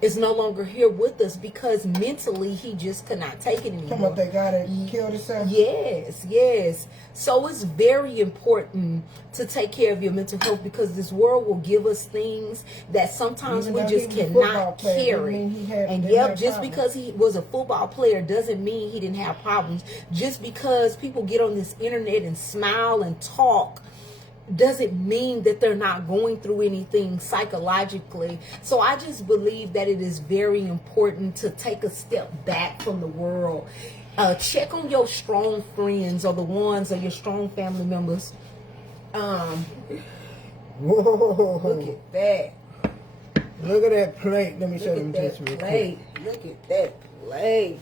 is no longer here with us because mentally he just could not take it anymore. Talking about that guy that killed himself? Yes. So it's very important to take care of your mental health, because this world will give us things that sometimes we just cannot carry. And just because he was a football player doesn't mean he didn't have problems. Just because people get on this internet and smile and talk doesn't mean that they're not going through anything psychologically. So I just believe that it is very important to take a step back from the world. Check on your strong friends, or the ones, or your strong family members. Whoa. Look at that. Look at that plate. Let me show them this real quick. Look at that plate.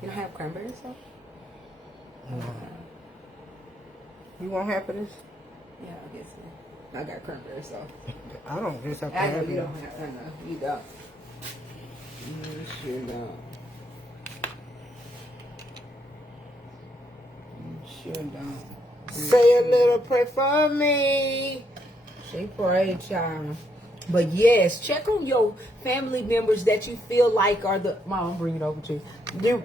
You don't have cranberry sauce? No. You want half of this? Yeah, I guess so. I got cranberry sauce. I don't just have to I know have you it. don't have. I know you don't. You sure don't. You sure don't. Say a little prayer for me. She prayed, child. But yes, check on your family members that you feel like are the, Mom, bring it over to you. You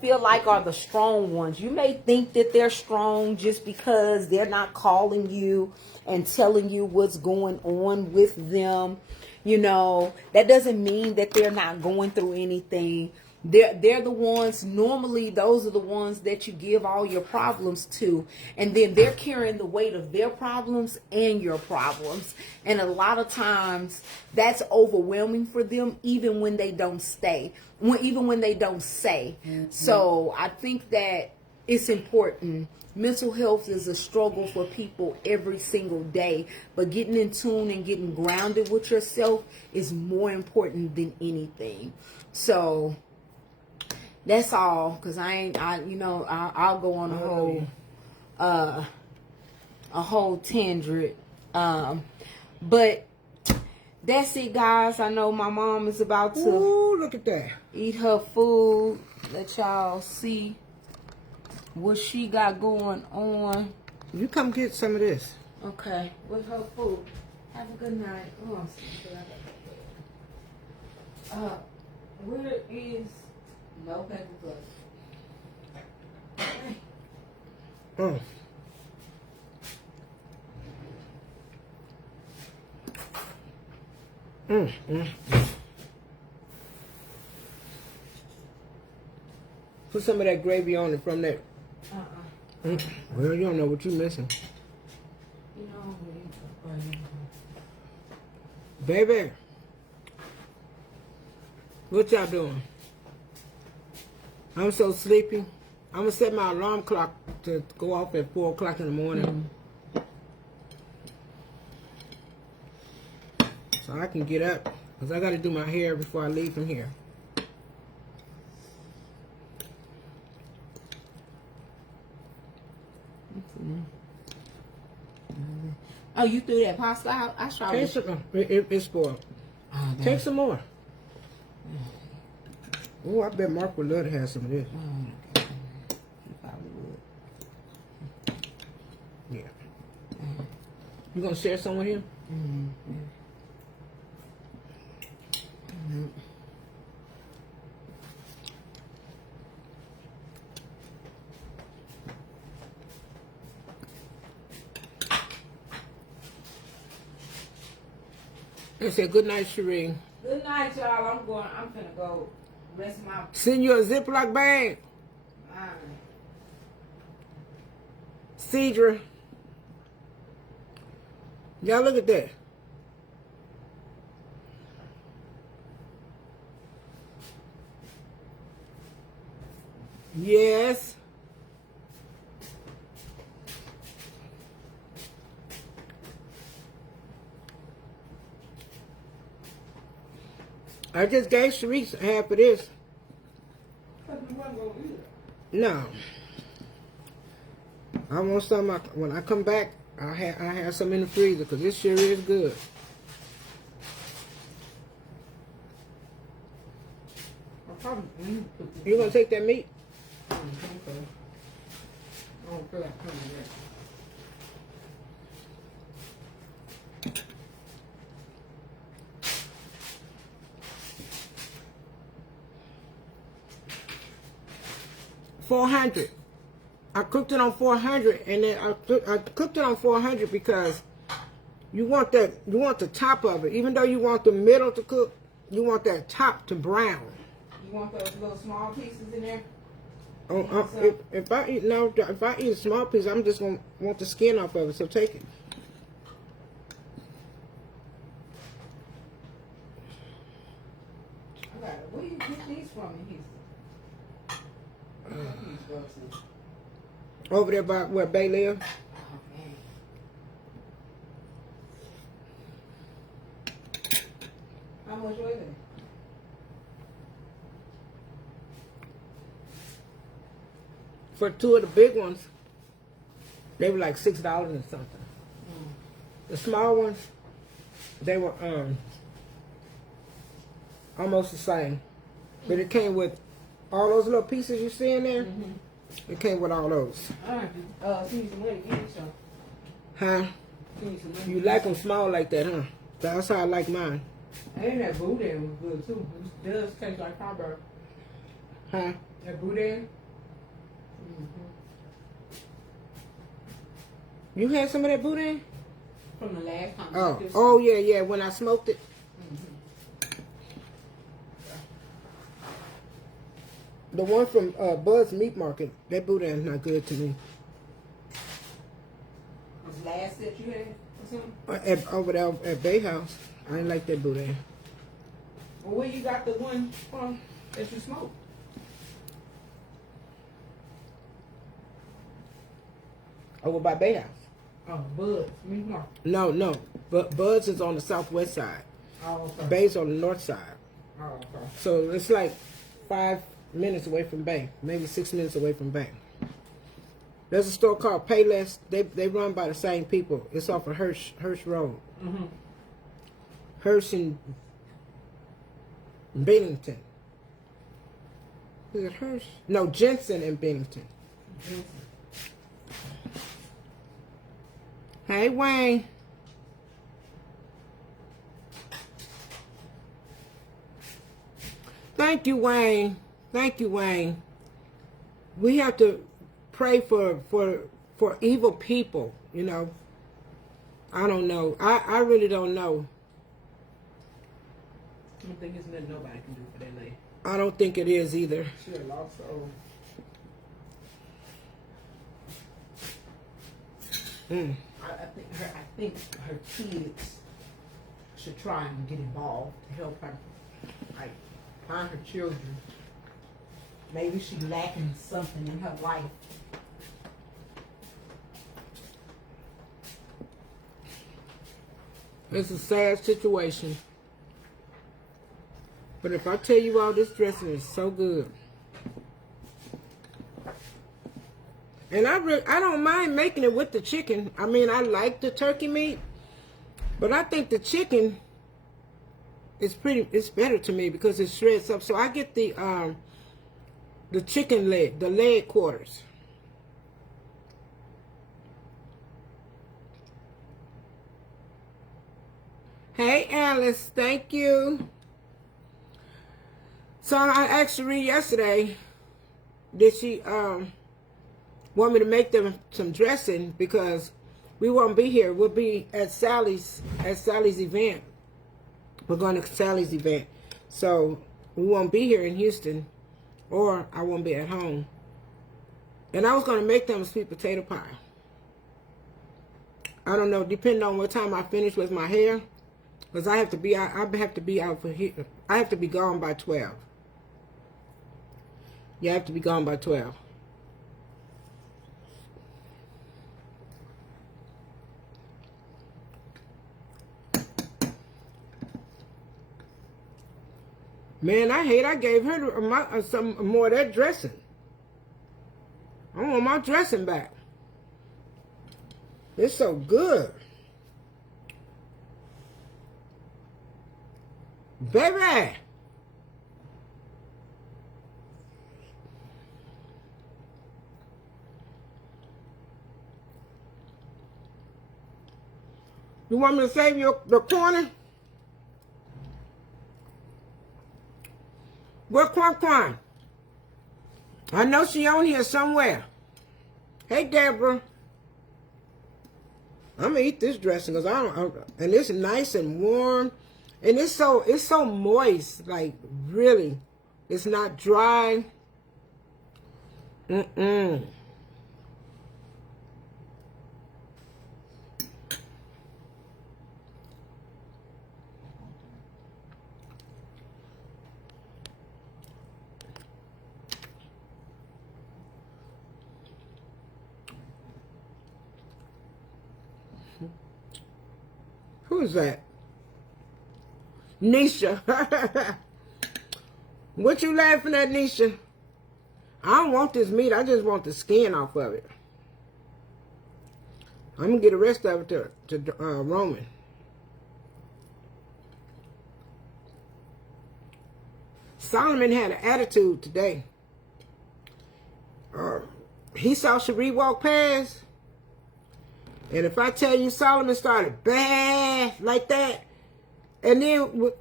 feel like are the strong ones. You may think that they're strong just because they're not calling you and telling you what's going on with them. That doesn't mean that they're not going through anything. They're the ones, normally those are the ones that you give all your problems to, and then they're carrying the weight of their problems and your problems. And a lot of times that's overwhelming for them, even when they don't even when they don't say. So I think that it's important. Mental health is a struggle for people every single day, but getting in tune and getting grounded with yourself is more important than anything. So that's all, because I'll go on a whole tangent. But that's it, guys. I know my mom is about to Ooh, look at that. eat her food. Let y'all see what she got going on. You come get some of this. Okay, with her food. Have a good night. Where is no paper plate? Put some of that gravy on it from that. Well, you don't know what you're missing. You know, Baby, what y'all doing? I'm so sleepy. I'm going to set my alarm clock to go off at 4 o'clock in the morning. So I can get up. Because I got to do my hair before I leave from here. oh, you threw that pasta out? I saw Take it. some, it's spoiled. Take some more. Oh, I bet Mark would love to have some of this. Okay. You probably would. Yeah. You gonna share some with him? They said good night, Sheree. Good night, y'all. I'm finna go rest my Send you a Ziploc bag. mind. Cedra. Y'all look at that. Yes. I just gave Sharice half of this. No. I want some. When I come back, I have some in the freezer because this sure is good. You gonna take that meat? I don't feel like coming back. $400. I cooked it on 400, and then I cooked it on 400 because you want the top of it. Even though you want the middle to cook, you want that top to brown. You want those little small pieces in there? If I eat a small piece, I'm just gonna want the skin off of it. So take it. Where you get these from in Houston? Over there by where Bay live. How much were they? For two of the big ones, they were like $6 and something. The small ones, they were almost the same. But it came with all those little pieces you see in there. It came with all those. Alright, send you some money, give me some. Huh? Send you some money. You like them small like that, huh? That's how I like mine. And that boudin was good too. It does taste like cranberry. Huh? That boudin. You had some of that boudin? From the last time. Oh yeah. When I smoked it. the one from Bud's Meat Market, that boudin's not good to me. Was last that you had or something? Over there at Bay House, I didn't like that boudin. Well, where you got the one from that you smoked? Over by Bay House. Oh, Bud's Meat Market. No. But Bud's is on the southwest side. Oh, okay. Bay's on the north side. Oh, okay. So it's like 5 minutes away from Bay. Maybe 6 minutes away from Bay. There's a store called Payless. They run by the same people. It's off of Hirsch Road. Mm-hmm. Hirsch and Bennington. Is it Hirsch? No, Jensen and Bennington. Hey, Wayne. Thank you, Wayne. Thank you, Wayne. We have to pray for evil people, you know. I don't know. I really don't know. I don't think there's nothing nobody can do for that lady. I don't think it is either. She a lost soul. I think her kids should try and get involved to help her, like, find her children. Maybe she's lacking something in her life. It's a sad situation. But if I tell you all, this dressing is so good. And I don't mind making it with the chicken. I mean, I like the turkey meat, but I think the chicken is it's better to me because it shreds up. So I get the chicken leg, the leg quarters. Hey, Alice, thank you. So I asked Cherie yesterday, did she want me to make them some dressing because we won't be here. We'll be at Sally's event. We're going to Sally's event. So we won't be here in Houston, or I won't be at home. And I was going to make them a sweet potato pie. I don't know, depending on what time I finish with my hair, because I have to be out for here. I have to be gone by 12. You have to be gone by 12. Man, I gave her some more of that dressing. I want my dressing back. It's so good. Baby! You want me to save you the corner? Where Quan? I know she on here somewhere. Hey, Deborah. I'm gonna eat this dressing because and it's nice and warm, and it's so moist. Like really, it's not dry. Who is that? Nisha. What you laughing at, Nisha? I don't want this meat. I just want the skin off of it. I'm going to get the rest of it to Roman. Solomon had an attitude today. He saw Cherie walk past. And if I tell you Solomon started bad like that, and then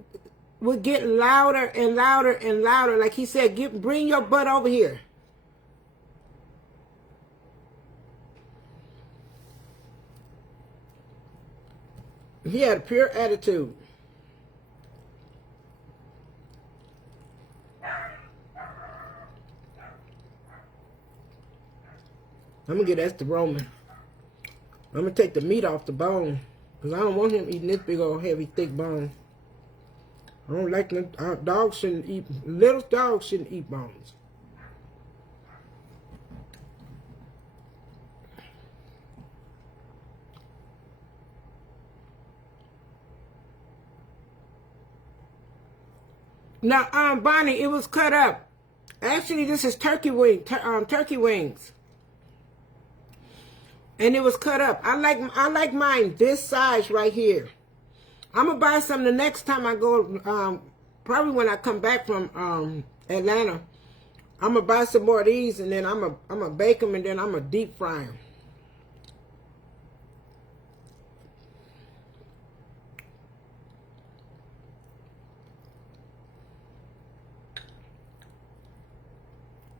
would get louder and louder and louder, like he said, bring your butt over here. He had a pure attitude. I'm gonna get that to Roman. I'm gonna take the meat off the bone. Because I don't want him eating this big old heavy thick bone. I don't like them. Dogs shouldn't eat, little dogs shouldn't eat bones. Now, Bonnie, it was cut up. Actually, this is turkey wings. And it was cut up. I like mine this size right here. I'm gonna buy some the next time I go. Probably when I come back from Atlanta. I'm gonna buy some more of these, and then I'm gonna bake them, and then I'm gonna deep fry them.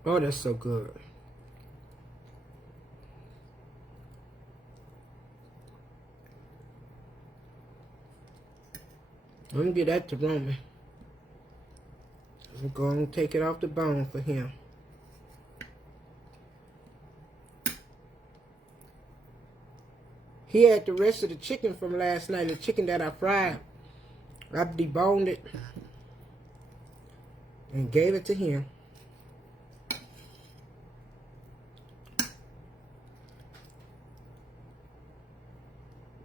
Oh, that's so good. I'm gonna get that to Roman. I'm going to take it off the bone for him. He had the rest of the chicken from last night, the chicken that I fried. I deboned it and gave it to him.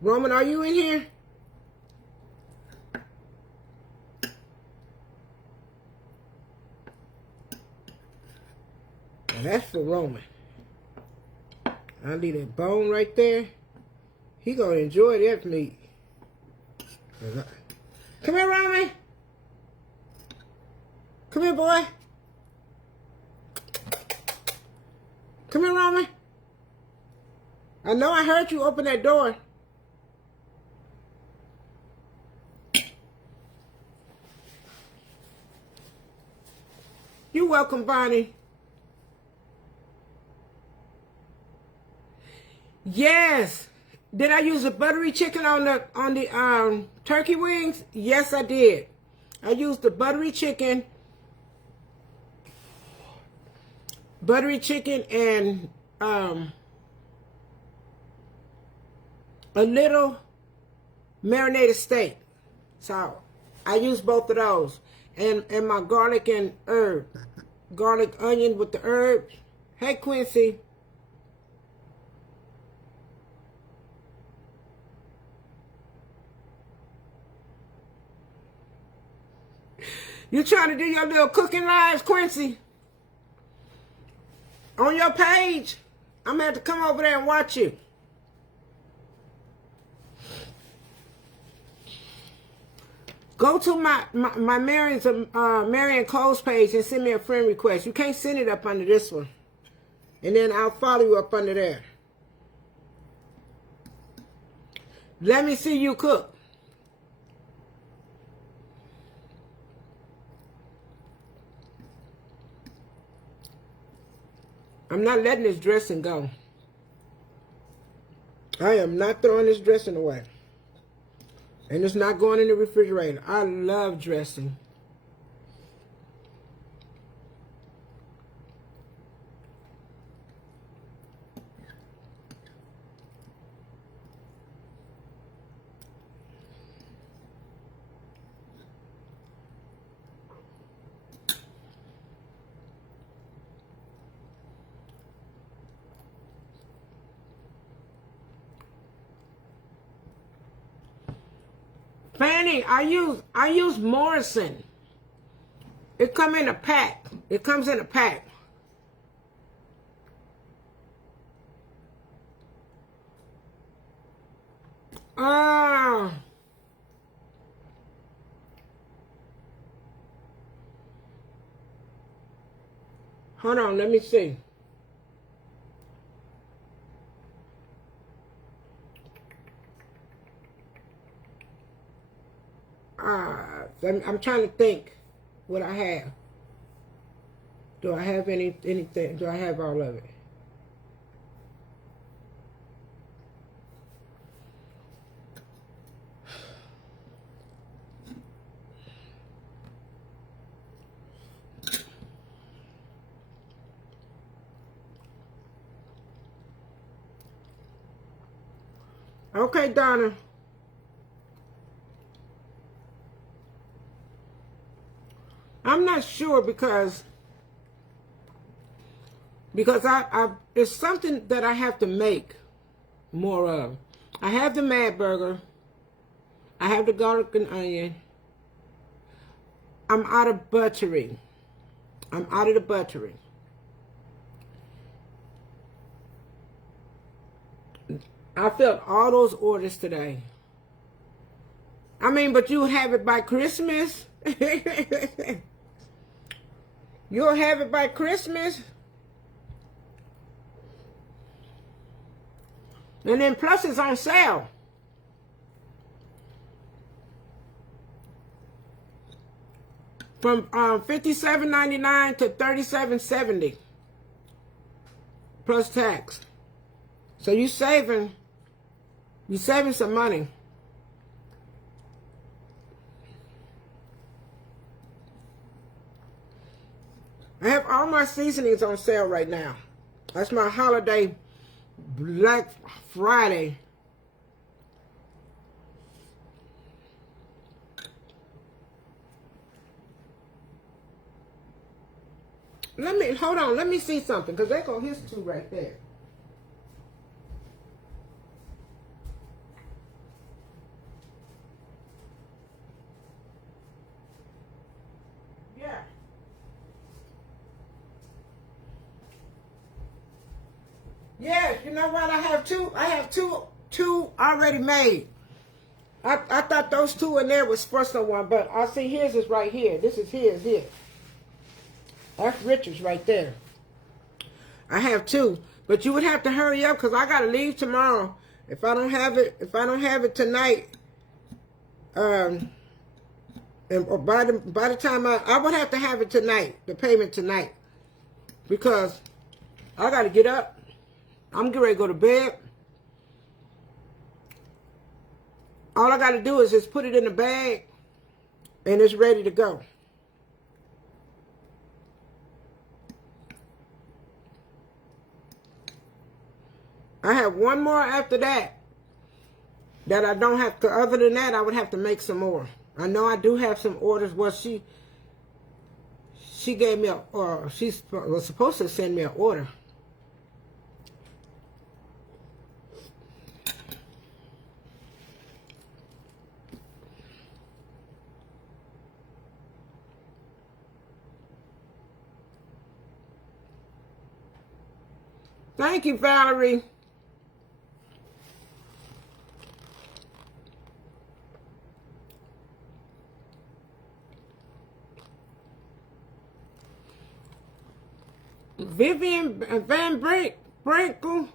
Roman, are you in here? Now that's for Roman. I'll leave that bone right there. He gonna enjoy that meat. Come here, Roman. Come here, boy. Come here, Roman. I know I heard you open that door. You're welcome, Bonnie. Yes. Did I use the buttery chicken on the turkey wings? Yes, I did. I used the buttery chicken and a little marinated steak. So I used both of those. And my garlic and herb. Garlic onion with the herbs. Hey, Quincy. You trying to do your little cooking lives, Quincy? On your page? I'm going to have to come over there and watch you. Go to my Marion Cole's page and send me a friend request. You can't send it up under this one. And then I'll follow you up under there. Let me see you cook. I'm not letting this dressing go. I am not throwing this dressing away. And it's not going in the refrigerator. I love dressing. Fanny, I use Morrison. It come in a pack. It comes in a pack. Hold on, let me see. I'm trying to think what I have. Do I have anything? Do I have all of it? Okay, Donna. I'm not sure because I it's something that I have to make more of. I have the Mad Burger. I have the garlic and onion. I'm out of buttery. I'm out of the buttery. I filled all those orders today. I mean, but you have it by Christmas? You'll have it by Christmas? And then plus it's on sale. From $57.99 to $37.70 plus tax. So you're saving some money. I have all my seasonings on sale right now. That's my holiday Black Friday. Hold on, let me see something, because there go his two right there. Yeah. Yes, you know what? I have two already made. I thought those two in there was for someone, but I see his is right here. This is his here. That's Richard's right there. I have two, but you would have to hurry up because I gotta leave tomorrow. If I don't have it tonight, and by the time I would have to have it tonight, the payment tonight, because I gotta get up. I'm getting ready to go to bed. All I gotta do is just put it in the bag, and it's ready to go. I have one more after that I don't have to. Other than that, I would have to make some more. I know I do have some orders. Well, she gave me she was supposed to send me an order. Thank you, Valerie. Vivian Van Brinkle.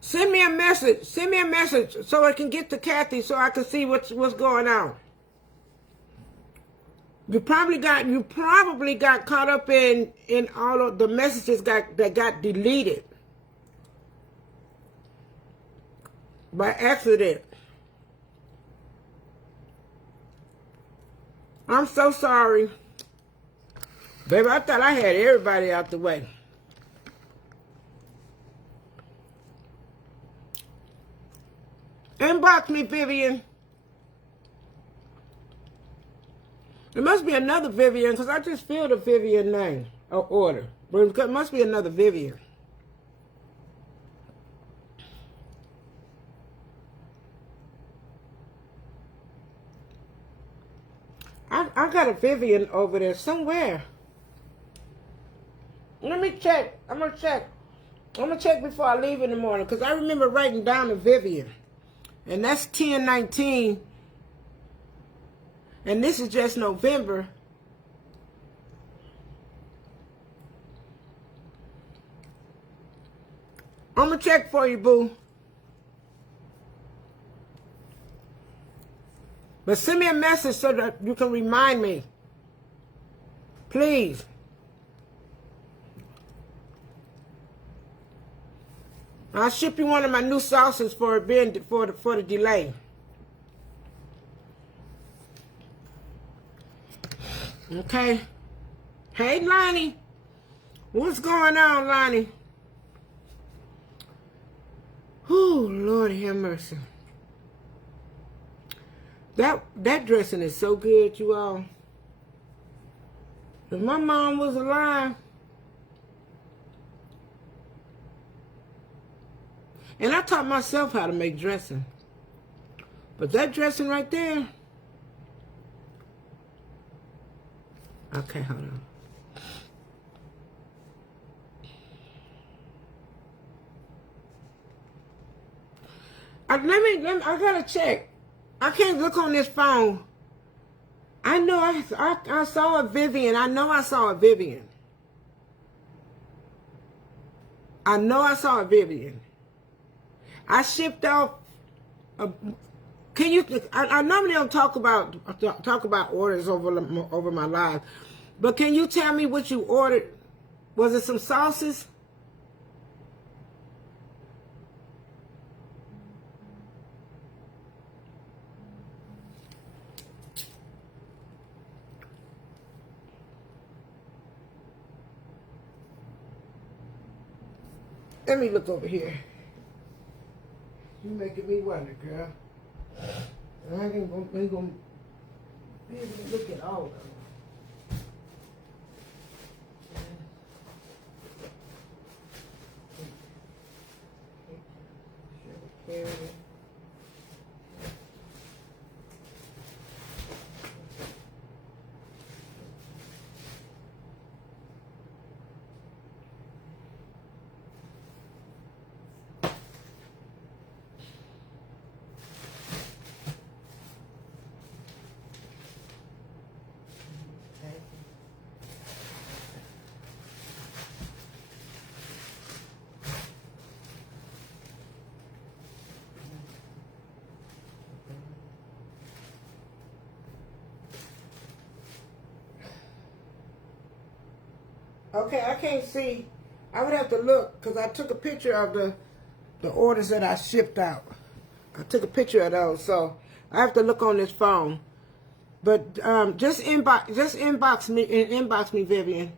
Send me a message. Send me a message so I can get to Kathy so I can see what's going on. You probably got caught up in all of the messages that got deleted by accident. I'm so sorry. Baby, I thought I had everybody out the way. Inbox me, Vivian. It must be another Vivian, because I just filled a Vivian name or order. But it must be another Vivian. I got a Vivian over there somewhere. Let me check. I'm going to check. I'm going to check before I leave in the morning, because I remember writing down a Vivian. And that's 10/19. And this is just November. I'm going to check for you, boo. But send me a message so that you can remind me. Please. I'll ship you one of my new sauces for it being for the delay. Okay. Hey, Lonnie. What's going on, Lonnie? Oh, Lord have mercy. That dressing is so good, you all. If my mom was alive, and I taught myself how to make dressing, but that dressing right there. Okay, hold on. Let me, I gotta check. I can't look on this phone. I know I saw a Vivian. I know I saw a Vivian. I know I saw a Vivian. I shipped off. Can you? I normally don't talk about orders over my live, but can you tell me what you ordered? Was it some sauces? Let me look over here. You making me wonder, girl. I ain't gonna be able to look at all of them. Okay, I can't see. I would have to look because I took a picture of the orders that I shipped out. I took a picture of those, so I have to look on this phone. But just inbox me, Vivian.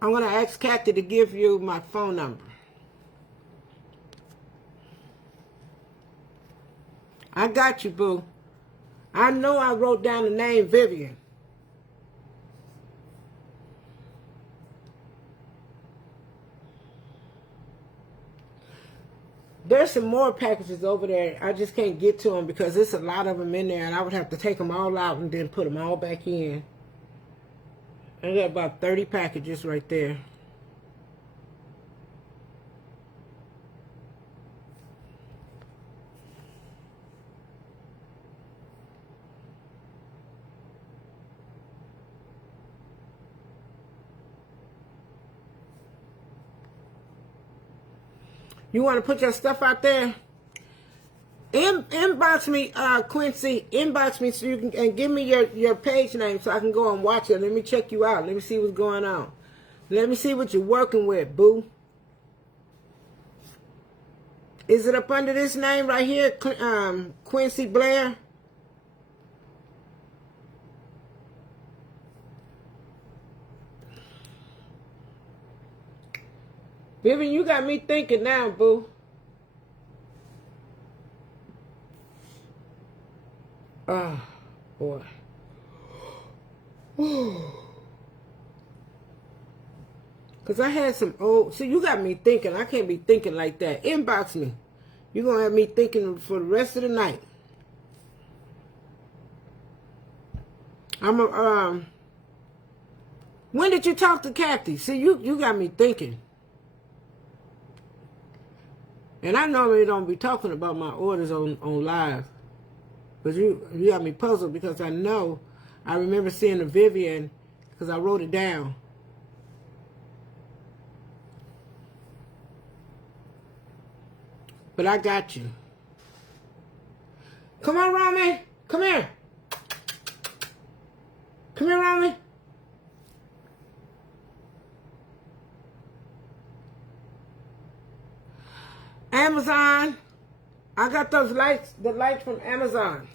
I'm gonna ask Kathy to give you my phone number. I got you, boo. I know I wrote down the name Vivian. There's some more packages over there. I just can't get to them because there's a lot of them in there, and I would have to take them all out and then put them all back in. I got about 30 packages right there. You want to put your stuff out there? Inbox me, Quincy. Inbox me so you can and give me your page name so I can go and watch it. Let me check you out. Let me see what's going on. Let me see what you're working with, boo. Is it up under this name right here, Quincy Blair? Vivian, you got me thinking now, boo. Oh, boy. Because I had some old... See, you got me thinking. I can't be thinking like that. Inbox me. You're going to have me thinking for the rest of the night. When did you talk to Kathy? See, you got me thinking. And I normally don't be talking about my orders on live. But you got me puzzled because I remember seeing the Vivian because I wrote it down. But I got you. Come on, Romy. Come here. Come here, Romy. Amazon. I got those lights, the lights from Amazon.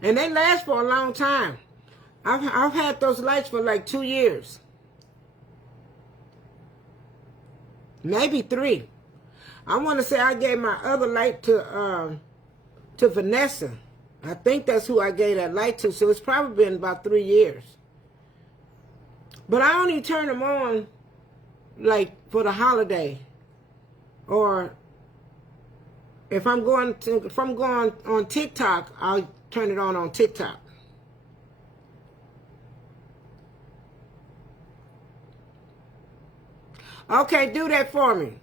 And they last for a long time. I've had those lights for like 2 years. maybe 3. I want to say I gave my other light to Vanessa. I think that's who I gave that light to. So it's probably been about 3 years. But I only turn them on like for the holiday, or if I'm going on TikTok, I'll turn it on TikTok. Okay, do that for me.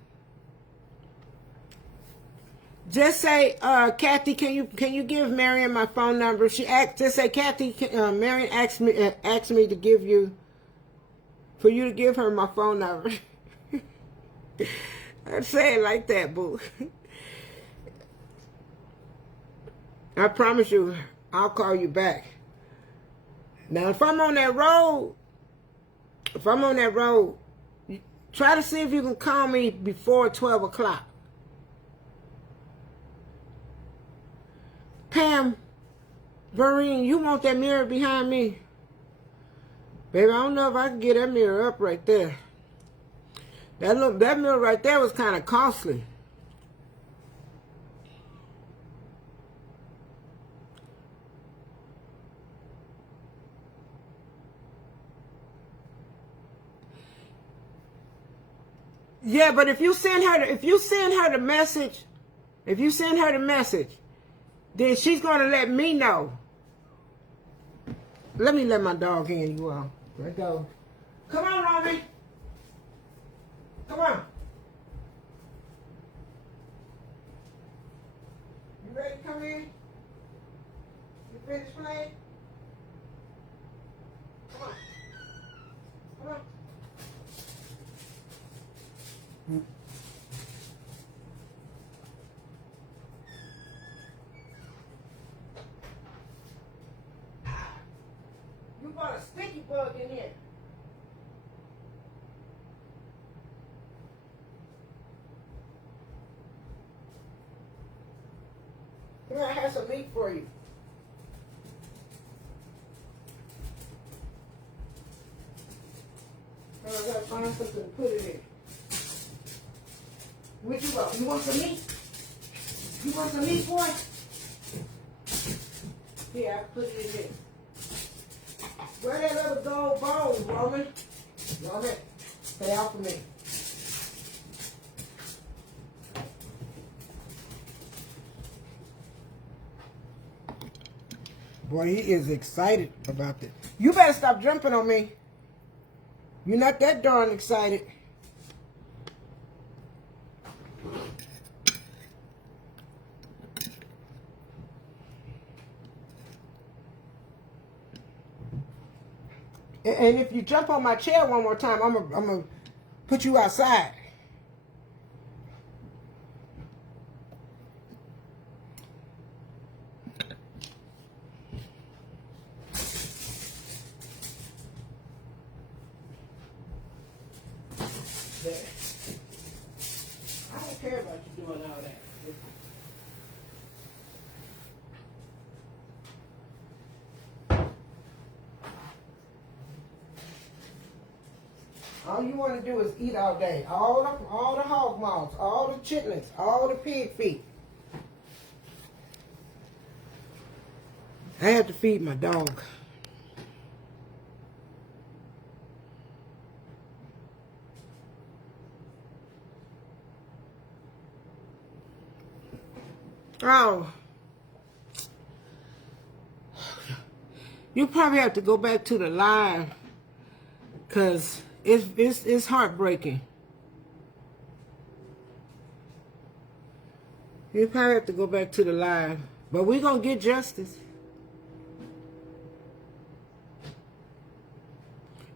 Just say, Kathy, can you give Marion my phone number? Just say, Kathy, Marion asked me to give you, for you to give her my phone number. I'd say it like that, boo. I promise you, I'll call you back. Now, if I'm on that road, try to see if you can call me before 12 o'clock. Pam, Vereen, you want that mirror behind me? Baby, I don't know if I can get that mirror up right there. That mirror right there was kind of costly. Yeah, but if you send her the message, then she's gonna let me know. Let me let my dog in, you all. Let go. Come on, Romy. Come on. You ready to come in? You finished playing? Come on. Come on. You got a sticky bug in here. Here, I have some meat for you. I gotta find something to put it in. What you want? You want some meat? You want some meat, boy? Here, I put it in here. Where that little gold bone, Roman? Roman, stay out from me. Boy, he is excited about this. You better stop jumping on me. You're not that darn excited. And if you jump on my chair one more time, I'm gonna put you outside. There. I don't care about you doing all that. All you want to do is eat all day. All the hog maws, all the chitlins, all the pig feet. I have to feed my dog. Oh. You probably have to go back to the live, because it's heartbreaking. You probably have to go back to the live. But we're going to get justice.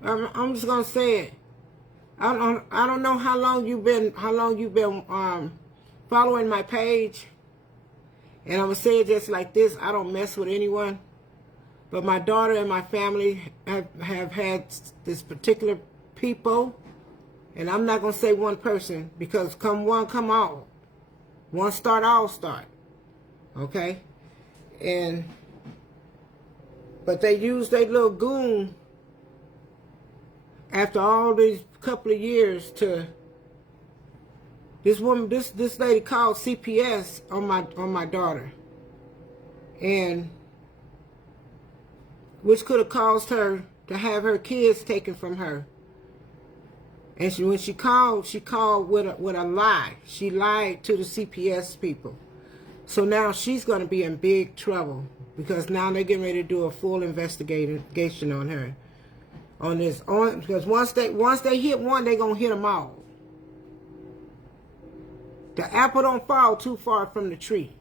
I'm just going to say it. I don't know how long you've been following my page. And I'm going to say it just like this. I don't mess with anyone. But my daughter and my family have had this particular people. And I'm not going to say one person, because come one, come all. One start, all start. Okay? But they used their little goon after all these couple of years to this lady called CPS on my daughter, and which could have caused her to have her kids taken from her. And when she called with a lie. She lied to the CPS people. So now she's going to be in big trouble because now they're getting ready to do a full investigation on her. On this, because once they hit one, they're gonna hit them all. The apple don't fall too far from the tree,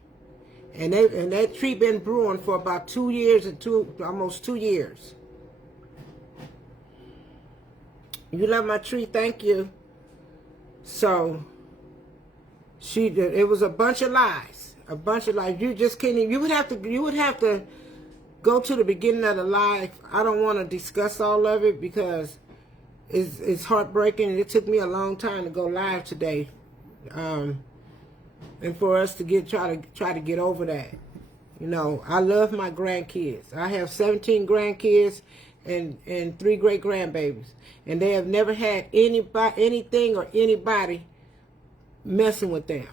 and that tree been brewing for about 2 years and almost 2 years. You love my tree, thank you. So it was a bunch of lies, You just can't. You would have to go to the beginning of the lie. I don't want to discuss all of it because it's heartbreaking. It took me a long time to go live today, and for us to try to get over that. You know, I love my grandkids. I have 17 grandkids and 3 great grandbabies, and they have never had anything or anybody messing with them.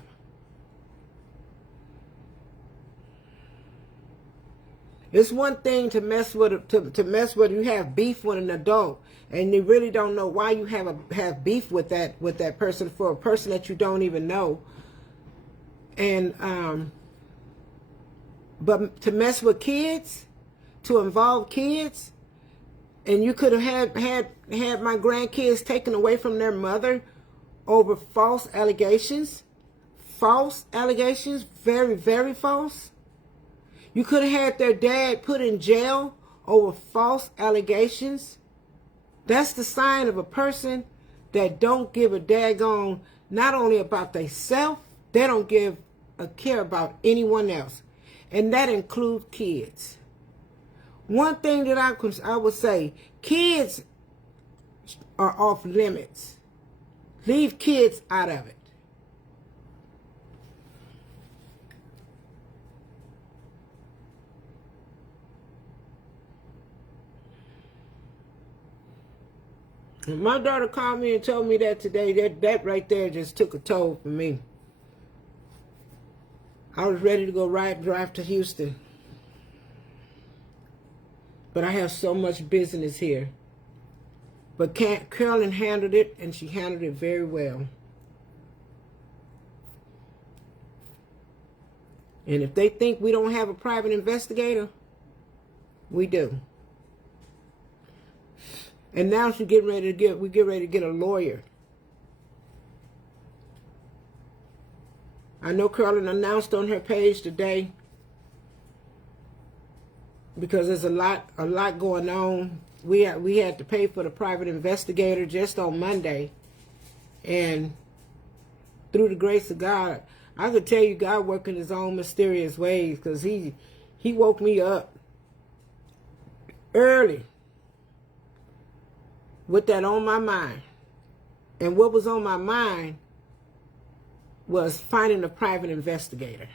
It's one thing to mess with you have beef with an adult, and you really don't know why you have beef with that person, for a person that you don't even know. And but to mess with kids, to involve kids, and you could have had my grandkids taken away from their mother over false allegations, very, very false. You could have had their dad put in jail over false allegations. That's the sign of a person that don't give a daggone, not only about themselves, they don't give a care about anyone else. And that includes kids. One thing that I would say, kids are off limits. Leave kids out of it. And my daughter called me and told me that today. That right there just took a toll for me. I was ready to go drive to Houston. But I have so much business here. But Carolyn handled it, and she handled it very well. And if they think we don't have a private investigator, we do. And now we get ready to get a lawyer. I know Carolyn announced on her page today, because there's a lot going on. We had to pay for the private investigator just on Monday, and through the grace of God, I could tell you God worked in His own mysterious ways, because He woke me up early with that on my mind. And what was on my mind was finding a private investigator.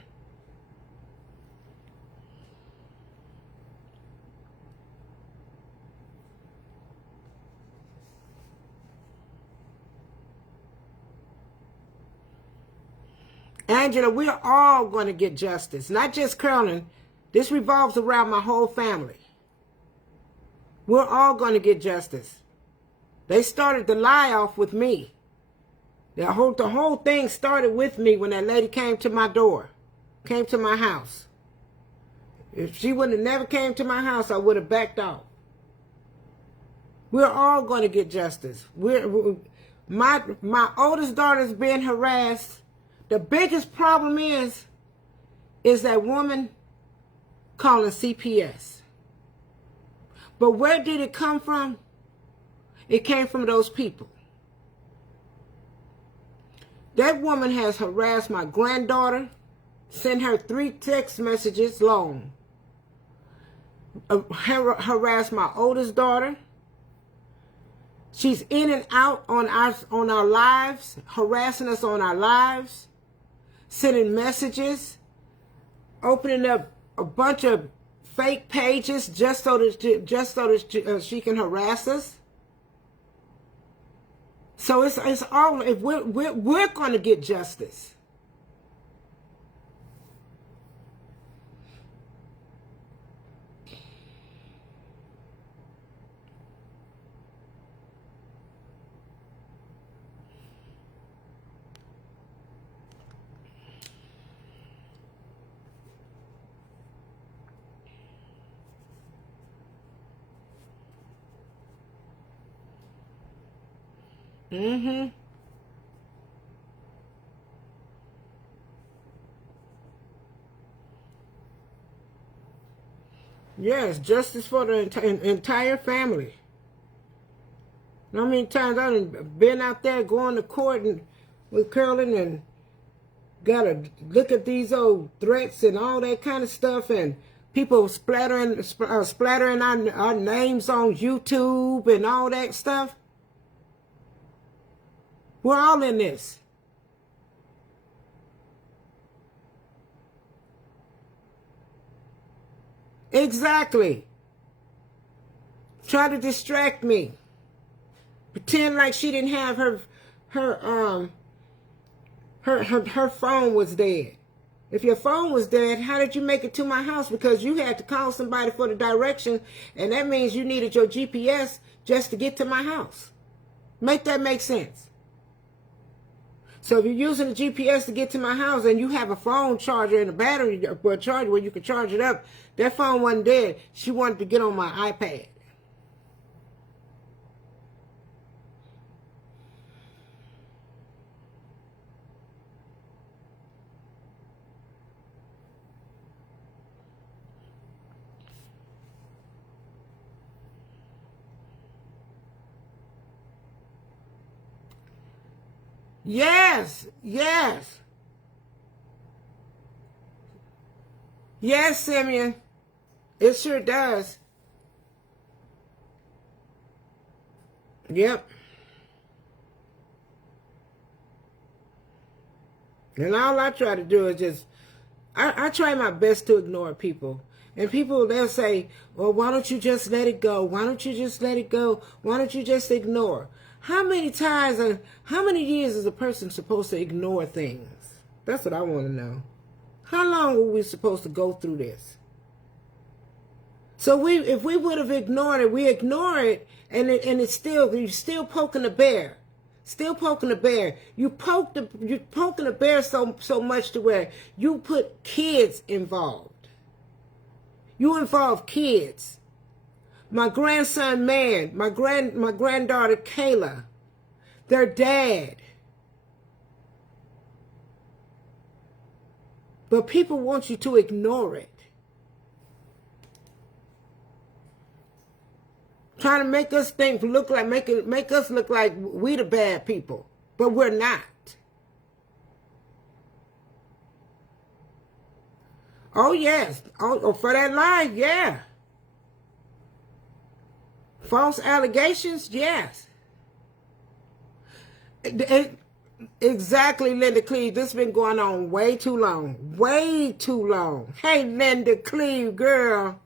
Angela, we're all going to get justice. Not just Carolyn. This revolves around my whole family. We're all going to get justice. They started the lie off with me. The whole thing started with me when that lady came to my door, came to my house. If she would have never came to my house, I would have backed off. We're all going to get justice. My oldest daughter's being harassed. The biggest problem is that woman calling CPS. But where did it come from? It came from those people. That woman has harassed my granddaughter, sent her 3 text messages long, harassed my oldest daughter. She's in and out on our lives, harassing us on our lives, sending messages, opening up a bunch of fake pages just so that she can harass us. So it's all, if we're going to get justice. Mm-hmm. Yes, justice for the entire family. How many times I've been out there going to court and with Carolyn and gotta look at these old threats and all that kind of stuff, and people splattering our names on YouTube and all that stuff. We're all in this. Exactly. Try to distract me. Pretend like she didn't have her phone was dead. If your phone was dead, how did you make it to my house? Because you had to call somebody for the direction, and that means you needed your GPS just to get to my house. Make that make sense? So if you're using the GPS to get to my house and you have a phone charger and a battery for a charger where you can charge it up, that phone wasn't dead. She wanted to get on my iPad. Yes, yes. Yes, Simeon. It sure does. Yep. And all I try to do is just, I try my best to ignore people. And people, they'll say, well, why don't you just let it go? Why don't you just let it go? Why don't you just ignore? How many times and how many years is a person supposed to ignore things? That's what I want to know. How long were we supposed to go through this? So if we would have ignored it, we ignore it, and you're still poking the bear. Still poking the bear. You're poking the bear so much to where you put kids involved. You involve kids. My grandson, Man, my granddaughter, Kayla, their dad. But people want you to ignore it. Trying to make us make us look like we the bad people, but we're not. Oh yes, oh for that lie, yeah. False allegations, yes. Exactly, Linda Cleve. This has been going on way too long. Way too long. Hey, Linda Cleve, girl.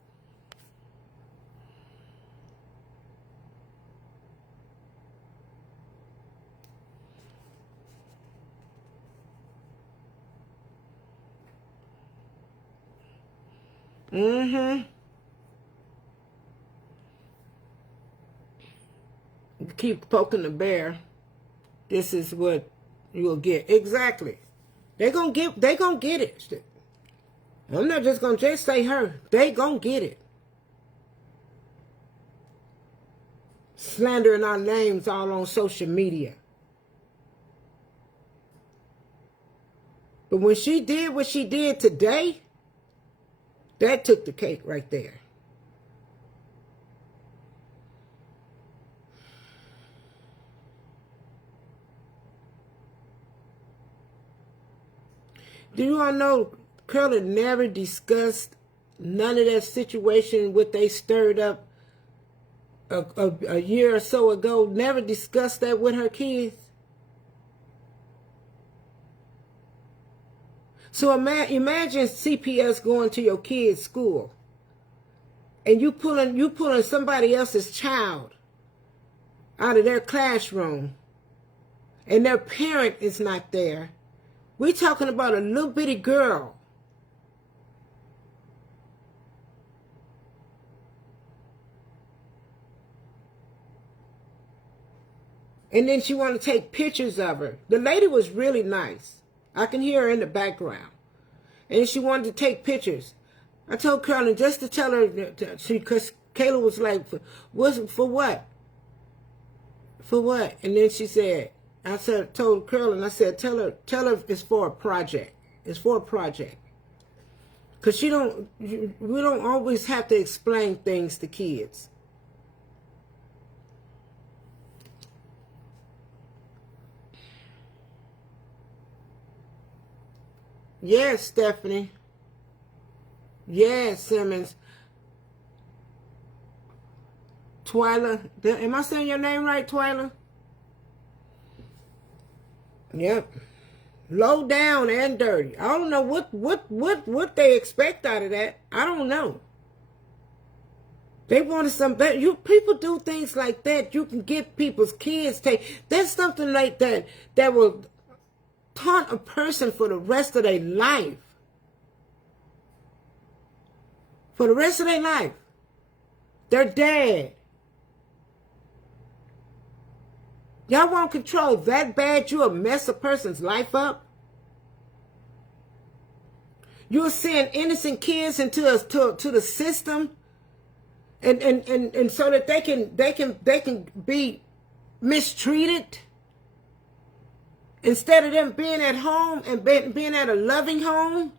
Mm-hmm. Keep poking the bear. This is what you'll get. Exactly. They gonna get it. I'm not just gonna just say her. They gonna get it. Slandering our names all on social media. But when she did what she did today, that took the cake right there. Do you all know Curly never discussed none of that situation what they stirred up a year or so ago? Never discussed that with her kids? So imagine CPS going to your kid's school and you pulling somebody else's child out of their classroom and their parent is not there. We're talking about a little bitty girl. And then she wanted to take pictures of her. The lady was really nice. I can hear her in the background. And she wanted to take pictures. I told Carolyn just to tell her, because Kayla was like, for what? For what? And then she said, told Carolyn, I said, tell her it's for a project. It's for a project. Because we don't always have to explain things to kids. Yes, Stephanie. Yes, Simmons. Twyla. Am I saying your name right, Twyla? Yep. Low down and dirty. I don't know what they expect out of that. I don't know. They wanted some better. People do things like that. You can get people's kids there's something like that will taunt a person for the rest of their life. For the rest of their life. They're dead. Y'all want control that bad you'll mess a person's life up? You'll send innocent kids into the system and so that they can be mistreated? Instead of them being at home and being at a loving home,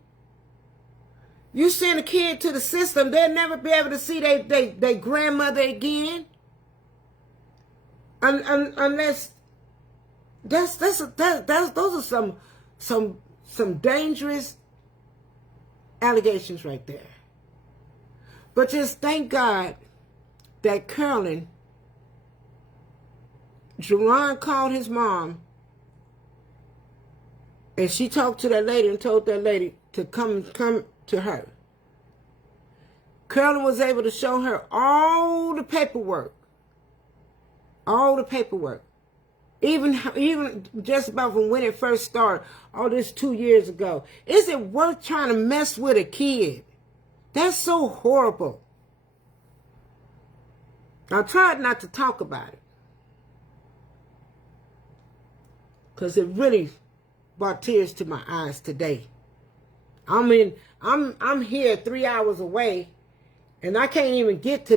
you send a kid to the system, they'll never be able to see their grandmother again. Unless those are some dangerous allegations right there. But just thank God that Carolyn, Jerron called his mom, and she talked to that lady and told that lady to come to her. Carolyn was able to show her all the paperwork. All the paperwork. Even just about from when it first started, all this 2 years ago. Is it worth trying to mess with a kid? That's so horrible. I tried not to talk about it, because it really brought tears to my eyes today. I'm here 3 hours away, and I can't even get to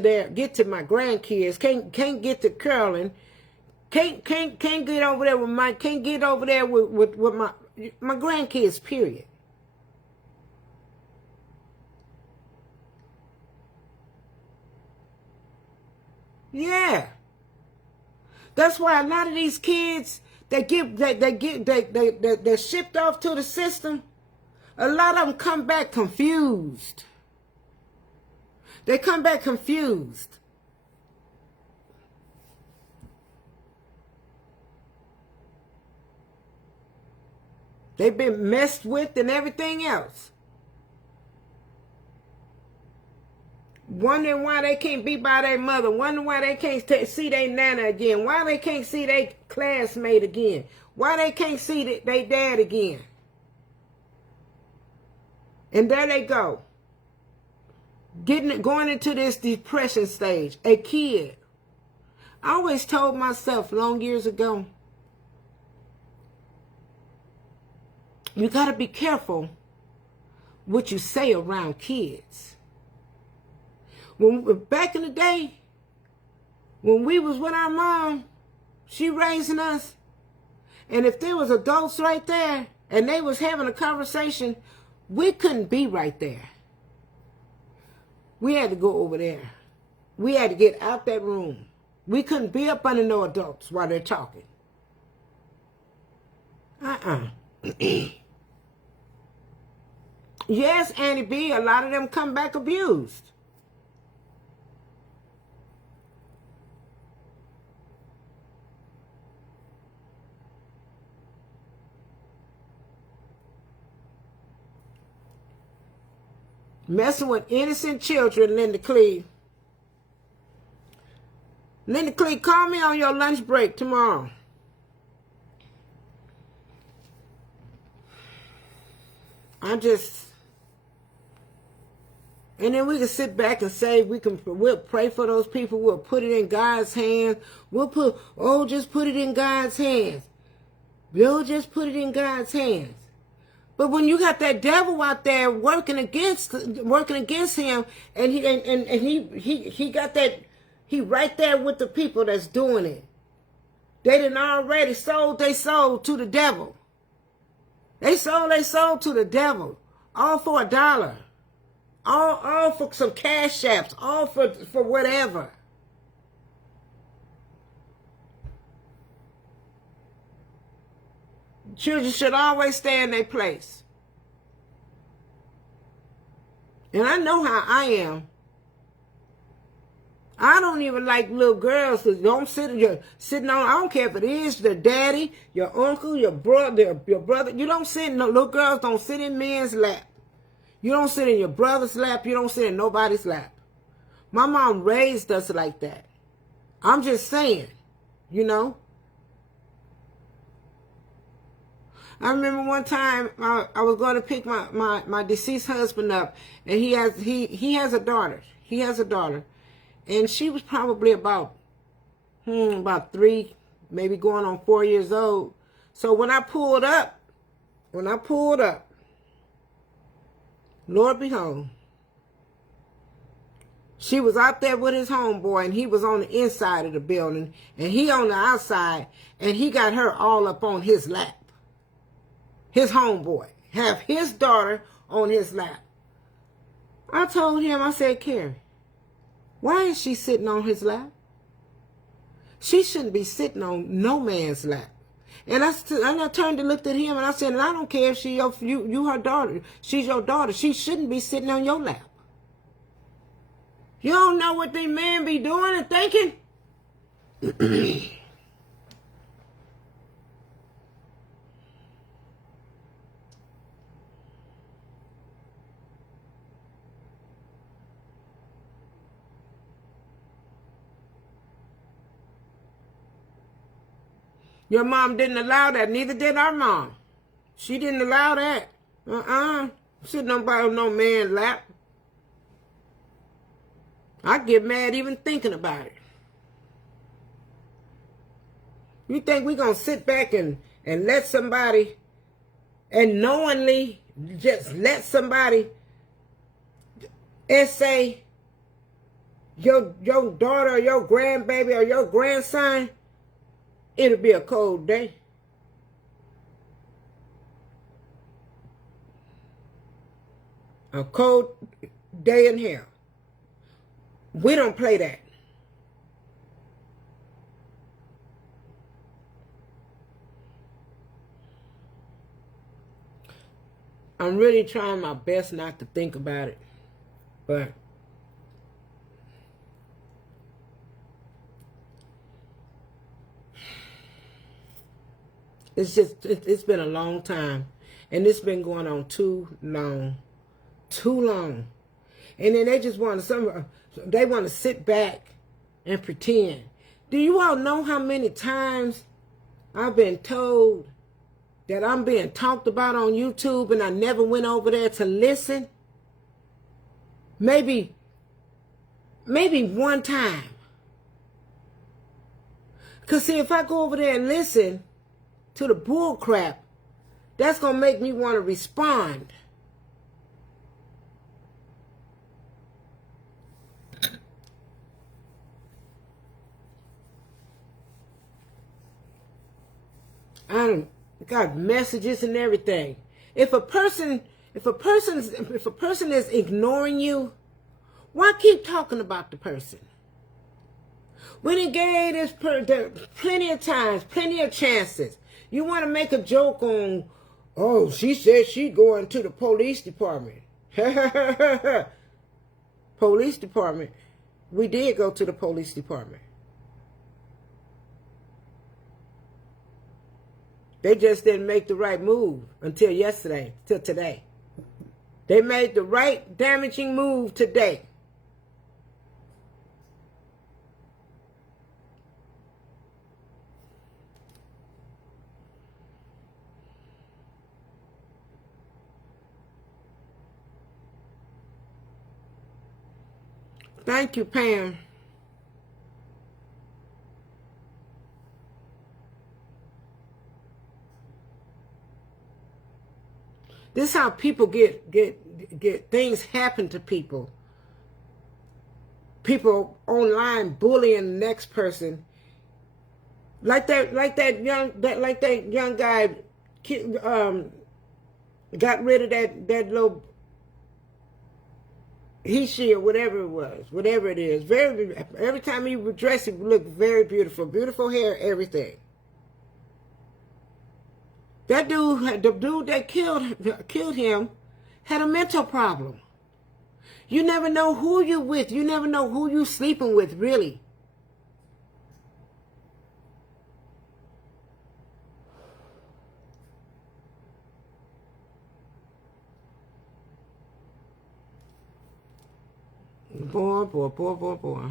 my grandkids. Can't get to Carolyn. Can't get over there with my grandkids. Period. Yeah, that's why a lot of these kids that shipped off to the system, a lot of them come back confused. They come back confused. They've been messed with and everything else. Wondering why they can't be by their mother. Wondering why they can't see their nana again. Why they can't see their classmate again. Why they can't see their dad again. And there they go. Going into this depression stage. A kid. I always told myself long years ago, you got to be careful what you say around kids. Back in the day, when we was with our mom, she raising us, and if there was adults right there and they was having a conversation, we couldn't be right there. We had to go over there. We had to get out that room. We couldn't be up under no adults while they're talking. Yes, Annie B, a lot of them come back abused. Messing with innocent children, Linda Cleve. Linda Cleve, call me on your lunch break tomorrow. And then we can sit back and say we'll pray for those people. We'll put it in God's hands. Just put it in God's hands. We'll just put it in God's hands. But when you got that devil out there working against him, and he got that, he right there with the people that's doing it. They done already sold their soul to the devil. They sold their soul to the devil, all for $1. All for some cash apps, all for whatever. Children should always stay in their place. And I know how I am. I don't even like little girls that don't sitting on. I don't care if it is your daddy, your uncle, your brother. You don't sit. No, little girls don't sit in men's lap. You don't sit in your brother's lap. You don't sit in nobody's lap. My mom raised us like that. I'm just saying, you know. I remember one time I was going to pick my deceased husband up, and he has a daughter. He has a daughter, and she was probably about 3, maybe going on 4 years old. So when I pulled up, Lord behold, she was out there with his homeboy, and he was on the inside of the building, and he on the outside, and he got her all up on his lap. His homeboy have his daughter on his lap. I told him, I said, Carrie, why is she sitting on his lap? She shouldn't be sitting on no man's lap. And I turned and looked at him, and I said, and I don't care if you her daughter. She's your daughter. She shouldn't be sitting on your lap. You don't know what these men be doing and thinking? Your mom didn't allow that. Neither did our mom. She didn't allow that. Sitting on no man's lap. I get mad even thinking about it. You think we're going to sit back and let somebody, and knowingly just let somebody and say your daughter or your grandbaby or your grandson, it'll be a cold day. A cold day in hell. We don't play that. I'm really trying my best not to think about it, but it's been a long time, and it's been going on too long. And then they just want to sit back and pretend. Do you all know how many times I've been told that I'm being talked about on YouTube and I never went over there to listen? Maybe one time. Because see, if I go over there and listen to the bull crap, that's going to make me want to respond. I got messages and everything. If a person is ignoring you, why keep talking about the person? When it gave this plenty of times, plenty of chances. You want to make a joke on, oh, she said she going to the police department. Police department. We did go to the police department. They just didn't make the right move until yesterday, till today. They made the right damaging move today. Thank you, Pam. This is how people get things happen to people. People online bullying the next person. Like that young guy got rid of that little he, or whatever it was, whatever it is. Every time he would dress, he would look very beautiful. Beautiful hair, everything. That dude, the dude that killed him, had a mental problem. You never know who you're with. You never know who you're sleeping with, really. Boy, boy, boy, boy, boy.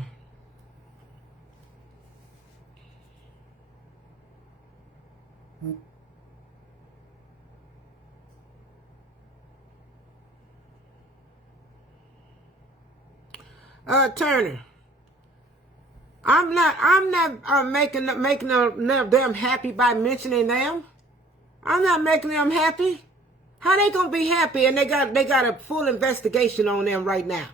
Turner, I'm not making them happy by mentioning them. I'm not making them happy. How they gonna be happy? And they got a full investigation on them right now.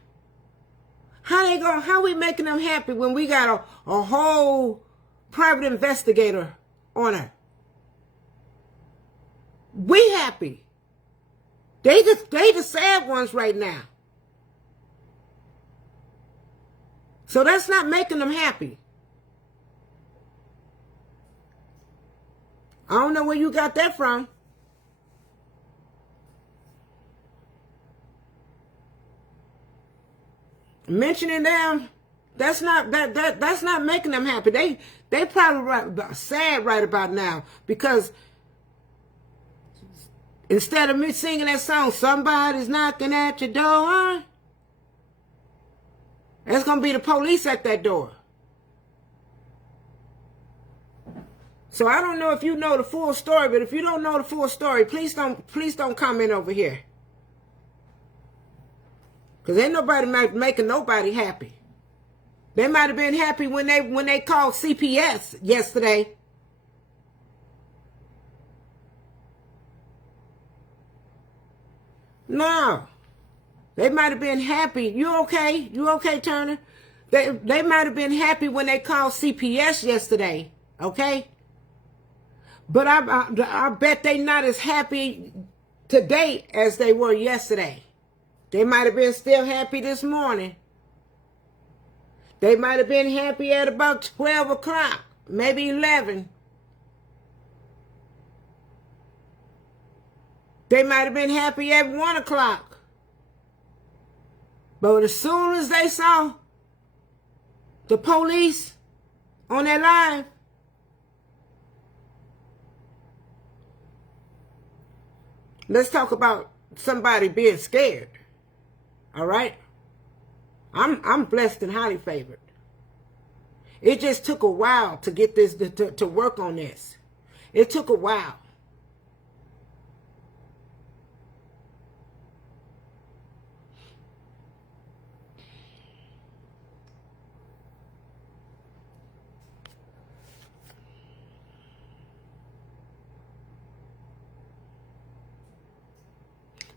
How we making them happy when we got a whole private investigator on it? We happy. They the sad ones right now. So that's not making them happy. I don't know where you got that from. Mentioning them, that's not making them happy. They probably sad right about now, because instead of me singing that song, somebody's knocking at your door, there's gonna be the police at that door. So I don't know if you know the full story, but if you don't know the full story, please don't comment over here. Because ain't nobody making nobody happy. They might have been happy when they called CPS yesterday. No. They might have been happy. You okay? You okay, Turner? They might have been happy when they called CPS yesterday. Okay? But I bet they not as happy today as they were yesterday. They might have been still happy this morning. They might have been happy at about 12 o'clock, maybe 11. They might have been happy at 1 o'clock. But as soon as they saw the police on their live, let's talk about somebody being scared. All right? I'm blessed and highly favored. It just took a while to get this, to work on this. It took a while.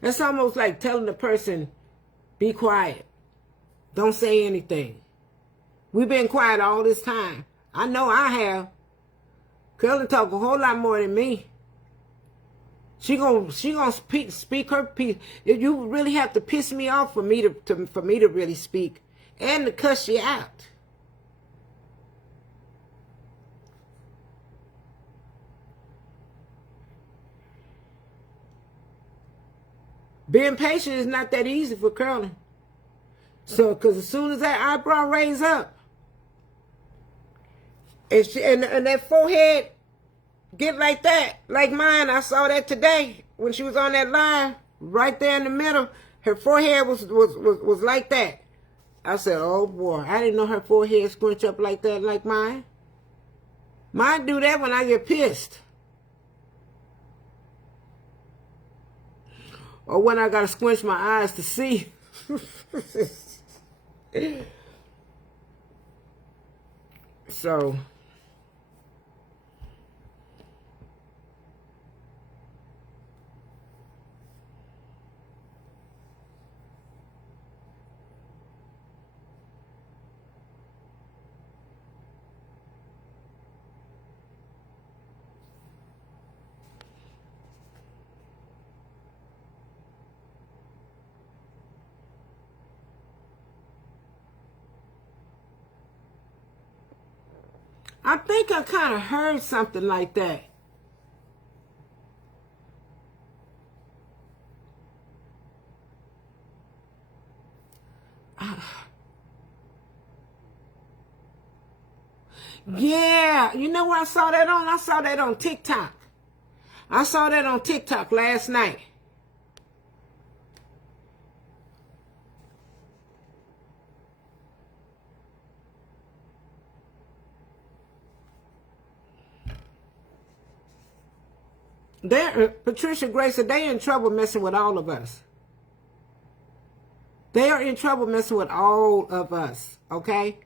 That's almost like telling the person, be quiet. Don't say anything. We've been quiet all this time. I know I have. Curly talk a whole lot more than me. She gonna speak her piece. You really have to piss me off for me to really speak and to cuss you out. Being patient is not that easy for Curly. So, because as soon as that eyebrow raise up, and that forehead get like that, like mine, I saw that today when she was on that line, right there in the middle, her forehead was like that. I said, oh boy, I didn't know her forehead scrunch up like that, like mine. Mine do that when I get pissed. Or when I gotta squinch my eyes to see. So I think I kind of heard something like that. Yeah, you know where I saw that on? I saw that on TikTok. I saw that on TikTok last night. Patricia Gray said they're in trouble messing with all of us. They are in trouble messing with all of us, okay?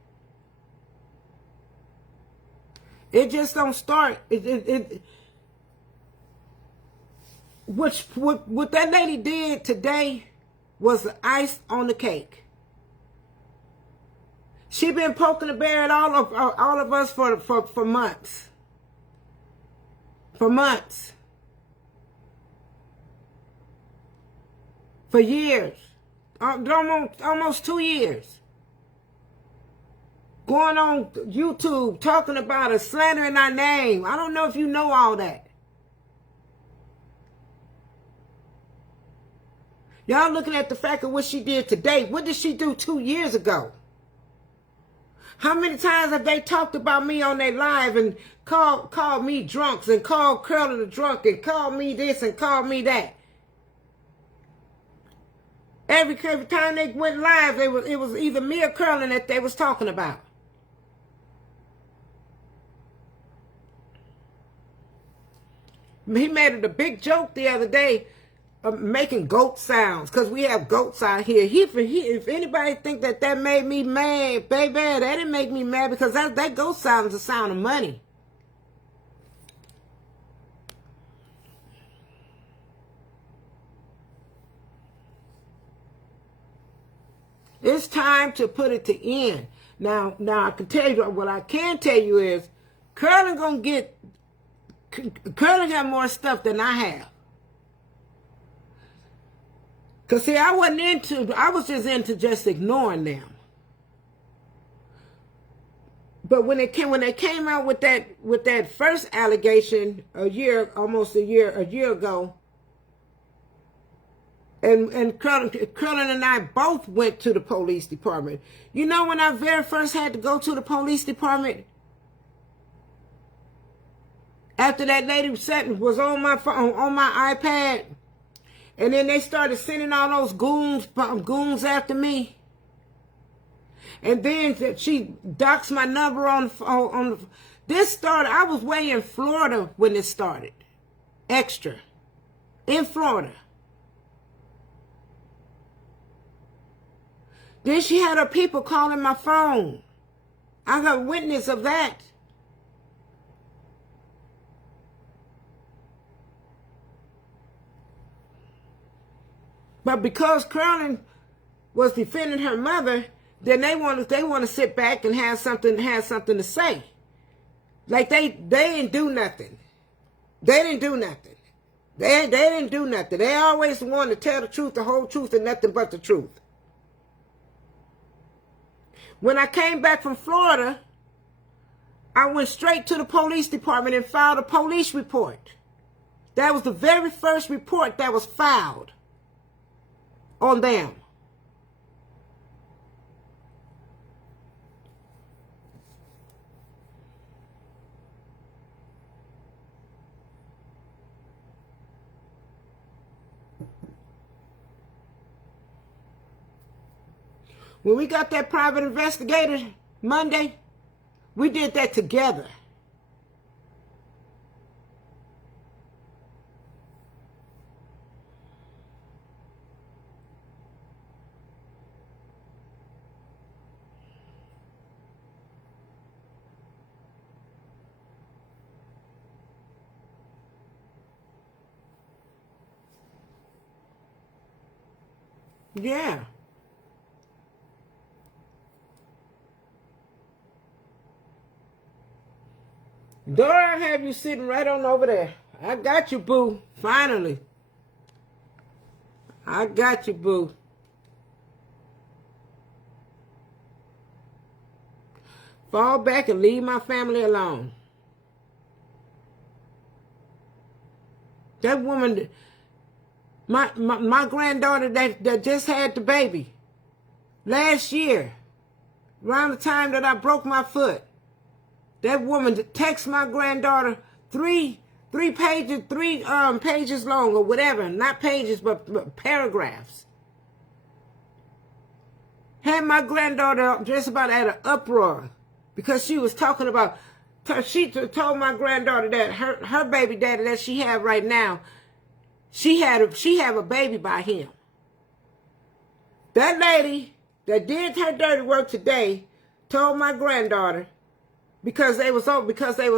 It just don't start. What that lady did today was the ice on the cake. She been poking the bear at all of us for months. For months. For years. Almost 2 years. Going on YouTube talking about us, slandering our name. I don't know if you know all that. Y'all looking at the fact of what she did today. What did she do 2 years ago? How many times have they talked about me on their live and called me drunks and called Curly the drunk and called me this and called me that? Every time they went live, it was either me or Curly that they was talking about. He made it a big joke the other day of making goat sounds because we have goats out here. If anybody think that made me mad, baby, that didn't make me mad because that goat sound is the sound of money. It's time to put it to end. Now I can tell you what I can tell you is Curly got more stuff than I have. Cause see, I was just into just ignoring them. But when they came out with that first allegation almost a year ago, and Curlin and I both went to the police department. You know when I very first had to go to the police department? After that lady was on my phone, on my iPad, and then they started sending all those goons after me. And then she doxed my number on this started. I was way in Florida when this started. Extra. In Florida. Then she had her people calling my phone. I got witness of that. But because Curlin was defending her mother, then they want to sit back and have something to say. Like they didn't do nothing. They didn't do nothing. They didn't do nothing. They always want to tell the truth, the whole truth, and nothing but the truth. When I came back from Florida, I went straight to the police department and filed a police report. That was the very first report that was filed on them. When we got that private investigator Monday, we did that together. Yeah. Dora, I have you sitting right on over there. I got you, boo. Finally. I got you, boo. Fall back and leave my family alone. That woman, my granddaughter that just had the baby last year, around the time that I broke my foot, that woman texted my granddaughter three pages long or whatever, not pages but paragraphs. Had my granddaughter just about at an uproar because she was talking about. She told my granddaughter that her baby daddy that she have right now, she have a baby by him. That lady that did her dirty work today told my granddaughter, because they was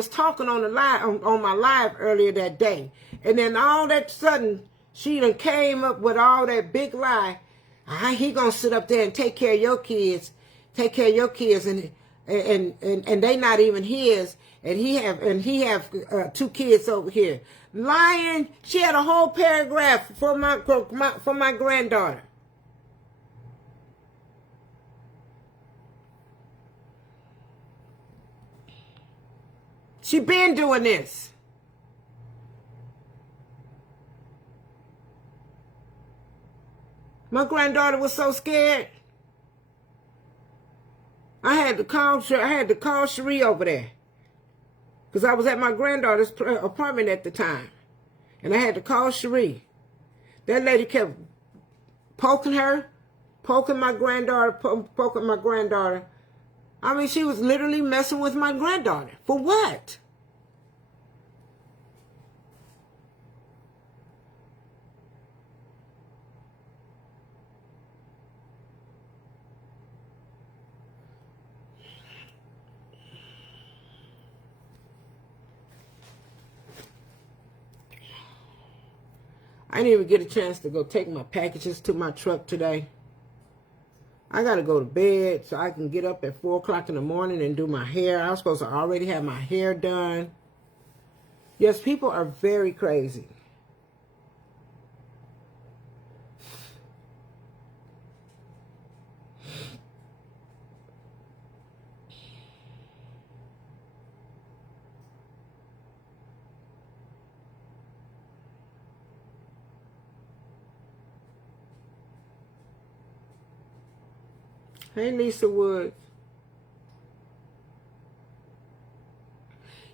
talking on the live on my live earlier that day, and then all that sudden she done came up with all that big lie. He gonna sit up there and take care of your kids, and they not even his, and he have 2 kids over here. Lying. She had a whole paragraph for my granddaughter. She been doing this. My granddaughter was so scared. I had to call Cherie over there, because I was at my granddaughter's apartment at the time, and I had to call Cherie. That lady kept poking my granddaughter. I mean, she was literally messing with my granddaughter. For what? I didn't even get a chance to go take my packages to my truck today. I got to go to bed so I can get up at 4 o'clock in the morning and do my hair. I was supposed to already have my hair done. Yes, people are very crazy. Hey, Lisa Woods.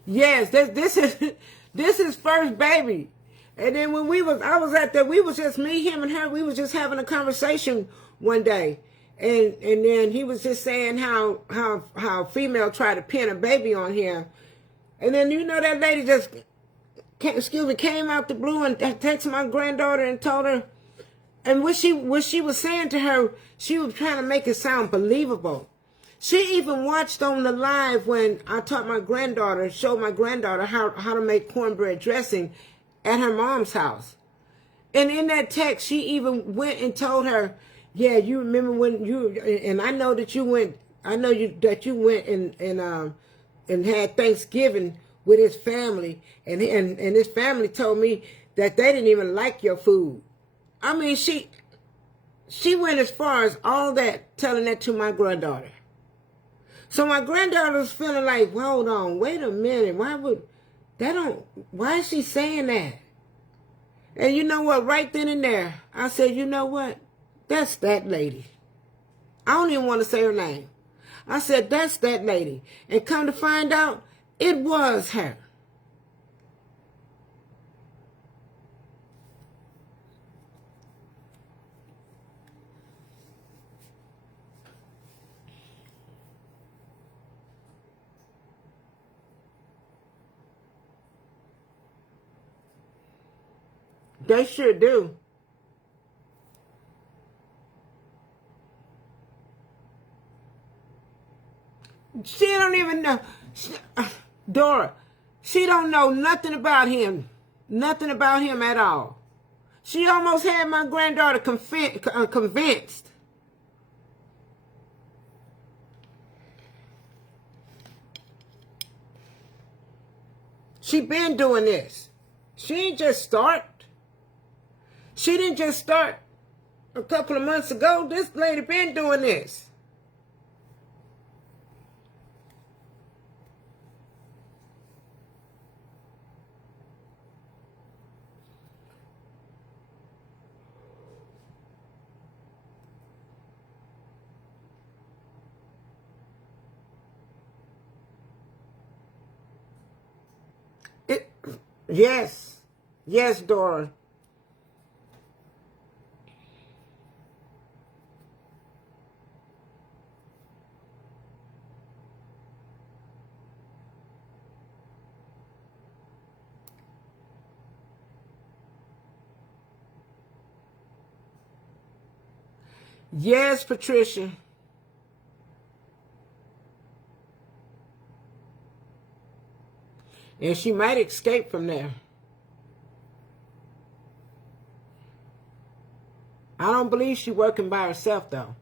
Yes, this is first baby. And then when I was at there, we was just me, him, and her. We was just having a conversation one day, and then he was just saying how female tried to pin a baby on him, and then that lady just came out the blue and texted my granddaughter and told her. And what she was saying to her, she was trying to make it sound believable. She even watched on the live when I showed my granddaughter how to make cornbread dressing at her mom's house. And in that text, she even went and told her, yeah, you remember when and I know that you went and had Thanksgiving with his family, and his family told me that they didn't even like your food. I mean, she went as far as all that, telling that to my granddaughter. So my granddaughter was feeling like, well, hold on, wait a minute, why is she saying that? And you know what, right then and there, I said, you know what, that's that lady. I don't even want to say her name. I said, that's that lady. And come to find out, it was her. They sure do. She don't even know. Dora, she don't know nothing about him. Nothing about him at all. She almost had my granddaughter convinced. She been doing this. She ain't just start. She didn't just start a couple of months ago. This lady been doing this. Yes. Yes, Dora. Yes, Patricia. And she might escape from there. I don't believe she's working by herself, though.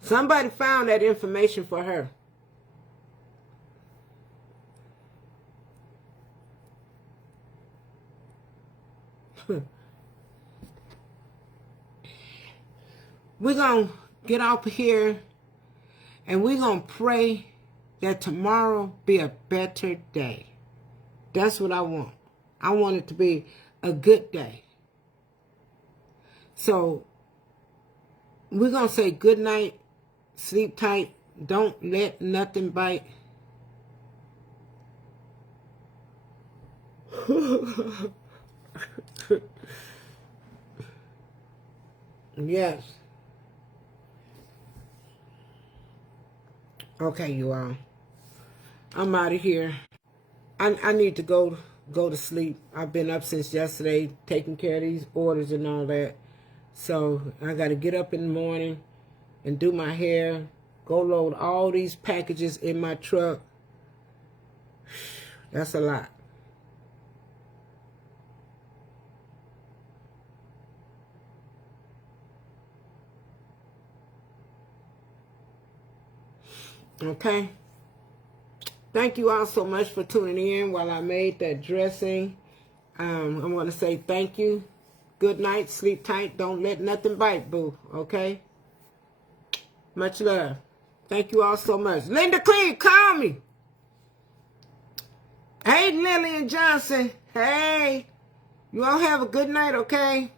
Somebody found that information for her. We're going to get off here and we're going to pray that tomorrow be a better day. That's what I want. I want it to be a good day. So we're going to say good night, sleep tight, don't let nothing bite. Yes. Okay, you all. I'm out of here. I need to go to sleep. I've been up since yesterday taking care of these orders and all that. So I got to get up in the morning and do my hair, go load all these packages in my truck. That's a lot. Okay. Thank you all so much for tuning in while I made that dressing. I'm going to say thank you. Good night. Sleep tight. Don't let nothing bite, boo. Okay? Much love. Thank you all so much. Linda Clean, call me. Hey, Lillian Johnson. Hey. You all have a good night, okay?